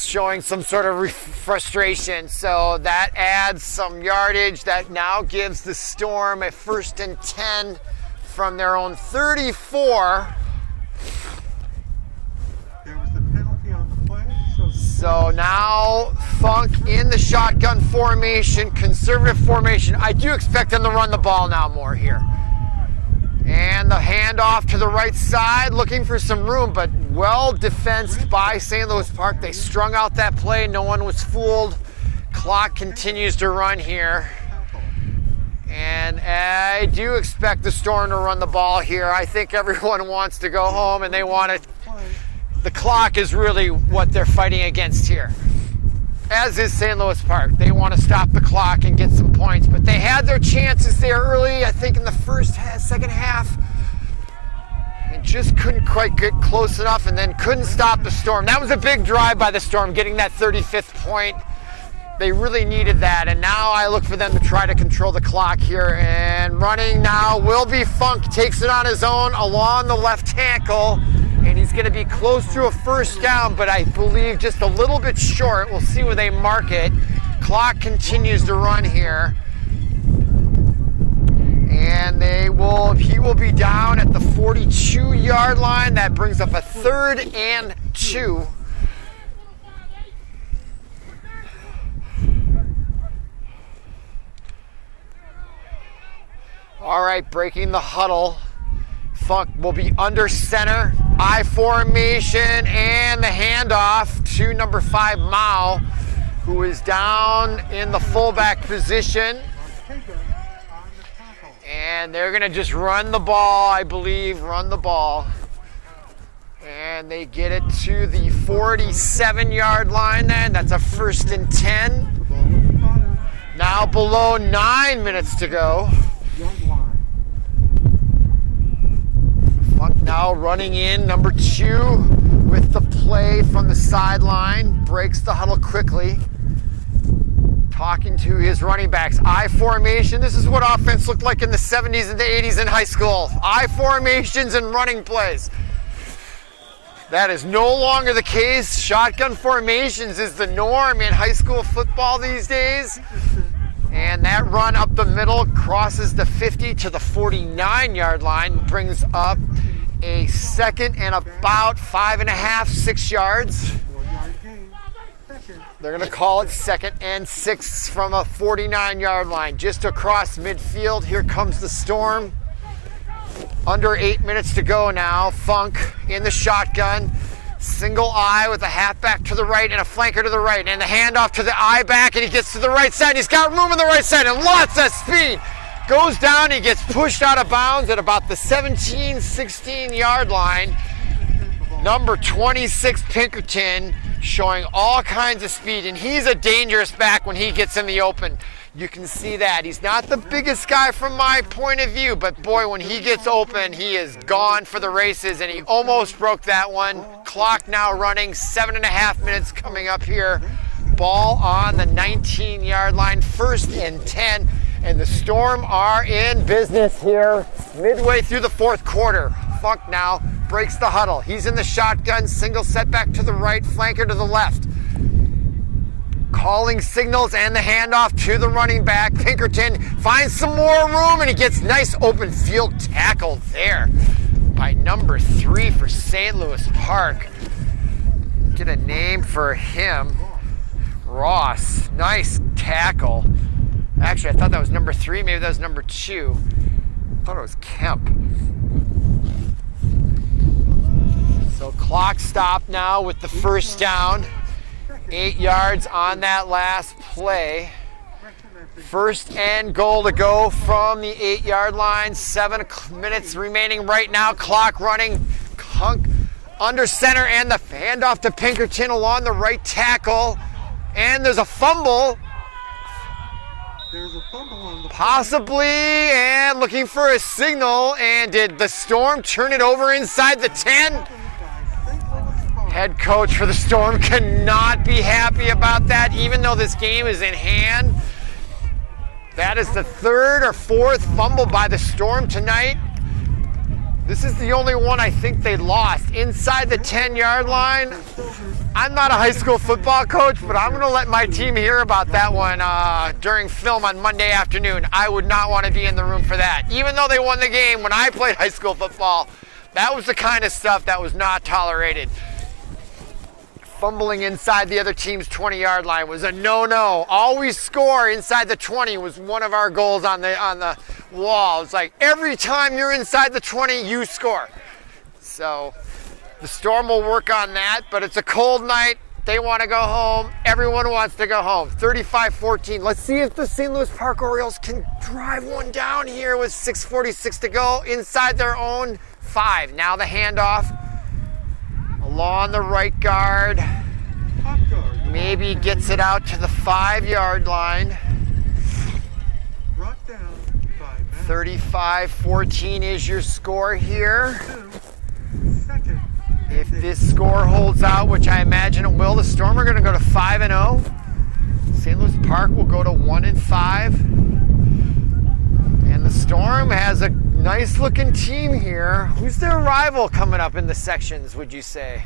showing some sort of frustration. So that adds some yardage. That now gives the Storm a 1st and 10 from their own 34. There was the penalty on the play. So now Funk in the shotgun formation, conservative formation. I do expect them to run the ball now more here. And the handoff to the right side, looking for some room, but well defensed by St. Louis Park. They strung out that play. No one was fooled. Clock continues to run here. And I do expect the Storm to run the ball here. I think everyone wants to go home and they want it. The clock is really what they're fighting against here, as is St. Louis Park. They want to stop the clock and get some points, but they had their chances there early, I think in the second half, and just couldn't quite get close enough, and then couldn't stop the Storm. That was a big drive by the Storm, getting that 35th point. They really needed that, and now I look for them to try to control the clock here. And running now will be Funk, takes it on his own along the left tackle, and he's going to be close to a 1st down, but I believe just a little bit short. We'll see where they mark it. Clock continues to run here. And he will be down at the 42-yard line. That brings up a 3rd and 2. All right, breaking the huddle. Funk will be under center, I formation, and the handoff to number 5, Mao, who is down in the fullback position. And they're going to just run the ball, I believe, run the ball. And they get it to the 47-yard line then. That's a 1st and 10. Now below 9 minutes to go. Funk now running in, number 2, with the play from the sideline. Breaks the huddle quickly. Talking to his running backs. I formation. This is what offense looked like in the 70s and the 80s in high school. I formations and running plays. That is no longer the case. Shotgun formations is the norm in high school football these days. And that run up the middle crosses the 50 to the 49-yard line, brings up a 2nd and about 5.5, 6 yards. They're going to call it 2nd and 6 from a 49-yard line, just across midfield. Here comes the Storm. Under 8 minutes to go now. Funk in the shotgun. Single eye with a halfback to the right and a flanker to the right. And the handoff to the eye back, and he gets to the right side. He's got room on the right side and lots of speed. Goes down, he gets pushed out of bounds at about the 17, 16-yard line. Number 26, Pinkerton, showing all kinds of speed, and he's a dangerous back when he gets in the open. You can see that. He's not the biggest guy from my point of view, but boy, when he gets open, he is gone for the races, and he almost broke that one. Clock now running, 7.5 minutes coming up here. Ball on the 19-yard line, 1st and 10, and the Storm are in business here midway through the 4th quarter. Funk now breaks the huddle. He's in the shotgun, single setback to the right, flanker to the left. Calling signals and the handoff to the running back. Pinkerton finds some more room, and he gets nice open field tackle there by number 3 for St. Louis Park. Get a name for him. Ross. Nice tackle. Actually, I thought that was number 3. Maybe that was number 2. I thought it was Kemp. So clock stop now with the 1st down. 8 yards on that last play. 1st and goal to go from the 8-yard line. 7 minutes remaining right now. Clock running. under center, and the handoff to Pinkerton along the right tackle. And there's a fumble. There's a fumble on the Possibly, and looking for a signal. And did the Storm turn it over inside the 10? Head coach for the Storm cannot be happy about that, even though this game is in hand. That is the third or fourth fumble by the Storm tonight. This is the only one I think they lost inside the 10-yard line. I'm not a high school football coach, but I'm going to let my team hear about that one during film on Monday afternoon. I would not want to be in the room for that. Even though they won the game when I played high school football, that was the kind of stuff that was not tolerated. Fumbling inside the other team's 20-yard line was a no-no. Always score inside the 20 was one of our goals on the wall. It's like every time you're inside the 20, you score. So the Storm will work on that, but it's a cold night. They want to go home. Everyone wants to go home. 35-14. Let's see if the St. Louis Park Orioles can drive one down here with 6:46 to go inside their own 5. Now the handoff. Along the right guard, maybe gets it out to the 5-yard line. 35-14 is your score here. If this score holds out, which I imagine it will, the Storm are going to go to 5-0. St. Louis Park will go to 1-5. And the Storm has a nice looking team here. Who's their rival coming up in the sections, would you say?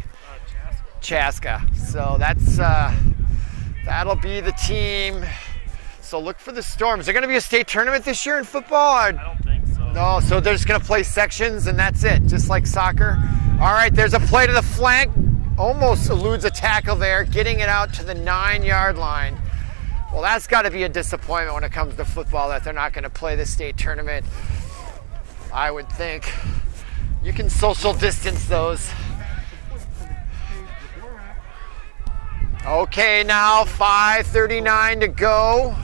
Chaska. So that's that'll be the team. So look for the Storm. Is there going to be a state tournament this year in football? I don't think so. No, so they're just going to play sections and that's it, just like soccer. All right, there's a play to the flank. Almost eludes a tackle there, getting it out to the 9-yard line. Well, that's got to be a disappointment when it comes to football that they're not going to play the state tournament. I would think. You can social distance those. Okay, now 5:39 to go.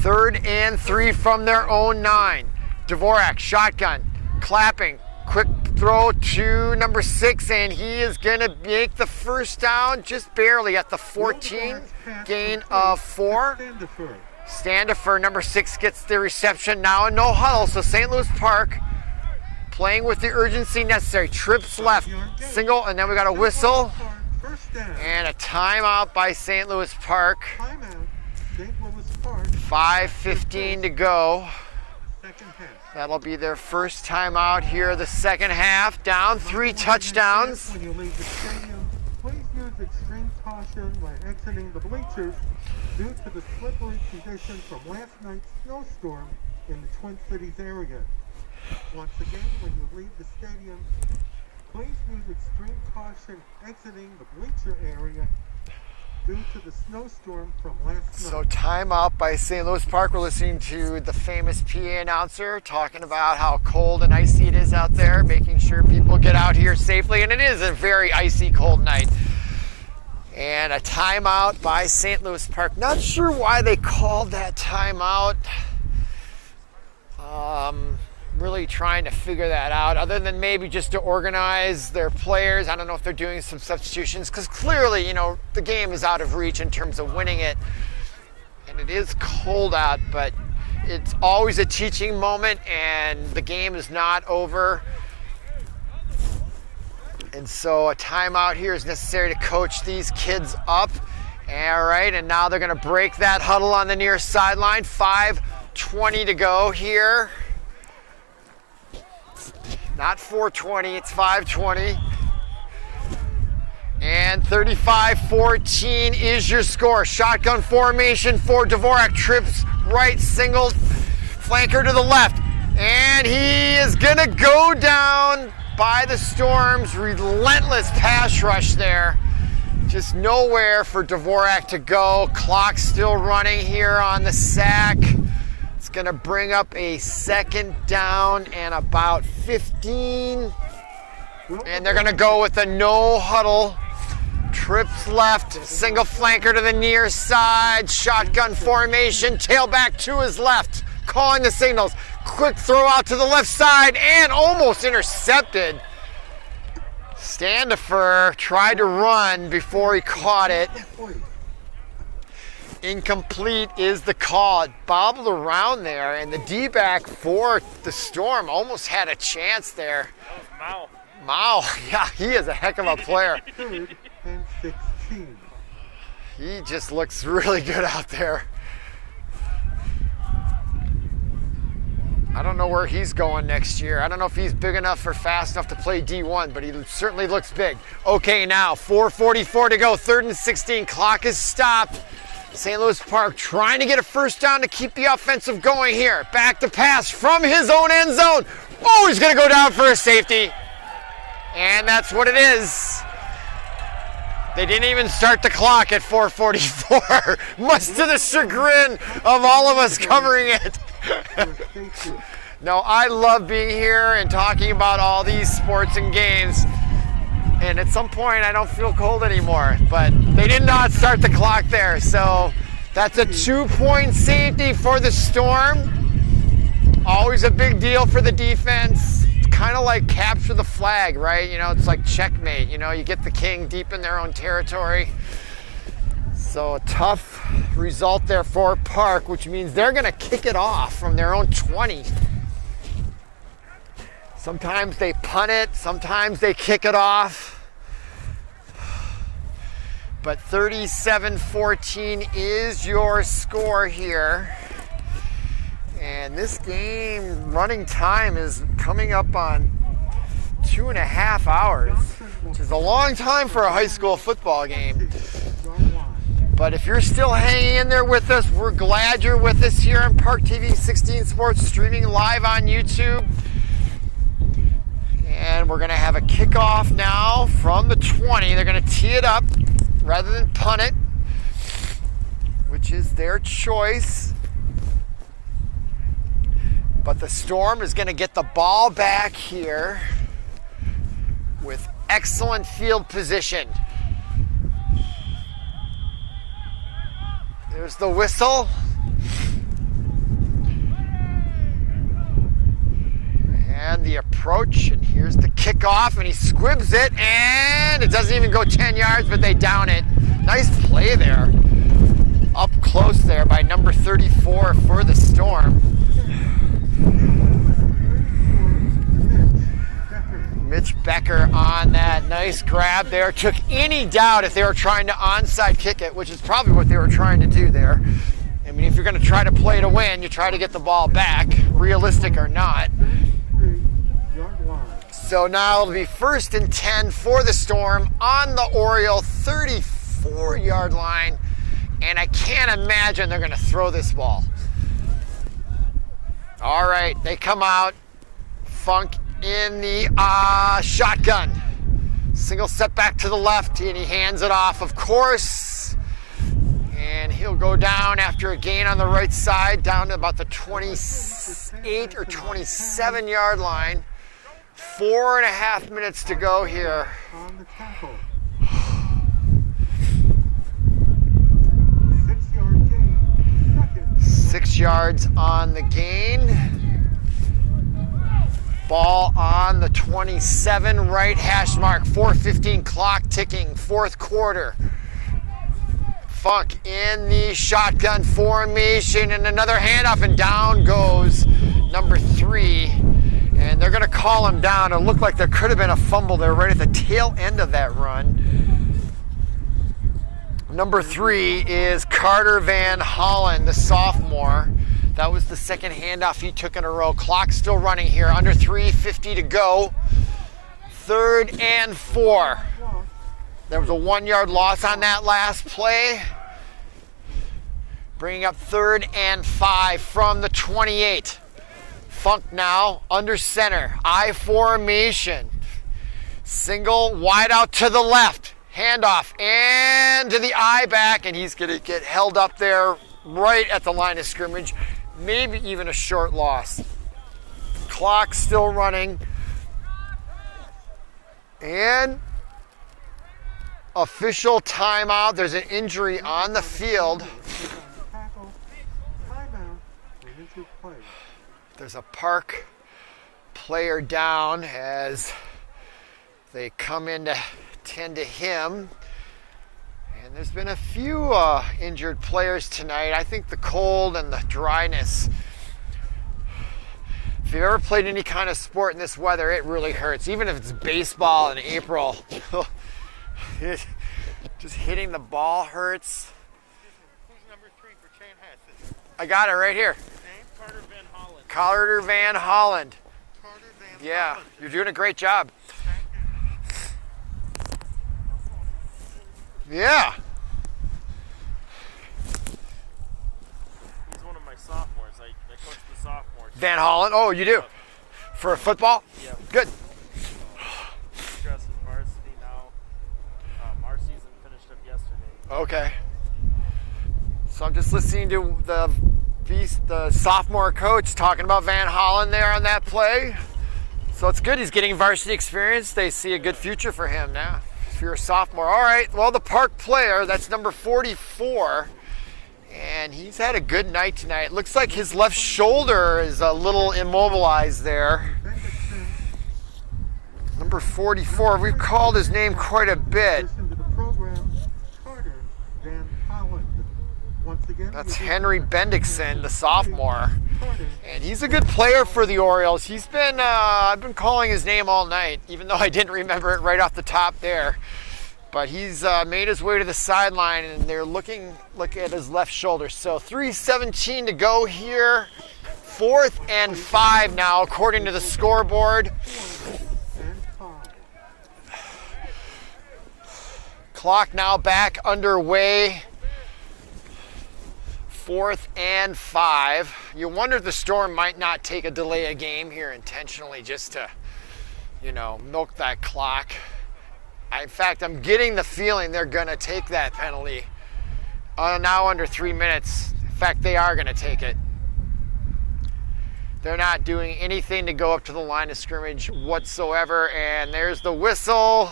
3rd and 3 from their own 9. Dvorak, shotgun, clapping, quick throw to number 6, and he is going to make the first down just barely at the 14, gain of 4. Standifer, number 6, gets the reception now in no huddle, so St. Louis Park playing with the urgency necessary. Trips left, single, and then we got a whistle and a timeout by St. Louis Park. 5:15 to go. That'll be their first timeout here the second half. Down 3 touchdowns. When you leave the stadium, please use extreme caution by exiting the bleachers due to the slippery conditions from last night's snowstorm in the Twin Cities area. Once again, when you leave the stadium, please use extreme caution exiting the bleacher area due to the snowstorm from last night. So timeout by St. Louis Park. We're listening to the famous PA announcer talking about how cold and icy it is out there, making sure people get out here safely. And it is a very icy, cold night. And a timeout by St. Louis Park. Not sure why they called that timeout. Really trying to figure that out, other than maybe just to organize their players. I don't know if they're doing some substitutions, because clearly, you know, the game is out of reach in terms of winning it. And it is cold out, but it's always a teaching moment, and the game is not over. And so a timeout here is necessary to coach these kids up. All right, and now they're going to break that huddle on the near sideline. 5:20 to go here. Not 4:20, it's 5:20. And 35-14 is your score. Shotgun formation for Dvorak. Trips right, single, flanker to the left. And he is gonna go down by the Storm's relentless pass rush there. Just nowhere for Dvorak to go. Clock still running here on the sack. It's gonna bring up a 2nd down and about 15. And they're gonna go with a no huddle. Trips left, single flanker to the near side, shotgun formation, tailback to his left, calling the signals. Quick throw out to the left side and almost intercepted Standifer tried to run before he caught it. Incomplete is the call. It bobbled around there, and the D-back for the Storm almost had a chance there. That was Mao, yeah, he is a heck of a player. 3rd and 16. He just looks really good out there. I don't know where he's going next year. I don't know if he's big enough or fast enough to play D1, but he certainly looks big. Okay, now 4:44 to go, 3rd and 16. Clock is stopped. St. Louis Park trying to get a first down to keep the offensive going here. Back to pass from his own end zone. Oh, he's going to go down for a safety. And that's what it is. They didn't even start the clock at 4:44, much to the chagrin of all of us covering it. No, I love being here and talking about all these sports and games. And at some point, I don't feel cold anymore. But they did not start the clock there. So that's a 2-point safety for the Storm. Always a big deal for the defense. It's kind of like capture the flag, right? You know, it's like checkmate. You know, you get the king deep in their own territory. So a tough result there for Park, which means they're going to kick it off from their own 20. Sometimes they punt it, sometimes they kick it off. But 37-14 is your score here. And this game running time is coming up on 2.5 hours, which is a long time for a high school football game. But if you're still hanging in there with us, we're glad you're with us here on Park TV 16 Sports, streaming live on YouTube. And we're going to have a kickoff now from the 20. They're going to tee it up rather than punt it, which is their choice. But the Storm is going to get the ball back here with excellent field position. There's the whistle. And the approach, and here's the kickoff, and he squibs it, and it doesn't even go 10 yards, but they down it. Nice play there. Up close there by number 34 for the Storm. Mitch Becker on that nice grab there. Took any doubt if they were trying to onside kick it, which is probably what they were trying to do there. I mean, if you're going to try to play to win, you try to get the ball back, realistic or not. So now it'll be 1st and 10 for the Storm on the Oriole 34-yard line. And I can't imagine they're going to throw this ball. All right, they come out. Funk in the shotgun. Single setback to the left, and he hands it off, of course. And he'll go down after a gain on the right side, down to about the 28 or 27-yard line. 4.5 minutes to go here. 6 yards on the gain. Ball on the 27, right hash mark. 4:15 clock ticking, 4th quarter. Funk in the shotgun formation, and another handoff, and down goes number 3. And they're going to call him down. It looked like there could have been a fumble there right at the tail end of that run. Number 3 is Carter Van Hollen, the sophomore. That was the second handoff he took in a row. Clock still running here, under 3:50 to go. 3rd and 4. There was a 1-yard loss on that last play. Bringing up 3rd and 5 from the 28. Funk now under center, I formation. Single wide out to the left. Handoff and to the I back, and he's going to get held up there right at the line of scrimmage. Maybe even a short loss. Clock still running. And official timeout. There's an injury on the field. There's a Park player down as They come in to tend to him. And there's been a few injured players tonight. I think the cold and the dryness. If you've ever played any kind of sport in this weather, it really hurts. Even if it's baseball in April, just hitting the ball hurts. Who's number 3 for Chanhassen? I got it right here. Carter Van Holland. Carter Van Holland. Carter Van Yeah, Holland. you're doing a great job. Yeah. He's one of my sophomores. I coach the sophomores. Van Holland. Oh, you do? For football? Yeah. Good. Dressed in varsity now. Our season finished up yesterday. Okay. So I'm just listening to the sophomore coach talking about Van Holland there on that play. So it's good. He's getting varsity experience. They see a good future for him now. If you're a sophomore. All right. Well, the Park player, that's number 44. And he's had a good night tonight. Looks like his left shoulder is a little immobilized there. Number 44. We've called his name quite a bit. Listen to the program, Carter Van Holland. Once again, That's Henry Bendixson, the sophomore. And he's a good player for the Orioles. He's been, I've been calling his name all night, even though I didn't remember it right off the top there. But he's made his way to the sideline, and they're look at his left shoulder. So 3:17 to go here. 4th and 5 now, according to the scoreboard. Clock now back underway. 4th and 5. You wonder if the Storm might not take a delay a game here intentionally just to, milk that clock. In fact, I'm getting the feeling they're going to take that penalty. Now under 3 minutes. In fact, they are going to take it. They're not doing anything to go up to the line of scrimmage whatsoever. And there's the whistle.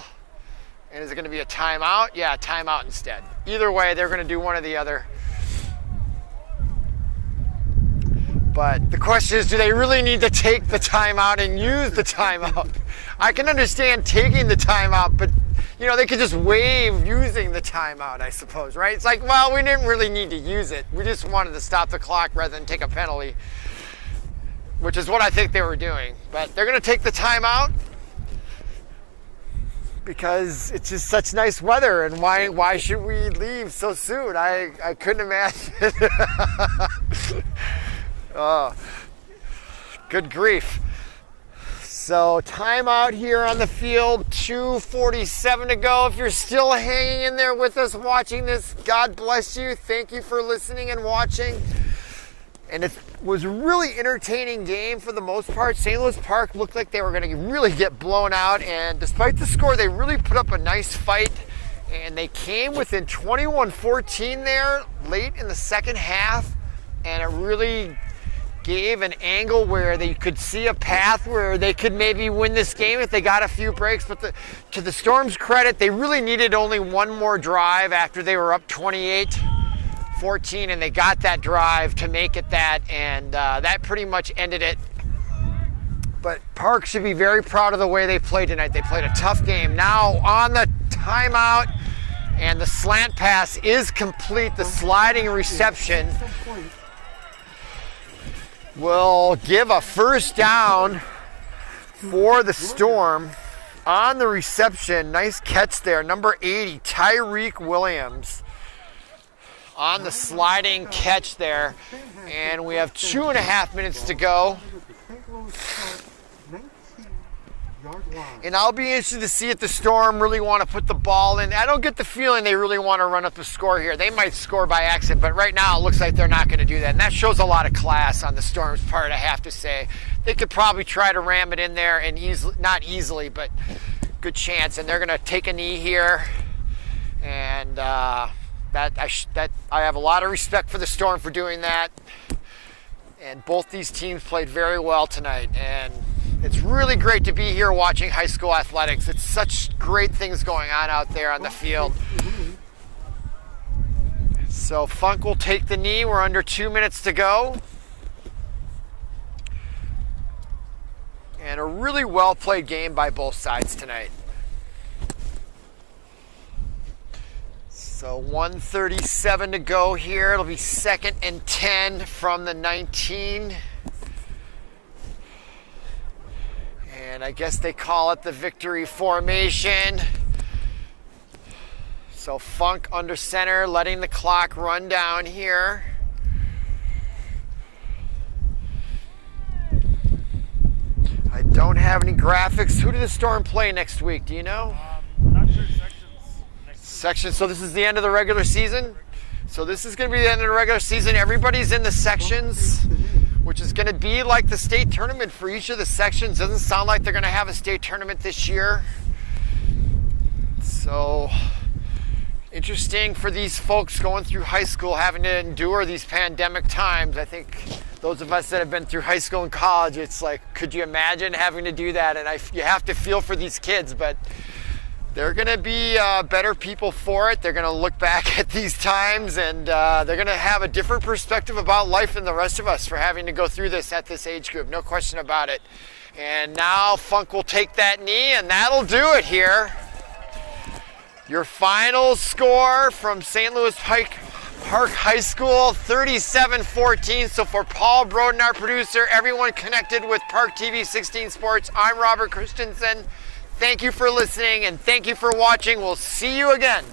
And is it going to be a timeout? Yeah, timeout instead. Either way, they're going to do one or the other. But the question is, do they really need to take the timeout and use the timeout? I can understand taking the timeout, but they could just waive using the timeout, I suppose, right? It's like, well, we didn't really need to use it. We just wanted to stop the clock rather than take a penalty, which is what I think they were doing. But they're going to take the timeout because it's just such nice weather, and why should we leave so soon? I couldn't imagine. Oh, good grief. So timeout here on the field, 2:47 to go. If you're still hanging in there with us watching this, God bless you. Thank you for listening and watching. And it was a really entertaining game for the most part. St. Louis Park looked like they were going to really get blown out, and despite the score, they really put up a nice fight, and they came within 21-14 there late in the second half, and it really gave an angle where they could see a path where they could maybe win this game if they got a few breaks. But to the Storm's credit, they really needed only one more drive after they were up 28-14, and they got that drive to make it that, and that pretty much ended it. But Park should be very proud of the way they played tonight. They played a tough game. Now on the timeout, and the slant pass is complete. The sliding reception will give a first down for the Storm on the reception. Nice catch there. Number 80, Tyreek Williams on the sliding catch there. And we have 2.5 minutes to go. And I'll be interested to see if the Storm really want to put the ball in. I don't get the feeling they really want to run up the score here. They might score by accident, but right now it looks like they're not going to do that. And that shows a lot of class on the Storm's part, I have to say. They could probably try to ram it in there, and not easily, but good chance. And they're going to take a knee here. And I have a lot of respect for the Storm for doing that. And both these teams played very well tonight. And it's really great to be here watching high school athletics. It's such great things going on out there on the field. So Funk will take the knee. We're under 2 minutes to go. And a really well played game by both sides tonight. So 1:37 to go here. It'll be 2nd and 10 from the 19. And I guess they call it the victory formation. So Funk under center, letting the clock run down here. I don't have any graphics. Who did the Storm play next week? Do you know? Not sure sections. Section. So this is the end of the regular season. So this is going to be the end of the regular season. Everybody's in the sections, which is going to be like the state tournament for each of the sections. Doesn't sound like they're going to have a state tournament this year. So interesting for these folks going through high school, having to endure these pandemic times. I think those of us that have been through high school and college, it's like, could you imagine having to do that? And you have to feel for these kids, but they're going to be better people for it. They're going to look back at these times, and they're going to have a different perspective about life than the rest of us for having to go through this at this age group. No question about it. And now Funk will take that knee, and that'll do it here. Your final score from St. Louis Park High School, 37-14. So for Paul Broden, our producer, everyone connected with Park TV 16 Sports, I'm Robert Christensen. Thank you for listening and thank you for watching. We'll see you again.